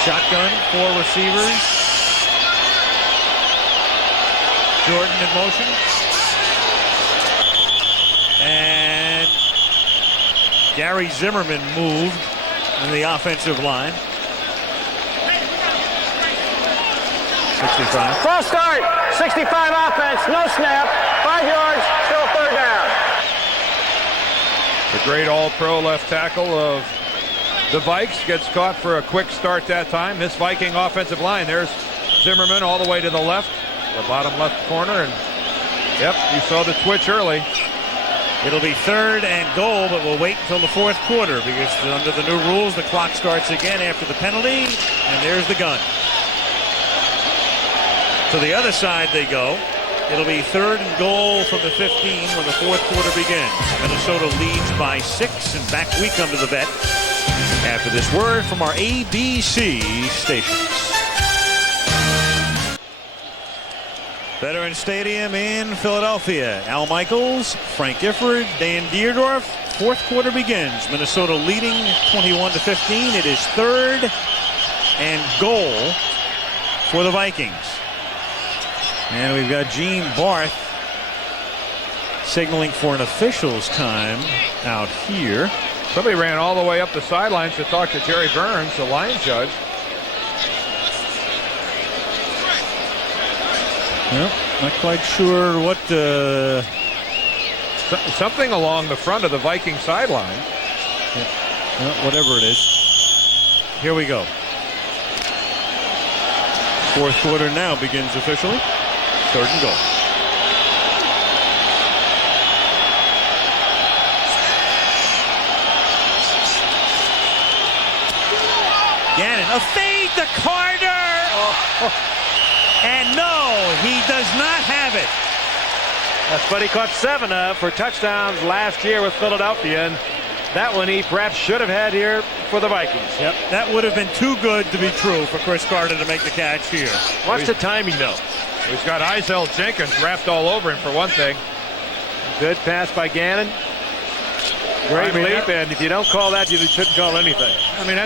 Shotgun, 4 receivers. Jordan in motion. And Gary Zimmerman moved in the offensive line. 65. False start. 65 offense. No snap. 5 yards. Still third down. The great all-pro left tackle of the Vikes gets caught for a quick start that time. This Viking offensive line. There's Zimmerman all the way to the left, the bottom left corner. And yep, you saw the twitch early. It'll be 3rd and goal, but we'll wait until the fourth quarter because under the new rules, the clock starts again after the penalty. And there's the gun. To the other side they go. It'll be 3rd and goal from the 15 when the fourth quarter begins. Minnesota leads by 6, and back we come to the vet after this word from our ABC stations. Veterans Stadium in Philadelphia. Al Michaels, Frank Gifford, Dan Dierdorf. Fourth quarter begins. Minnesota leading 21-15. It is 3rd and goal for the Vikings. And we've got Gene Barth signaling for an official's time out here. Somebody ran all the way up the sidelines to talk to Jerry Burns, the line judge. Well, not quite sure what something along the front of the Viking sideline. Yeah. Well, whatever it is. Here we go. Fourth quarter now begins officially. 3rd and goal. Gannon, a fade to Carter. And no, he does not have it. That's what he caught 7 of for touchdowns last year with Philadelphia. And that one he perhaps should have had here for the Vikings. Yep, that would have been too good to be true for Chris Carter to make the catch here. Watch the timing, though. He's got Isel Jenkins wrapped all over him for one thing. Good pass by Gannon. Great leap, and if you don't call that, you shouldn't call anything. I mean,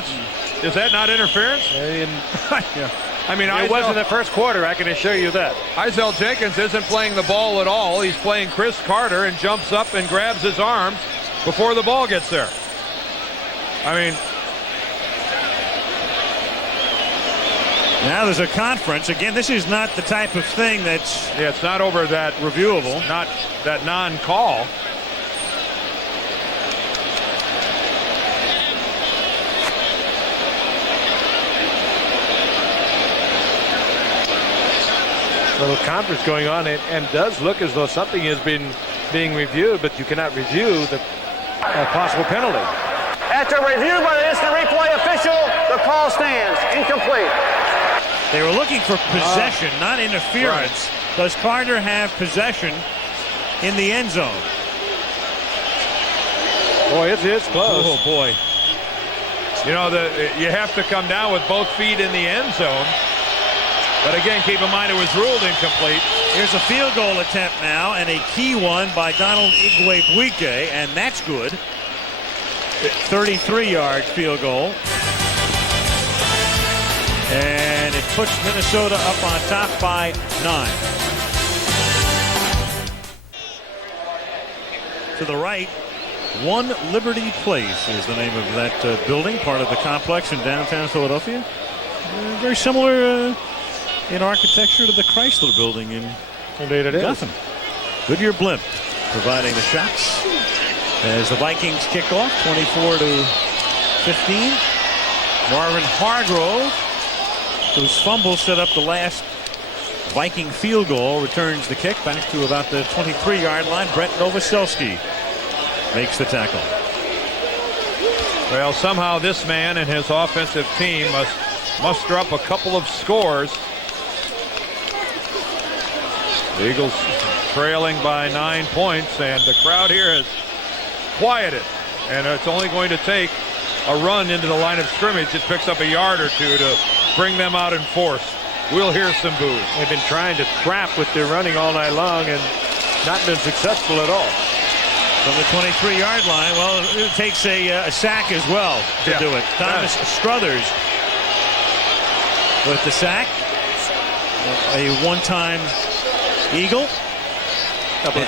is that not interference? Yeah. I mean, it wasn't the first quarter, I can assure you that. Isel Jenkins isn't playing the ball at all. He's playing Chris Carter and jumps up and grabs his arms before the ball gets there. I mean, now there's a conference. Again, this is not the type of thing that's it's not over that reviewable. Not that non-call. Little conference going on, and does look as though something is being reviewed, but you cannot review the possible penalty. After review by the instant replay official, the call stands incomplete. They were looking for possession, not interference. Right. Does Carter have possession in the end zone? Boy, it is close. Oh, boy. You know, you have to come down with both feet in the end zone. But again, keep in mind it was ruled incomplete. Here's a field goal attempt now, and a key one by Donald Igwebuike, and that's good. 33-yard field goal. And it puts Minnesota up on top by 9. To the right, One Liberty Place is the name of that building, part of the complex in downtown Philadelphia. Very similar in architecture to the Chrysler building in Gotham. Goodyear Blimp providing the shots as the Vikings kick off 24-15. Marvin Hargrove, whose fumble set up the last Viking field goal, returns the kick back to about the 23-yard line. Brett Novoselsky makes the tackle. Well, somehow this man and his offensive team must muster up a couple of scores. The Eagles trailing by 9 points, and the crowd here has quieted. And it's only going to take a run into the line of scrimmage. It picks up a yard or two to bring them out in force. We'll hear some boos. They've been trying to trap with their running all night long and not been successful at all. From the 23-yard line. Well, it takes a sack as well to do it. Thomas Struthers with the sack. A one-time Eagle. Couple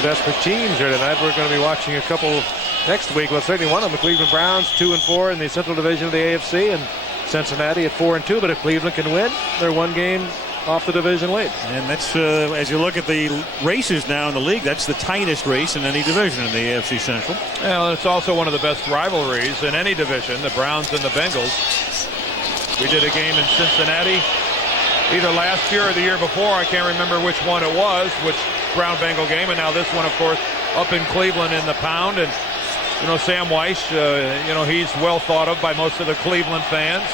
desperate teams here tonight. We're going to be watching a couple next week. Well, certainly one of them, the Cleveland Browns, 2-4 in the Central Division of the AFC, and Cincinnati at 4-2. But if Cleveland can win, they're one game off the division lead. And that's, as you look at the races now in the league, that's the tightest race in any division in the AFC Central. Well, it's also one of the best rivalries in any division, the Browns and the Bengals. We did a game in Cincinnati either last year or the year before. I can't remember which one it was, which Brown-Bengal game, and now this one, of course, up in Cleveland in the Pound. And, you know, Sam Weiss, he's well thought of by most of the Cleveland fans.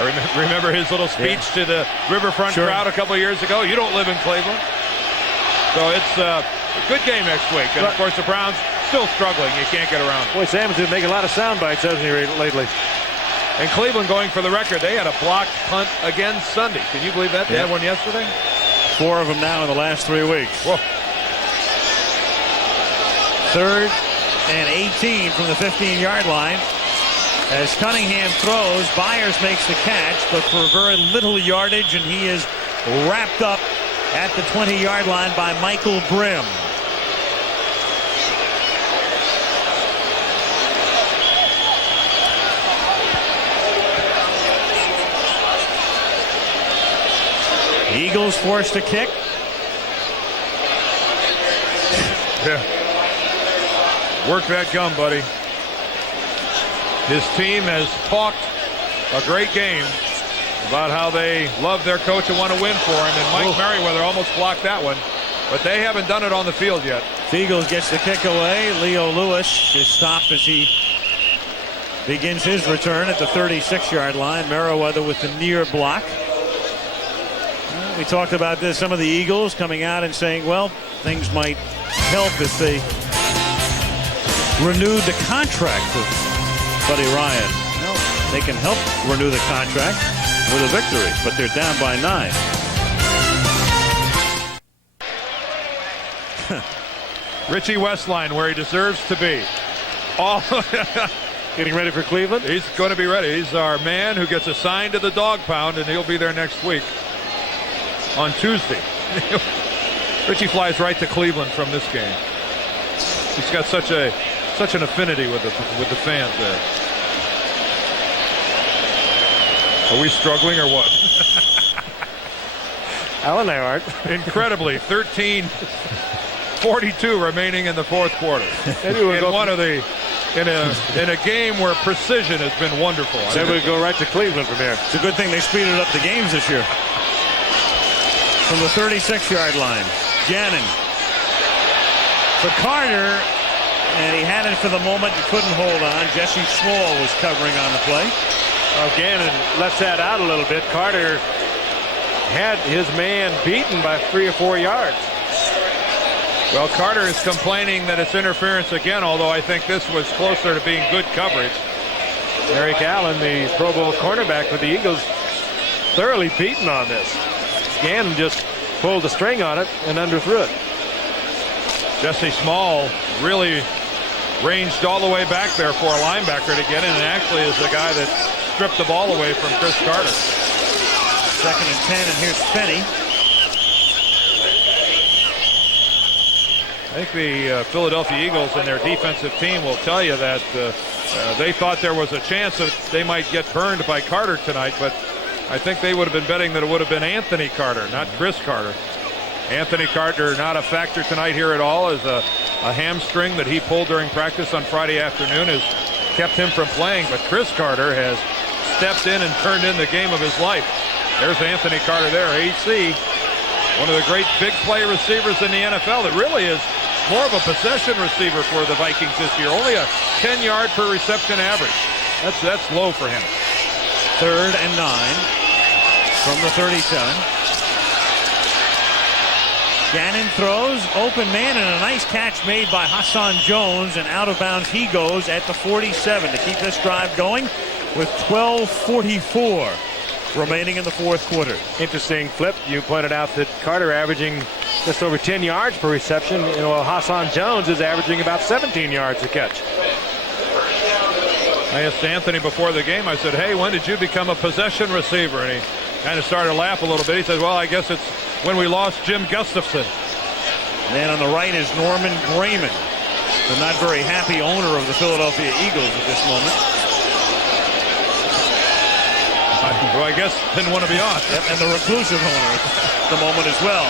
I remember his little speech to the Riverfront crowd a couple of years ago. You don't live in Cleveland. So it's a good game next week. And, of course, the Browns still struggling. You can't get around. Boy, Sam's been making a lot of sound bites, hasn't he, lately? And Cleveland, going for the record, they had a blocked punt again Sunday. Can you believe that? They had one yesterday? 4 of them now in the last 3 weeks. Whoa. 3rd and 18 from the 15-yard line. As Cunningham throws, Byers makes the catch, but for very little yardage, and he is wrapped up at the 20-yard line by Michael Brim. Eagles forced a kick. Yeah. Work that gum, buddy. His team has talked a great game about how they love their coach and want to win for him. And Mike Merriweather almost blocked that one, but they haven't done it on the field yet. Eagles gets the kick away. Leo Lewis is stopped as he begins his return at the 36-yard line. Merriweather with the near block. We talked about this. Some of the Eagles coming out and saying, well, things might help if they renewed the contract for Buddy Ryan. No, they can help renew the contract with a victory, but they're down by 9. Richie Westline, where he deserves to be. Getting ready for Cleveland? He's going to be ready. He's our man who gets assigned to the dog pound, and he'll be there next week on Tuesday. Richie flies right to Cleveland from this game. He's got such an affinity with the fans there. Are we struggling or what? Alan, they aren't. Incredibly, 13:42 remaining in the fourth quarter. In a game where precision has been wonderful. So we go right to Cleveland from here. It's a good thing they speeded up the games this year. From the 36-yard line, Gannon for Carter, and he had it for the moment and couldn't hold on. Jesse Small was covering on the play. Gannon left that out a little bit. Carter had his man beaten by 3 or 4 yards. Well, Carter is complaining that it's interference again, although I think this was closer to being good coverage. Eric Allen, the Pro Bowl cornerback for the Eagles, thoroughly beaten on this. Gannon just pulled the string on it and underthrew it. Jesse Small really ranged all the way back there for a linebacker to get in, and actually is the guy that stripped the ball away from Chris Carter. 2nd and 10, and here's Finney. I think the Philadelphia Eagles and their defensive team will tell you that they thought there was a chance that they might get burned by Carter tonight, but I think they would have been betting that it would have been Anthony Carter, not Chris Carter. Anthony Carter not a factor tonight here at all, as a hamstring that he pulled during practice on Friday afternoon has kept him from playing, but Chris Carter has stepped in and turned in the game of his life. There's Anthony Carter there, AC, one of the great big play receivers in the NFL. It really is more of a possession receiver for the Vikings this year. Only a 10-yard per reception average. That's low for him. 3rd and 9 from the 37. Gannon throws, open man, and a nice catch made by Hassan Jones, and out of bounds he goes at the 47 to keep this drive going with 12:44 remaining in the fourth quarter. Interesting flip. You pointed out that Carter averaging just over 10 yards per reception. While Hassan Jones is averaging about 17 yards a catch. I asked Anthony before the game, I said, hey, when did you become a possession receiver? And he kind of started to laugh a little bit. He said, well, I guess it's when we lost Jim Gustafson. Man on the right is Norman Grayman, the not very happy owner of the Philadelphia Eagles at this moment. Well, I guess didn't want to be on. Yep, and the reclusive owner at the moment as well.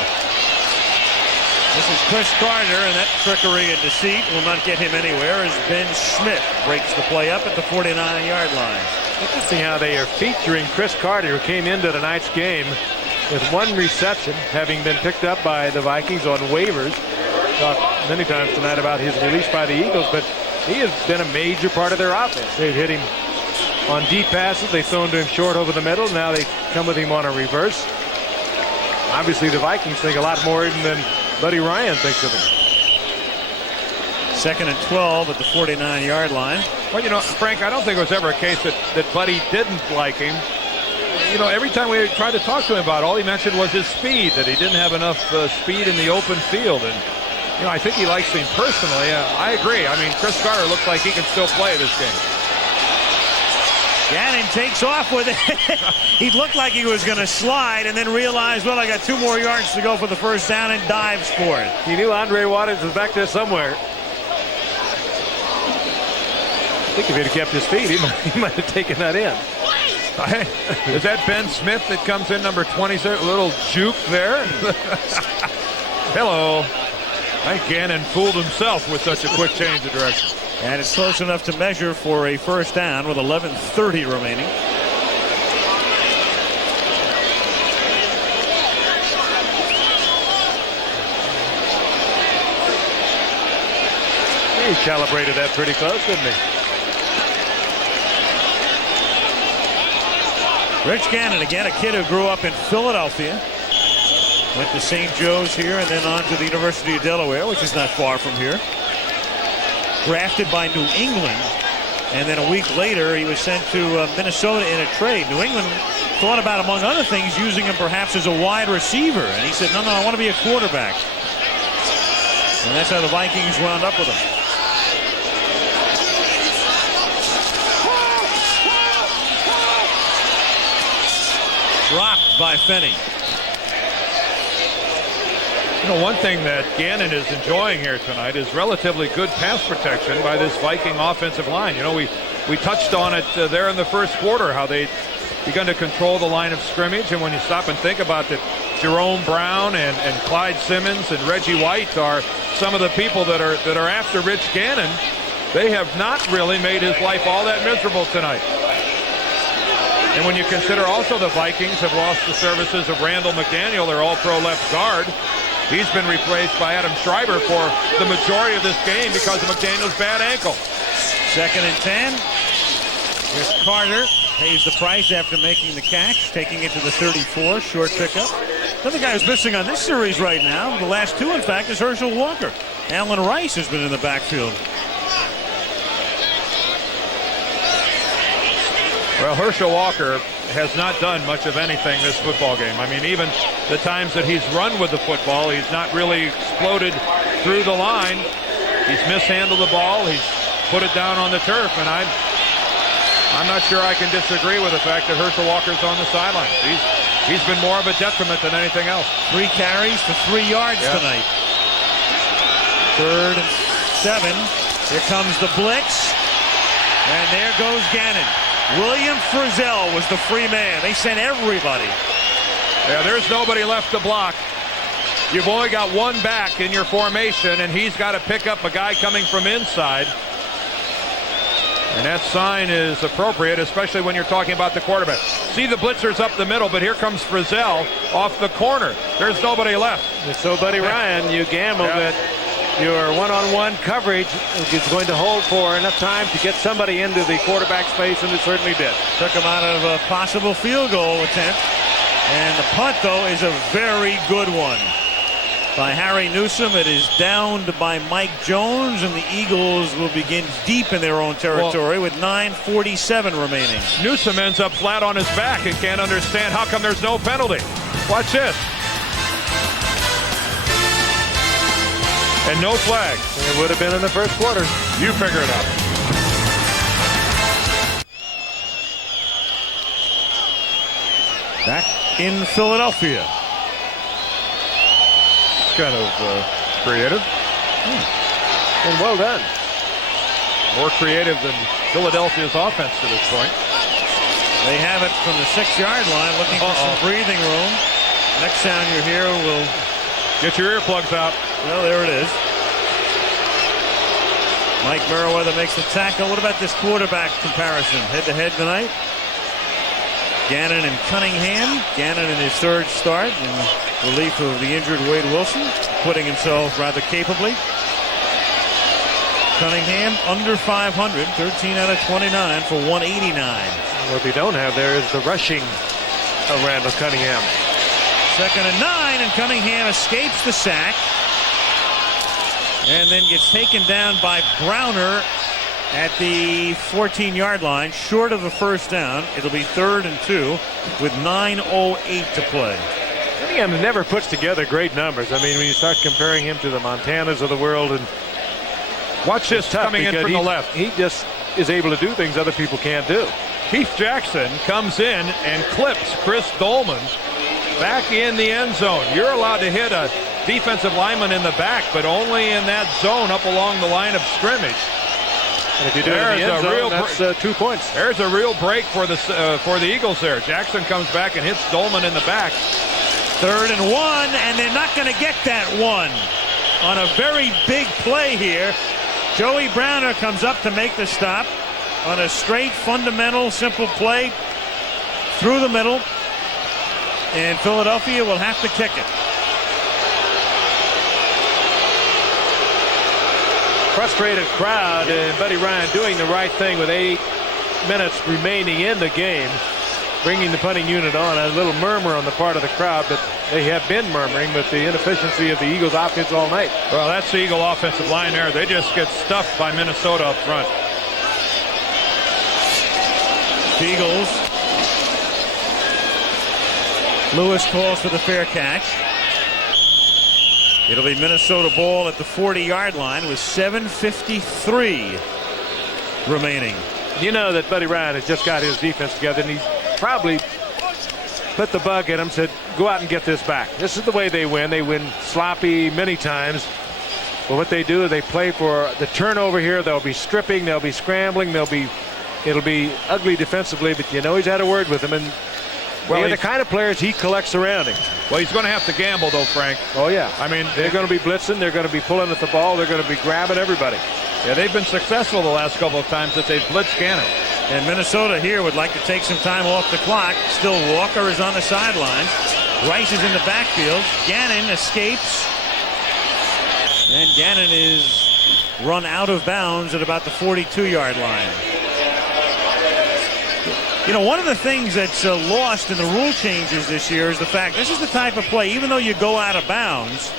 This is Chris Carter, and that trickery and deceit will not get him anywhere as Ben Smith breaks the play up at the 49-yard line. Interesting how they are featuring Chris Carter, who came into tonight's game with one reception, having been picked up by the Vikings on waivers. Talked many times tonight about his release by the Eagles, but he has been a major part of their offense. They've hit him on deep passes. They've thrown to him short over the middle. Now they come with him on a reverse. Obviously, the Vikings think a lot more of him than Buddy Ryan thinks of him. 2nd and 12 at the 49-yard line. Well, Frank, I don't think it was ever a case that Buddy didn't like him. Every time we tried to talk to him about it, all he mentioned was his speed, that he didn't have enough speed in the open field. And, I think he likes him personally. I agree. I mean, Chris Carter looks like he can still play this game. Gannon takes off with it. He looked like he was going to slide and then realized, well, I got 2 more yards to go for the first down, and dives for it. He knew Andre Waters was back there somewhere. I think if he'd have kept his feet, he might have taken that in. Is that Ben Smith that comes in, number 26? A little juke there. Hello. I think Gannon fooled himself with such a quick change of direction. And it's close enough to measure for a first down with 11:30 remaining. He calibrated that pretty close, didn't he? Rich Gannon, again, a kid who grew up in Philadelphia. Went to St. Joe's here and then on to the University of Delaware, which is not far from here. Drafted by New England, and then a week later he was sent to Minnesota in a trade. New England thought about, among other things, using him perhaps as a wide receiver, and he said, no, I want to be a quarterback. And that's how the Vikings wound up with him. Dropped by Finney. One thing that Gannon is enjoying here tonight is relatively good pass protection by this Viking offensive line. We touched on it there in the first quarter, how they'd begun to control the line of scrimmage. And when you stop and think about that, Jerome Brown and Clyde Simmons and Reggie White are some of the people that are after Rich Gannon. They have not really made his life all that miserable tonight. And when you consider also the Vikings have lost the services of Randall McDaniel, their all-pro left guard. He's been replaced by Adam Schreiber for the majority of this game because of McDaniel's bad ankle. 2nd and 10. Here's Carter. Pays the price after making the catch, taking it to the 34. Short pickup. Another guy who's missing on this series right now, the last 2, in fact, is Herschel Walker. Alan Rice has been in the backfield. Well, Herschel Walker has not done much of anything this football game. I mean, even the times that he's run with the football, he's not really exploded through the line. He's mishandled the ball. He's put it down on the turf, and I'm not sure I can disagree with the fact that Herschel Walker's on the sideline. He's been more of a detriment than anything else. 3 carries for 3 yards tonight. 3rd and 7. Here comes the blitz, and there goes Gannon. William Frizzell was the free man. They sent everybody. Yeah, there's nobody left to block. You've only got one back in your formation, and he's got to pick up a guy coming from inside. And that sign is appropriate, especially when you're talking about the quarterback. See the blitzers up the middle, but here comes Frizzell off the corner. There's nobody left. And so, Buddy Ryan, you gamble that your one-on-one coverage is going to hold for enough time to get somebody into the quarterback space, and it certainly did. Took him out of a possible field goal attempt. And the punt, though, is a very good one by Harry Newsome. It is downed by Mike Jones, and the Eagles will begin deep in their own territory with 9:47 remaining. Newsome ends up flat on his back and can't understand how come there's no penalty. Watch this. And no flag. It would have been in the first quarter. You figure it out. Back in Philadelphia. It's kind of creative. And well done. More creative than Philadelphia's offense to this point. They have it from the 6-yard line, looking for some breathing room. Next sound you hear will... Get your earplugs out. Well, there it is. Mike Merriweather makes the tackle. What about this quarterback comparison? Head-to-head tonight? Gannon and Cunningham. Gannon in his third start in relief of the injured Wade Wilson, putting himself rather capably. Cunningham under 500, 13 out of 29 for 189. What we don't have there is the rushing of Randall Cunningham. 2nd and 9, and Cunningham escapes the sack and then gets taken down by Browner at the 14-yard line, short of the first down. It'll be 3rd and 2 with 9:08 to play. Cunningham never puts together great numbers. I mean, when you start comparing him to the Montanas of the world, and watch this coming in from the left. He just is able to do things other people can't do. Keith Jackson comes in and clips Chris Dolman back in the end zone. You're allowed to hit a defensive lineman in the back, but only in that zone up along the line of scrimmage. And if you do it in the end zone, that's 2 points. There's a real break for the Eagles there. Jackson comes back and hits Dolman in the back. 3rd and 1, and they're not going to get that one on a very big play here. Joey Browner comes up to make the stop on a straight, fundamental, simple play through the middle, and Philadelphia will have to kick it. Frustrated crowd, and Buddy Ryan doing the right thing with 8 minutes remaining in the game, bringing the punting unit on. A little murmur on the part of the crowd, but they have been murmuring with the inefficiency of the Eagles offense all night. Well, that's the Eagle offensive line there. They just get stuffed by Minnesota up front. The Eagles. Lewis calls for the fair catch. It'll be Minnesota ball at the 40-yard line with 7:53 remaining. You know that Buddy Ryan has just got his defense together, and he's probably put the bug in him, said, go out and get this back. This is the way they win. They win sloppy many times. But what they do is they play for the turnover here. They'll be stripping. They'll be scrambling. It'll be ugly defensively, but you know he's had a word with him. And well, they're the kind of players he collects around him. Well, he's going to have to gamble, though, Frank. Oh, yeah. I mean, they're going to be blitzing. They're going to be pulling at the ball. They're going to be grabbing everybody. Yeah, they've been successful the last couple of times that they've blitzed Gannon. And Minnesota here would like to take some time off the clock. Still Walker is on the sideline. Rice is in the backfield. Gannon escapes. And Gannon is run out of bounds at about the 42-yard line. You know, one of the things that's lost in the rule changes this year is the fact this is the type of play, even though you go out of bounds,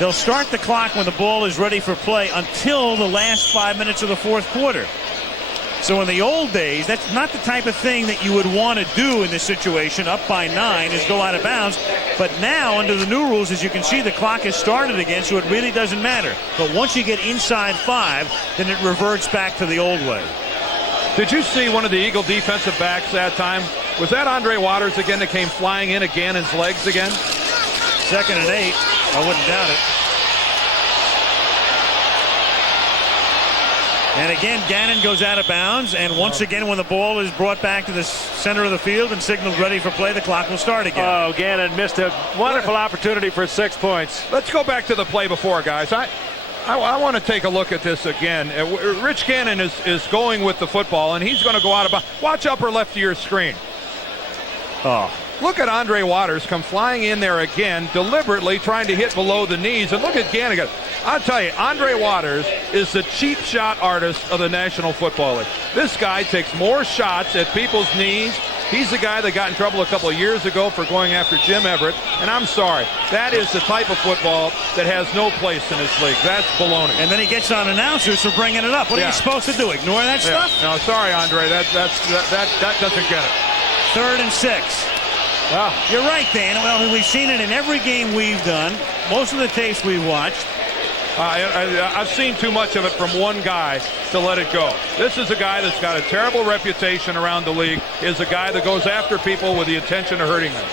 they'll start the clock when the ball is ready for play until the last 5 minutes of the fourth quarter. So in the old days, that's not the type of thing that you would want to do in this situation. Up by 9 is go out of bounds. But now, under the new rules, as you can see, the clock has started again, so it really doesn't matter. But once you get inside 5, then it reverts back to the old way. Did you see one of the Eagle defensive backs that time? Was that Andre Waters again that came flying in at Gannon's legs again? 2nd and 8. I wouldn't doubt it. And again, Gannon goes out of bounds, and once again, when the ball is brought back to the center of the field and signaled ready for play, the clock will start again. Oh, Gannon missed a wonderful opportunity for 6 points. Let's go back to the play before, guys. I want to take a look at this again. Rich Gannon is going with the football, and he's going to go out of bounds. Watch upper left of your screen. Oh. Look at Andre Waters come flying in there again, deliberately trying to hit below the knees. And look at Gannon. I'll tell you, Andre Waters is the cheap shot artist of the National Football League. This guy takes more shots at people's knees. He's the guy that got in trouble a couple of years ago for going after Jim Everett. And I'm sorry, that is the type of football that has no place in this league. That's baloney. And then he gets on announcers for bringing it up. What are you supposed to do? Ignore that stuff? No, sorry, Andre. That doesn't get it. 3rd and 6. Oh. You're right, Dan. Well, we've seen it in every game we've done. Most of the tapes we've watched. I've seen too much of it from one guy to let it go. This is a guy that's got a terrible reputation around the league, is a guy that goes after people with the intention of hurting them.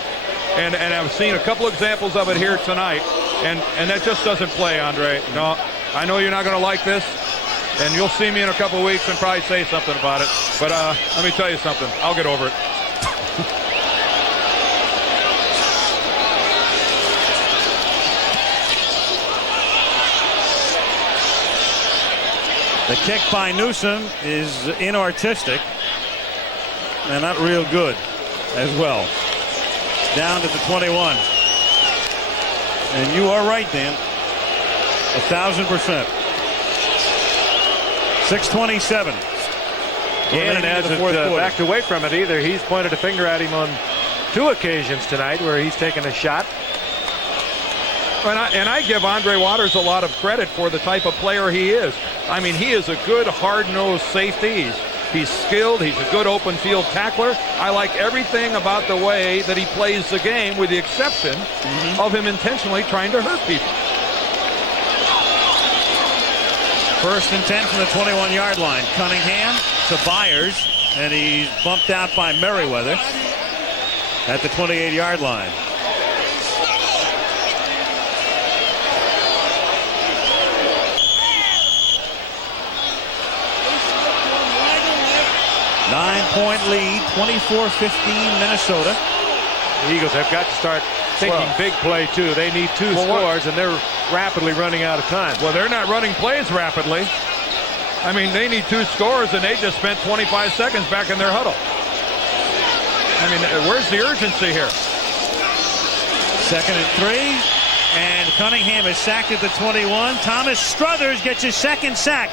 And I've seen a couple examples of it here tonight, and that just doesn't play, Andre. No, I know you're not going to like this, and you'll see me in a couple of weeks and probably say something about it. But let me tell you something. I'll get over it. The kick by Newsom is inartistic and not real good as well. Down to the 21. And you are right, Dan. 1,000%. 6:27. Gannon hasn't backed away from it either. He's pointed a finger at him on 2 occasions tonight where he's taken a shot. And I give Andre Waters a lot of credit for the type of player he is. I mean, he is a good hard-nosed safety. He's skilled. He's a good open field tackler. I like everything about the way that he plays the game, with the exception of him intentionally trying to hurt people. 1st and 10 from the 21-yard line. Cunningham to Byers, and he's bumped out by Merriweather at the 28-yard line. Nine-point lead, 24-15 Minnesota. The Eagles have got to start thinking big play, too. They need 2 scores, and they're rapidly running out of time. Well, they're not running plays rapidly. I mean, they need 2 scores, and they just spent 25 seconds back in their huddle. I mean, where's the urgency here? 2nd and 3, and Cunningham is sacked at the 21. Thomas Struthers gets his 2nd sack.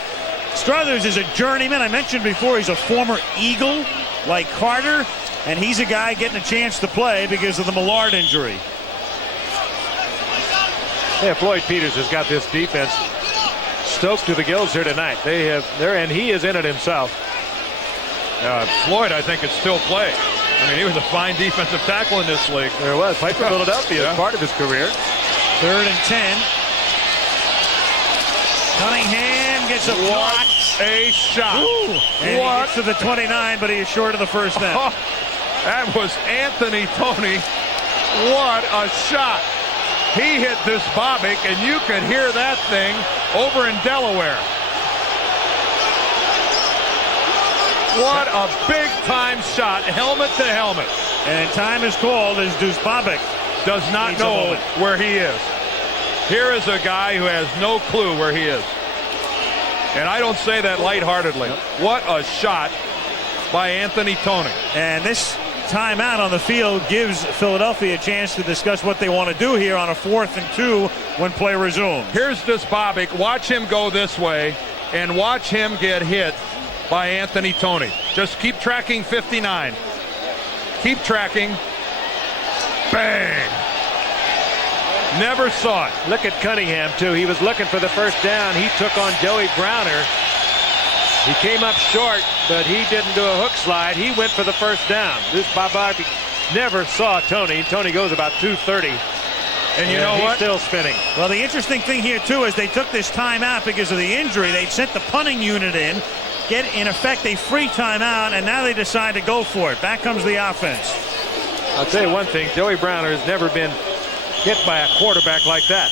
Struthers is a journeyman. I mentioned before he's a former Eagle like Carter, and he's a guy getting a chance to play because of the Millard injury. Yeah, Floyd Peters has got this defense stoked to the gills here tonight. And he is in it himself. Floyd, I think, could still play. I mean, he was a fine defensive tackle in this league. There was. Played for Philadelphia as part of his career. 3rd and 10. Cunningham gets a block. A shot. Ooh. And he gets to the 29, but he is short of the 1st down. Oh, that was Anthony Toney. What a shot. He hit this Bobick, and you could hear that thing over in Delaware. What a big-time shot, helmet to helmet. And time is called as Deuce Bobick does not know where he is. Here is a guy who has no clue where he is. And I don't say that lightheartedly. What a shot by Anthony Toney. And this timeout on the field gives Philadelphia a chance to discuss what they want to do here on a 4th and 2 when play resumes. Here's this Bobick. Watch him go this way and watch him get hit by Anthony Toney. Just keep tracking 59. Keep tracking. Bang. Never saw it. Look at Cunningham, too. He was looking for the 1st down. He took on Joey Browner. He came up short, but he didn't do a hook slide. He went for the 1st down. This Bobick never saw Toney. Toney goes about 230. And you know he's what? Still spinning. Well, the interesting thing here, too, is they took this timeout because of the injury. They sent the punting unit in, get, in effect, a free timeout, and now they decide to go for it. Back comes the offense. I'll tell you one thing. Joey Browner has never been hit by a quarterback like that.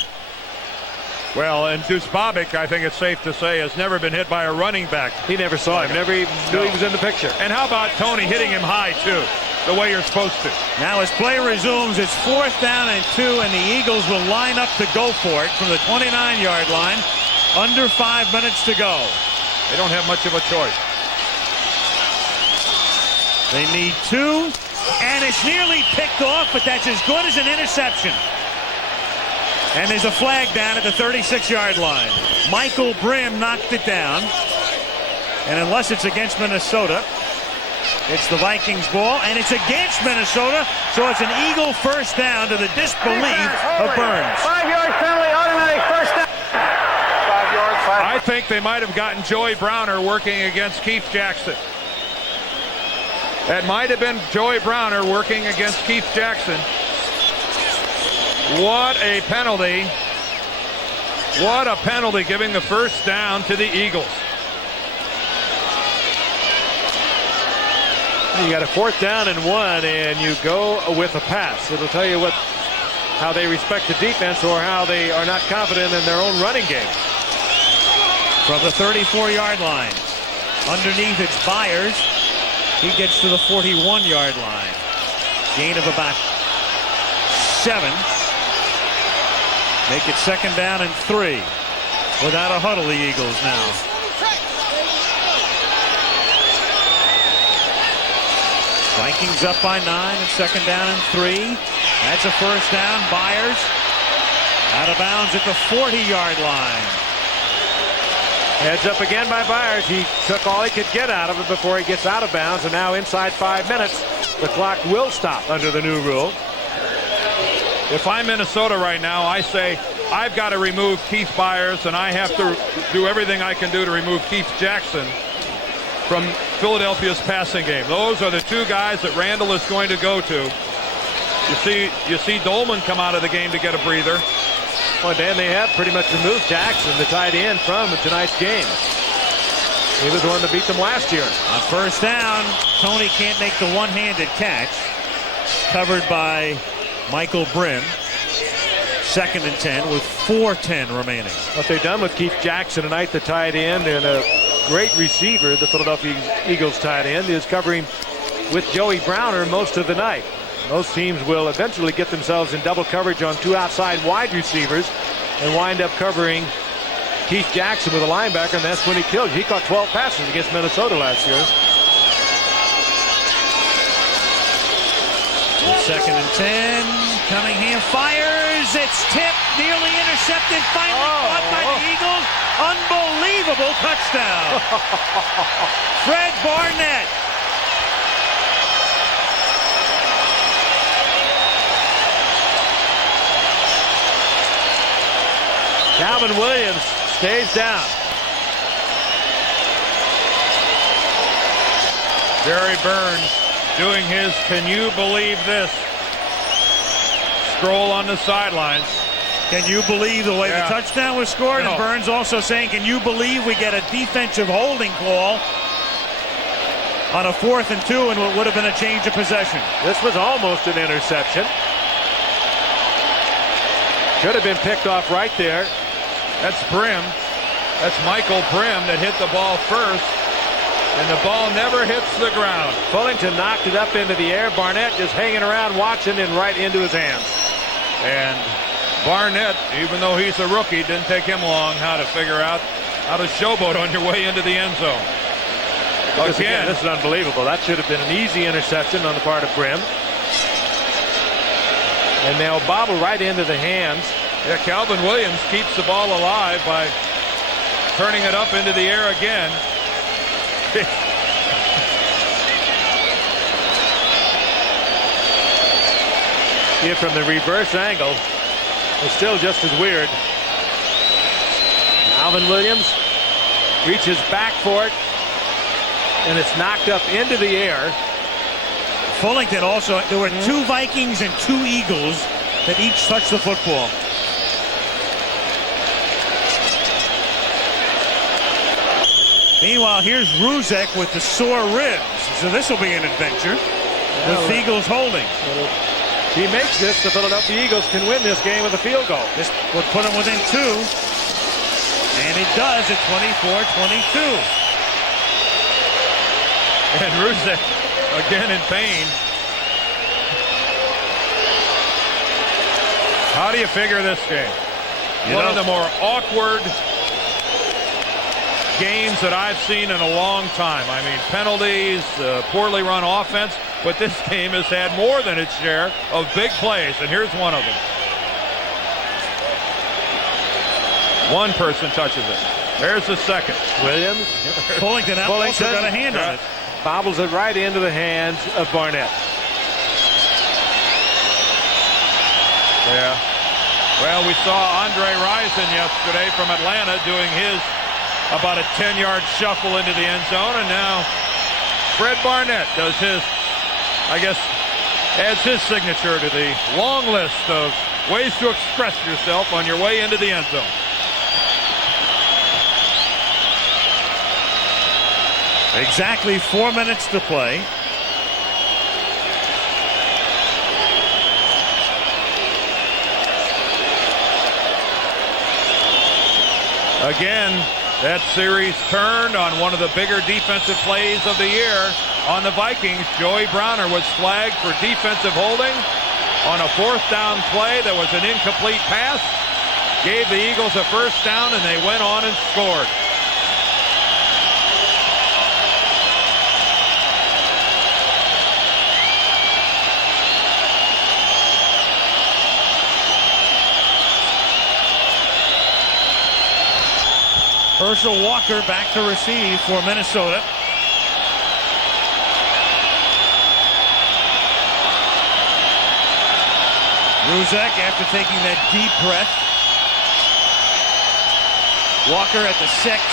Well, and Deuce Bobick, I think it's safe to say, has never been hit by a running back. He never saw him. Never even knew he was in the picture. And how about Toney hitting him high, too, the way you're supposed to? Now as play resumes, it's 4th down and 2, and the Eagles will line up to go for it from the 29-yard line. Under 5 minutes to go. They don't have much of a choice. They need 2, and it's nearly picked off, but that's as good as an interception. And there's a flag down at the 36-yard line. Michael Brim knocked it down. And unless it's against Minnesota, it's the Vikings ball, and it's against Minnesota, so it's an Eagle 1st down to the disbelief of Burns. 5-yard penalty, automatic 1st down. 5 yards, 5. I think they might have gotten Joey Browner working against Keith Jackson. That might have been Joey Browner working against Keith Jackson. What a penalty What a penalty, giving the first down to the Eagles. You got a 4th down and 1, and you go with a pass. It'll tell you how they respect the defense or how they are not confident in their own running game. From the 34-yard line. Underneath it's Byers. He gets to the 41-yard line. Gain of about 7. Make it 2nd down and 3. Without a huddle, the Eagles now. Vikings up by 9 and 2nd down and 3. That's a first down. Byers out of bounds at the 40-yard line. Heads up again by Byers. He took all he could get out of it before he gets out of bounds, and now inside 5 minutes, the clock will stop under the new rule. If I'm Minnesota right now, I say I've got to remove Keith Byers, and I have to do everything I can do to remove Keith Jackson from Philadelphia's passing game. Those are the 2 guys that Randall is going to go to. You see Dolman come out of the game to get a breather. Well, Dan, they have pretty much removed Jackson, the tight end, from tonight's game. He was the one that beat them last year. On first down, Tony can't make the one-handed catch. Covered by Michael Brim. 2nd and 10 with 4:10 remaining. What they've done with Keith Jackson tonight, the tight end, and a great receiver, the Philadelphia Eagles tight end, is covering with Joey Browner most of the night. Most teams will eventually get themselves in double coverage on 2 outside wide receivers and wind up covering Keith Jackson with a linebacker, and that's when he killed. He caught 12 passes against Minnesota last year. 2nd and 10. Cunningham fires. It's tipped, nearly intercepted, finally caught by the Eagles. Unbelievable touchdown. Fred Barnett. Calvin Williams stays down. Jerry Burns doing his "can you believe this" stroll on the sidelines. Can you believe the way the touchdown was scored? No. And Burns also saying, can you believe we get a defensive holding call on a 4th and 2 and what would have been a change of possession? This was almost an interception. Should have been picked off right there. That's Brim. That's Michael Brim that hit the ball first, and the ball never hits the ground. Fullington knocked it up into the air. Barnett just hanging around watching and right into his hands. And Barnett, even though he's a rookie, didn't take him long how to figure out how to showboat on your way into the end zone. Again, this is unbelievable. That should have been an easy interception on the part of Brim. And they'll bobble right into the hands. Yeah, Calvin Williams keeps the ball alive by turning it up into the air again. See it from the reverse angle. It's still just as weird. Calvin Williams reaches back for it, and it's knocked up into the air. Fullington also, there were 2 Vikings and 2 Eagles that each touched the football. Meanwhile, here's Ruzek with the sore ribs. So this will be an adventure with the Eagles holding. If he makes this, the Philadelphia Eagles can win this game with a field goal. This would put them within 2. And it does at 24-22. And Ruzek again in pain. How do you figure this game? One of the more awkward games that I've seen in a long time. I mean, penalties, poorly run offense, but this game has had more than its share of big plays, and here's one of them. One person touches it. There's the second. Williams. Fullington also got a hand on it. Bobbles it right into the hands of Barnett. Yeah. Well, we saw Andre Rison yesterday from Atlanta doing his about a 10-yard shuffle into the end zone, and now Fred Barnett does his, I guess, adds his signature to the long list of ways to express yourself on your way into the end zone. Exactly 4 minutes to play. Again, that series turned on one of the bigger defensive plays of the year on the Vikings. Joey Browner was flagged for defensive holding on a 4th down play that was an incomplete pass. Gave the Eagles a 1st down, and they went on and scored. Herschel Walker back to receive for Minnesota. Ruzek after taking that deep breath. Walker at the 6.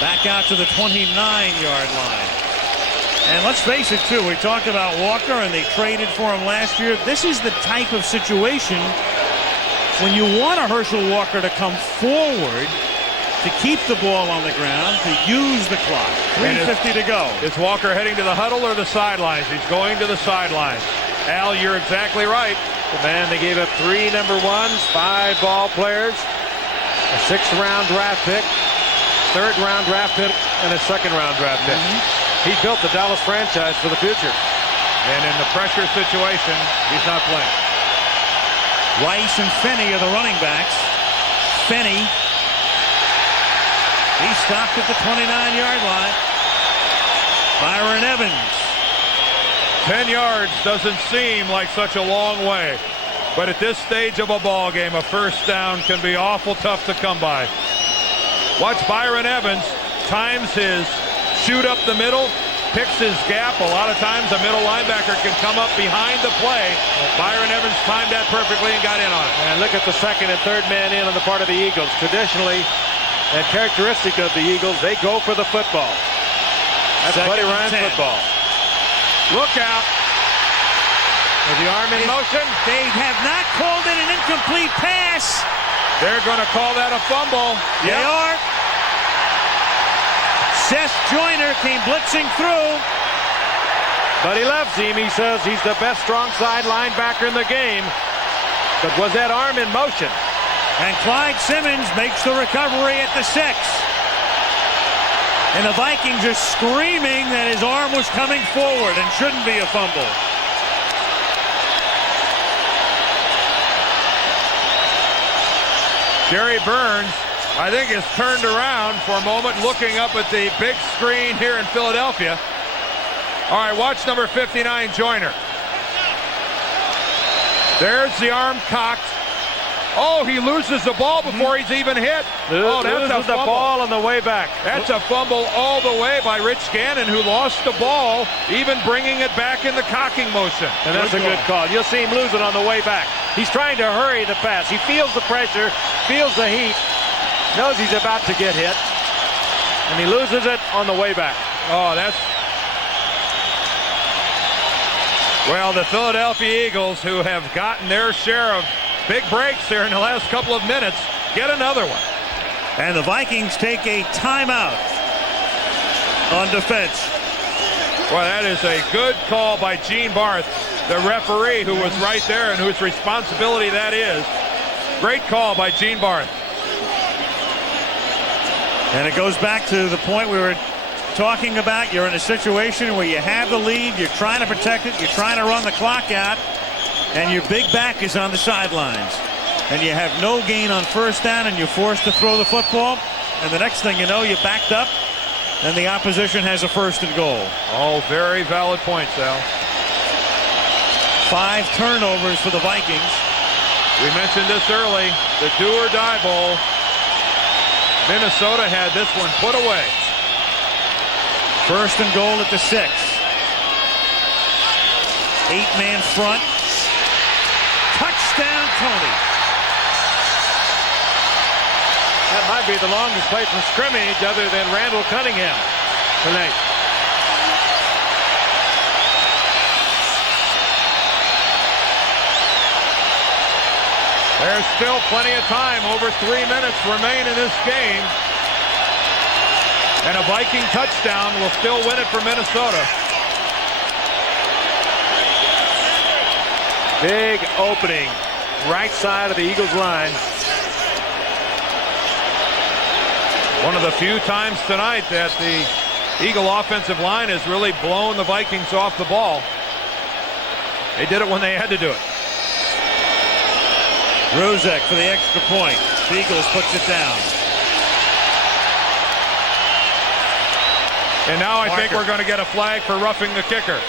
Back out to the 29-yard line. And let's face it, too, we talked about Walker and they traded for him last year. This is the type of situation when you want a Herschel Walker to come forward to keep the ball on the ground, to use the clock. 3:50 to go. Is Walker heading to the huddle or the sidelines? He's going to the sidelines. Al, you're exactly right. Man, they gave up 3 number 1s, 5 ball players, a 6th-round draft pick, 3rd-round draft pick, and a 2nd-round draft pick. He built the Dallas franchise for the future. And in the pressure situation, he's not playing. Rice and Finney are the running backs. Finney, he stopped at the 29-yard line. Byron Evans. 10 yards doesn't seem like such a long way. But at this stage of a ball game, a 1st down can be awful tough to come by. Watch Byron Evans times his shoot up the middle, picks his gap. A lot of times a middle linebacker can come up behind the play. Byron Evans timed that perfectly and got in on it. And look at the 2nd and 3rd man in on the part of the Eagles. Traditionally, and characteristic of the Eagles, they go for the football. That's Buddy Ryan's football. Look out. With the arm in motion. They have not called it an incomplete pass. They're going to call that a fumble. They are. Seth Joyner came blitzing through. But he loves him. He says he's the best strong side linebacker in the game. But was that arm in motion? And Clyde Simmons makes the recovery at the 6. And the Vikings are screaming that his arm was coming forward and shouldn't be a fumble. Jerry Burns, I think, is turned around for a moment, looking up at the big screen here in Philadelphia. All right, watch number 59, Joyner. There's the arm cocked. Oh, he loses the ball before he's even hit. That's the ball on the way back. That's a fumble all the way by Rich Gannon, who lost the ball, even bringing it back in the cocking motion. And that's a good call. You'll see him lose it on the way back. He's trying to hurry the pass. He feels the pressure, feels the heat, knows he's about to get hit, and he loses it on the way back. Oh, that's... Well, the Philadelphia Eagles, who have gotten their share of big breaks here in the last couple of minutes, get another one. And the Vikings take a timeout on defense. Well, that is a good call by Gene Barth, the referee, who was right there and whose responsibility that is. Great call by Gene Barth. And it goes back to the point we were talking about. You're in a situation where you have the lead, you're trying to protect it, you're trying to run the clock out, and your big back is on the sidelines. And you have no gain on 1st down, and you're forced to throw the football. And the next thing you know, you're backed up, and the opposition has a 1st and goal. All very valid points, Al. 5 turnovers for the Vikings. We mentioned this early, the do-or-die bowl. Minnesota had this one put away. 1st and goal at the 6. 8-man front. Touchdown, Tony. That might be the longest play from scrimmage other than Randall Cunningham tonight. There's still plenty of time. Over 3 minutes remain in this game. And a Viking touchdown will still win it for Minnesota. Big opening, right side of the Eagles line. One of the few times tonight that the Eagle offensive line has really blown the Vikings off the ball. They did it when they had to do it. Rozek for the extra point. Eagles puts it down. And now I think we're going to get a flag for roughing the kicker.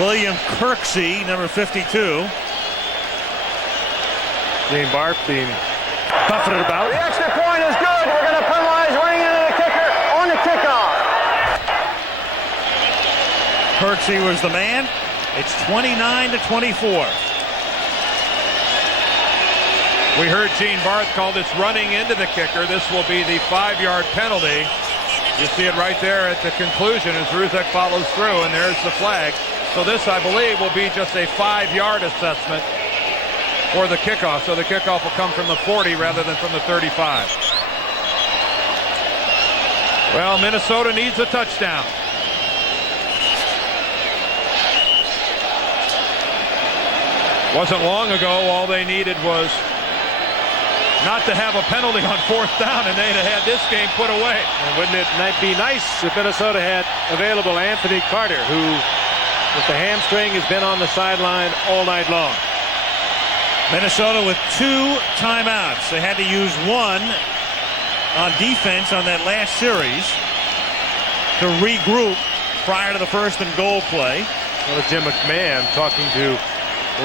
William Kirksey, number 52. Gene Barth being buffeted about. The extra point is good. We're going to penalize running into the kicker on the kickoff. Kirksey was the man. It's 29-24. We heard Gene Barth call this running into the kicker. This will be the 5-yard penalty. You see it right there at the conclusion as Rozek follows through, and there's the flag. So this, I believe, will be just a 5-yard assessment for the kickoff. So the kickoff will come from the 40 rather than from the 35. Well, Minnesota needs a touchdown. Wasn't long ago, all they needed was not to have a penalty on 4th down, and they'd have had this game put away. And wouldn't it be nice if Minnesota had available Anthony Carter, who, with the hamstring, has been on the sideline all night long. Minnesota with 2 timeouts. They had to use one on defense on that last series to regroup prior to the 1st and goal play. That was Jim McMahon talking to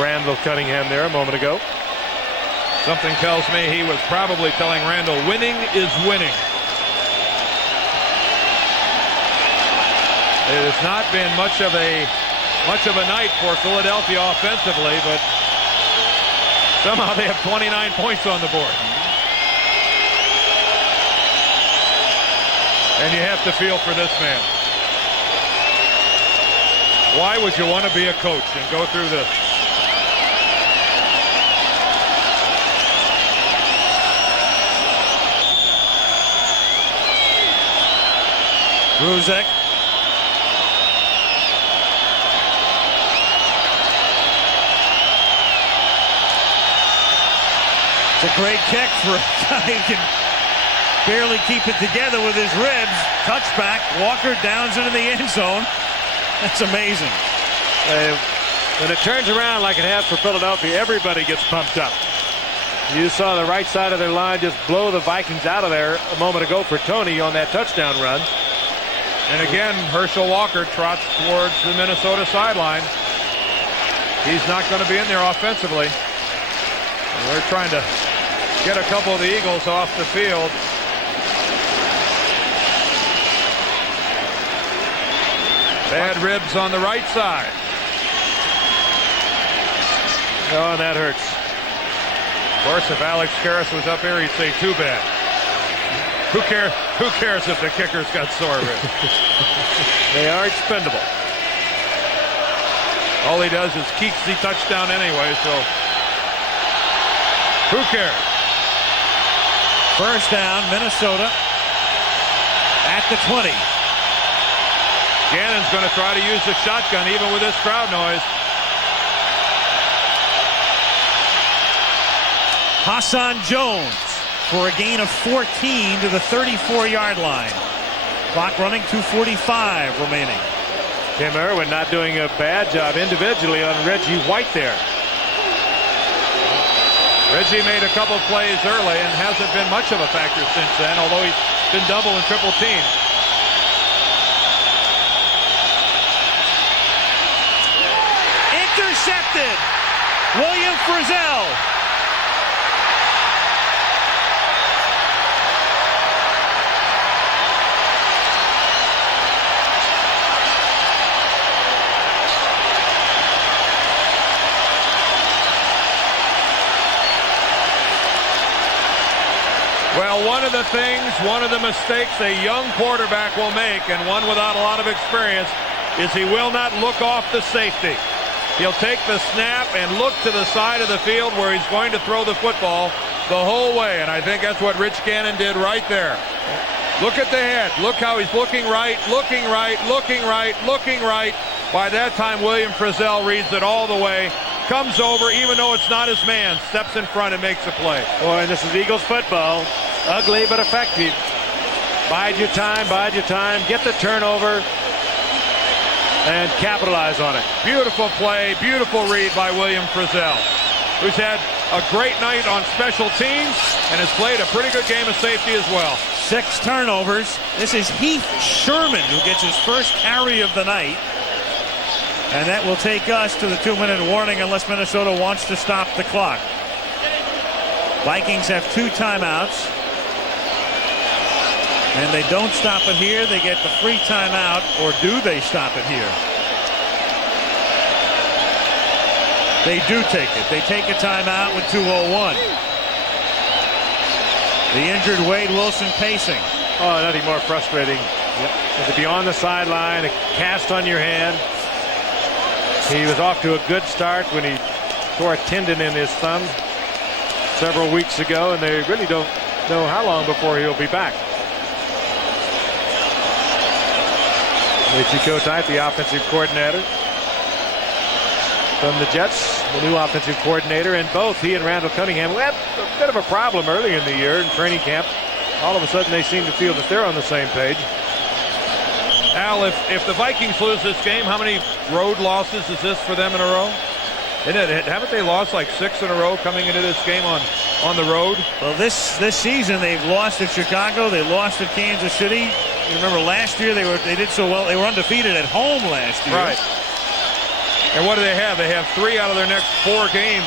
Randall Cunningham there a moment ago. Something tells me he was probably telling Randall, winning is winning. It has not been much of a night for Philadelphia offensively, but somehow they have 29 points on the board. And you have to feel for this man. Why would you want to be a coach and go through this? Rozek. It's a great kick for a guy who can barely keep it together with his ribs. Touchback. Walker downs into the end zone. That's amazing. When it turns around like it has for Philadelphia, everybody gets pumped up. You saw the right side of their line just blow the Vikings out of there a moment ago for Tony on that touchdown run. And again, Herschel Walker trots towards the Minnesota sideline. He's not going to be in there offensively. And they're trying to get a couple of the Eagles off the field. Bad ribs on the right side. Oh, that hurts. Of course, if Alex Karras was up here, he'd say too bad. Who cares if the kicker's got sore ribs? They are expendable. All he does is keeps the touchdown anyway, so who cares? 1st down, Minnesota at the 20. Gannon's going to try to use the shotgun even with this crowd noise. Hassan Jones for a gain of 14 to the 34-yard line. Clock running, 2:45 remaining. Tim Irwin not doing a bad job individually on Reggie White there. Reggie made a couple plays early and hasn't been much of a factor since then, although he's been double and triple teamed. Intercepted. William Frizzell. Well, one of the mistakes a young quarterback will make, and one without a lot of experience, is he will not look off the safety. He'll take the snap and look to the side of the field where he's going to throw the football the whole way, and I think that's what Rich Gannon did right there. Look at the head. Look how he's looking right, looking right, looking right, looking right. By that time, William Frizzell reads it all the way, comes over, even though it's not his man, steps in front and makes a play. Boy, and this is Eagles football. Ugly but effective. Bide your time, get the turnover, and capitalize on it. Beautiful play, beautiful read by William Frizzell, who's had a great night on special teams and has played a pretty good game of safety as well. 6 turnovers. This is Heath Sherman who gets his first carry of the night. And that will take us to the 2-minute warning unless Minnesota wants to stop the clock. Vikings have 2 timeouts. And they don't stop it here. They get the free timeout, or do they stop it here? They do take it. They take a timeout with 2:01. The injured Wade Wilson pacing. Oh, nothing more frustrating than to be on the sideline, a cast on your hand. He was off to a good start when he tore a tendon in his thumb several weeks ago, and they really don't know how long before he'll be back. Michiko Type, the offensive coordinator from the Jets, the new offensive coordinator, and both he and Randall Cunningham had a bit of a problem early in the year in training camp. All of a sudden they seem to feel that they're on the same page. Al, if the Vikings lose this game, how many road losses is this for them in a row? Haven't they lost like 6 in a row coming into this game on the road? Well, this season they've lost at Chicago. They lost at Kansas City. You remember last year they did so well. They were undefeated at home last year. Right. And what do they have? They have 3 out of their next 4 games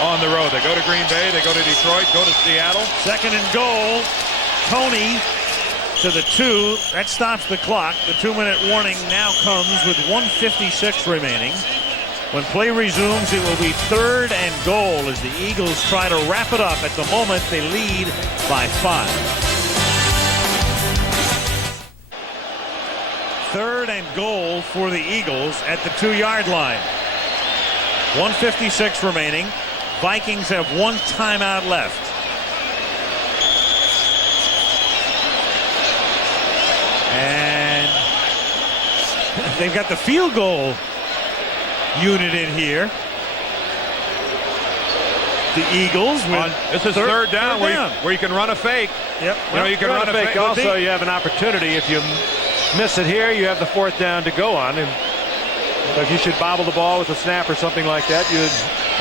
on the road. They go to Green Bay, they go to Detroit, go to Seattle. 2nd and goal. Tony to the 2. That stops the clock. The 2-minute warning now comes with 1:56 remaining. When play resumes, it will be 3rd and goal as the Eagles try to wrap it up. At the moment, they lead by 5. 3rd and goal for the Eagles at the 2-yard line. 1:56 remaining. Vikings have 1 timeout left. And they've got the field goal unit in here. The Eagles. This is third down where you can run a fake. Yep. You can run a fake. Also, you have an opportunity. If you miss it here, you have the 4th down to go on. And if you should bobble the ball with a snap or something like that, you'd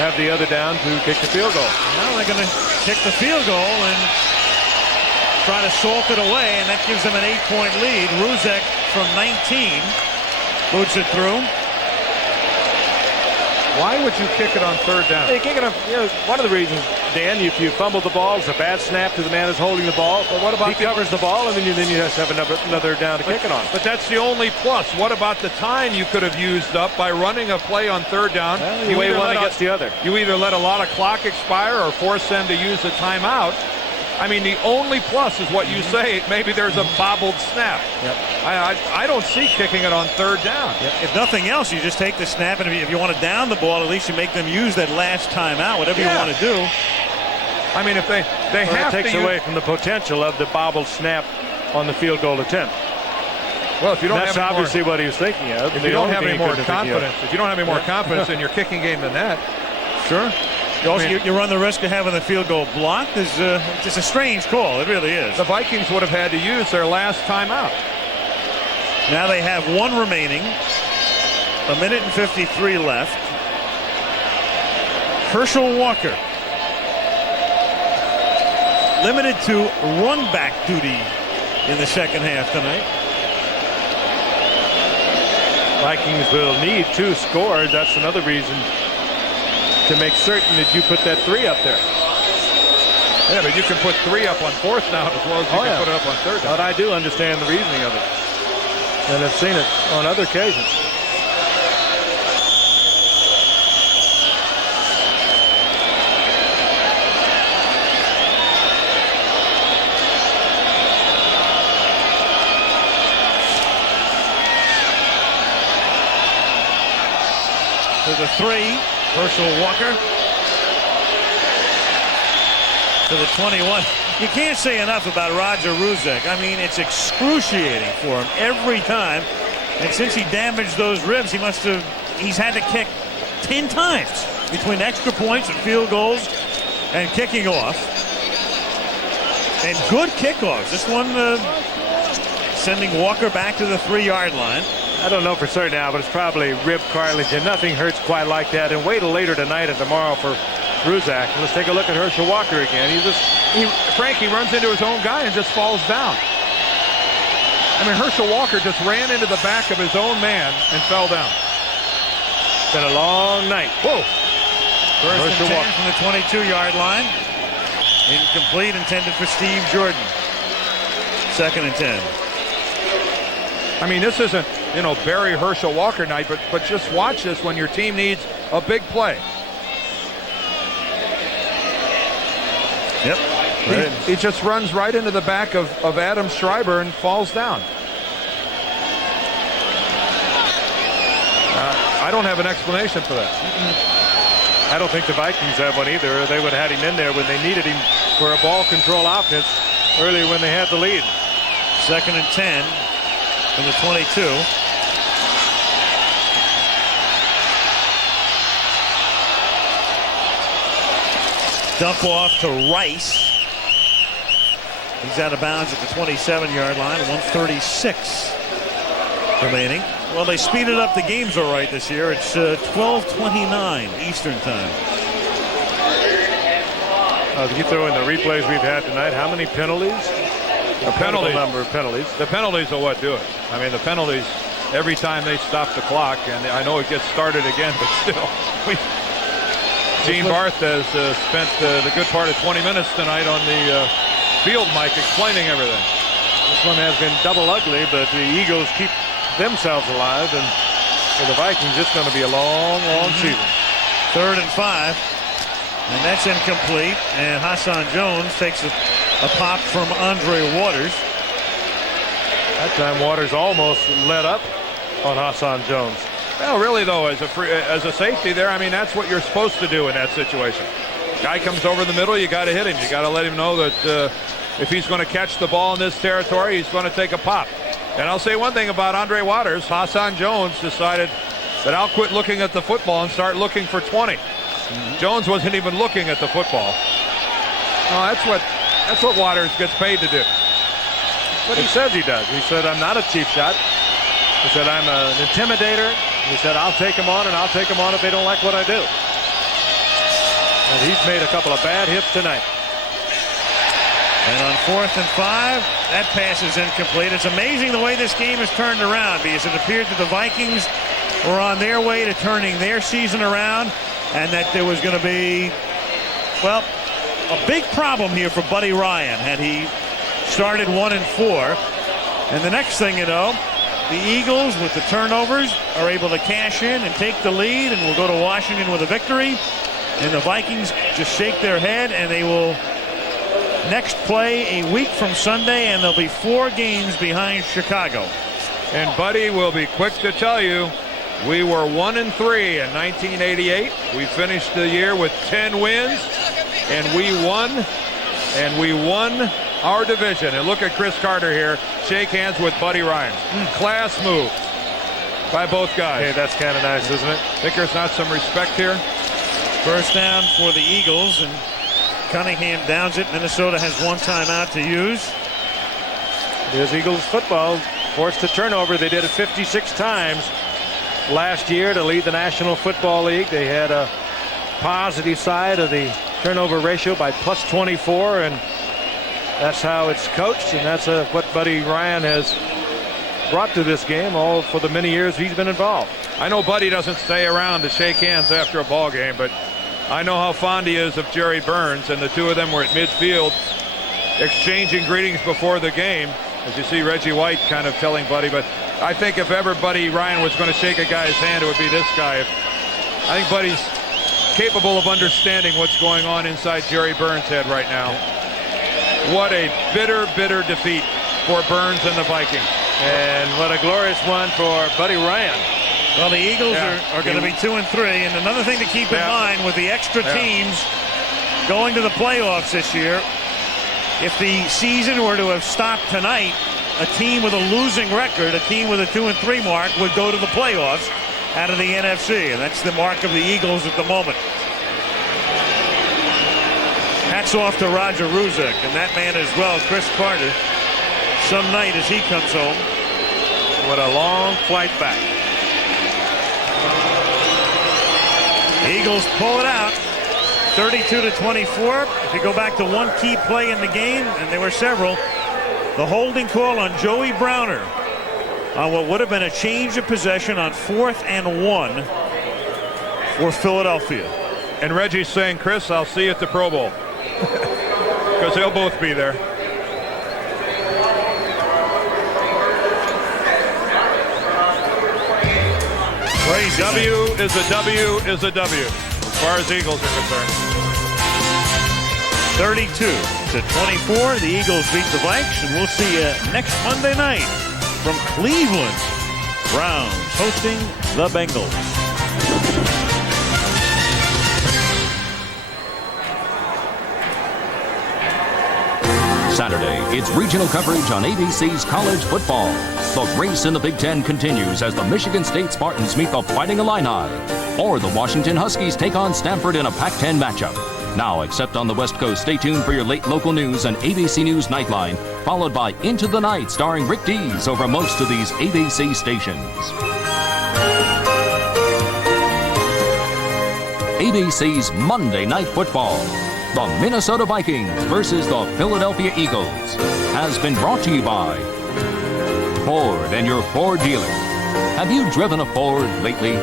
have the other down to kick the field goal. Now they're going to kick the field goal and try to salt it away, and that gives them an 8-point lead. Ruzek from 19 boots it through. Why would you kick it on 3rd down? They kick it on, one of the reasons, Dan, if you fumble the ball, it's a bad snap to the man who's holding the ball. But what about he covers the ball, and then you have to have another down to kick it on. But that's the only plus. What about the time you could have used up by running a play on 3rd down? Well, you weigh one against the other. You either let a lot of clock expire or force them to use a timeout. I mean, the only plus is what you say. Maybe there's a bobbled snap. Yep. I don't see kicking it on 3rd down. Yep. If nothing else, you just take the snap, and if you want to down the ball, at least you make them use that last timeout, whatever you want to do. I mean, if they have to. It takes away from the potential of the bobbled snap on the field goal attempt. Well, if you don't that's have obviously what he was thinking of. If you don't have any more confidence, in your kicking game than that, sure. You run the risk of having the field goal blocked. It's just a strange call. It really is. The Vikings would have had to use their last timeout. Now they have 1 remaining. 1:53 left. Herschel Walker limited to run back duty in the 2nd half tonight. Vikings will need 2 scores. That's another reason to make certain that you put that 3 up there. Yeah, but you can put 3 up on 4th down as well as you can put it up on 3rd down. But I do understand the reasoning of it. And I've seen it on other occasions. To the 3, Herschel Walker. to the 21. You can't say enough about Roger Ruzek. I mean, it's excruciating for him every time. And since he damaged those ribs, he's had to kick 10 times between extra points and field goals and kicking off. And good kickoffs. This one sending Walker back to the 3-yard line. I don't know for certain now, but it's probably rib cartilage, and nothing hurts quite like that. And wait till later tonight and tomorrow for Ruzak. Let's take a look at Herschel Walker again. Frankie runs into his own guy and just falls down. I mean, Herschel Walker just ran into the back of his own man and fell down. It's been a long night. Whoa. First and 10 from the 22-yard line. Incomplete, intended for Steve Jordan. 2nd and 10. I mean, this isn't, Barry Herschel Walker night, but just watch this when your team needs a big play. Yep. He just runs right into the back of Adam Schreiber and falls down. I don't have an explanation for that. I don't think the Vikings have one either. They would have had him in there when they needed him for a ball control offense earlier when they had the lead. 2nd and 10 from the 22. Dump off to Rice. He's out of bounds at the 27-yard line. 1:36 remaining. Well, they speeded up the games all right this year. It's 12:29 Eastern time. If you throw in the replays we've had tonight, how many penalties? The penalties. Number of penalties. The penalties are what do it. I mean, the penalties, every time they stop the clock, and I know it gets started again, but still. Gene Barth has spent the good part of 20 minutes tonight on the field mic explaining everything. This one has been double ugly, but the Eagles keep themselves alive, and for the Vikings, it's going to be a long, long season. 3rd and 5, and that's incomplete. And Hassan Jones takes a pop from Andre Waters. That time, Waters almost let up on Hassan Jones. Well, really, though, as a safety there, I mean, that's what you're supposed to do in that situation. Guy comes over the middle, you got to hit him. You got to let him know that if he's going to catch the ball in this territory, he's going to take a pop. And I'll say one thing about Andre Waters. Hassan Jones decided that I'll quit looking at the football and start looking for 20. Jones wasn't even looking at the football. No, that's what Waters gets paid to do. But he says he does. He said, I'm not a cheap shot. He said, I'm an intimidator. He said, I'll take them on, and I'll take them on if they don't like what I do. And he's made a couple of bad hits tonight. And on 4th and 5, that pass is incomplete. It's amazing the way this game has turned around, because it appeared that the Vikings were on their way to turning their season around, and that there was going to be, well, a big problem here for Buddy Ryan had he started 1-4. And the next thing you know, the Eagles, with the turnovers, are able to cash in and take the lead, and will go to Washington with a victory. And the Vikings just shake their head, and they will next play a week from Sunday, and they'll be 4 games behind Chicago. And Buddy will be quick to tell you, we were 1-3 in 1988. We finished the year with 10 wins, and we won our division. And look at Chris Carter here, shake hands with Buddy Ryan. Class move by both guys. Hey, that's kind of nice, isn't it? Think there's not some respect here? First down for the Eagles, and Cunningham downs it. Minnesota has 1 timeout to use. It is Eagles football. Forced a turnover. They did it 56 times last year to lead the National Football League. They had a positive side of the turnover ratio by +24, and that's how it's coached, and that's what Buddy Ryan has brought to this game all for the many years he's been involved. I know Buddy doesn't stay around to shake hands after a ball game, but I know how fond he is of Jerry Burns, and the two of them were at midfield exchanging greetings before the game. As you see Reggie White kind of telling Buddy, but I think if ever Buddy Ryan was going to shake a guy's hand, it would be this guy. I think Buddy's capable of understanding what's going on inside Jerry Burns' head right now. What a bitter, bitter defeat for Burns and the Vikings. And what a glorious one for Buddy Ryan. Well, the Eagles are going to be 2-3, and another thing to keep in mind with the extra teams going to the playoffs this year. If the season were to have stopped tonight, a team with a losing record, a team with a 2-3 mark, would go to the playoffs out of the NFC, and that's the mark of the Eagles at the moment. Hats off to Roger Ruzek and that man as well, Chris Carter. Some night as he comes home. What a long flight back. Eagles pull it out, 32-24. If you go back to one key play in the game, and there were several, the holding call on Joey Browner on what would have been a change of possession on 4th and 1 for Philadelphia. And Reggie's saying, Chris, I'll see you at the Pro Bowl. Because they'll both be there. Crazy. W is a W is a W, as far as Eagles are concerned. 32-24, the Eagles beat the Vikes, and we'll see you next Monday night from Cleveland. Browns hosting the Bengals. Saturday, it's regional coverage on ABC's college football. The race in the Big Ten continues as the Michigan State Spartans meet the Fighting Illini, or the Washington Huskies take on Stanford in a Pac-10 matchup. Now, except on the West Coast, stay tuned for your late local news and ABC News Nightline, followed by Into the Night starring Rick Dees over most of these ABC stations. ABC's Monday Night Football. The Minnesota Vikings versus the Philadelphia Eagles has been brought to you by Ford and your Ford dealer. Have you driven a Ford lately?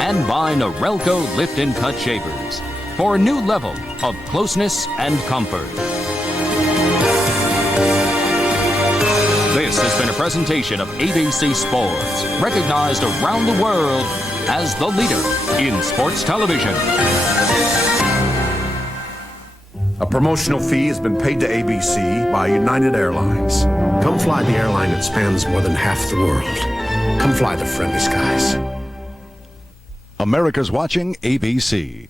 And by Norelco Lift and Cut Shavers for a new level of closeness and comfort. This has been a presentation of ABC Sports, recognized around the world as the leader in sports television. A promotional fee has been paid to ABC by United Airlines. Come fly the airline that spans more than half the world. Come fly the friendly skies. America's watching ABC.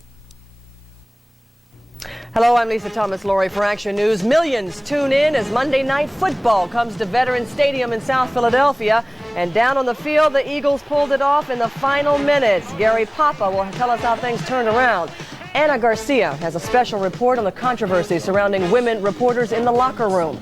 Hello, I'm Lisa Thomas-Laurie for Action News. Millions tune in as Monday Night Football comes to Veterans Stadium in South Philadelphia. And down on the field, the Eagles pulled it off in the final minutes. Gary Papa will tell us how things turned around. Anna Garcia has a special report on the controversy surrounding women reporters in the locker room.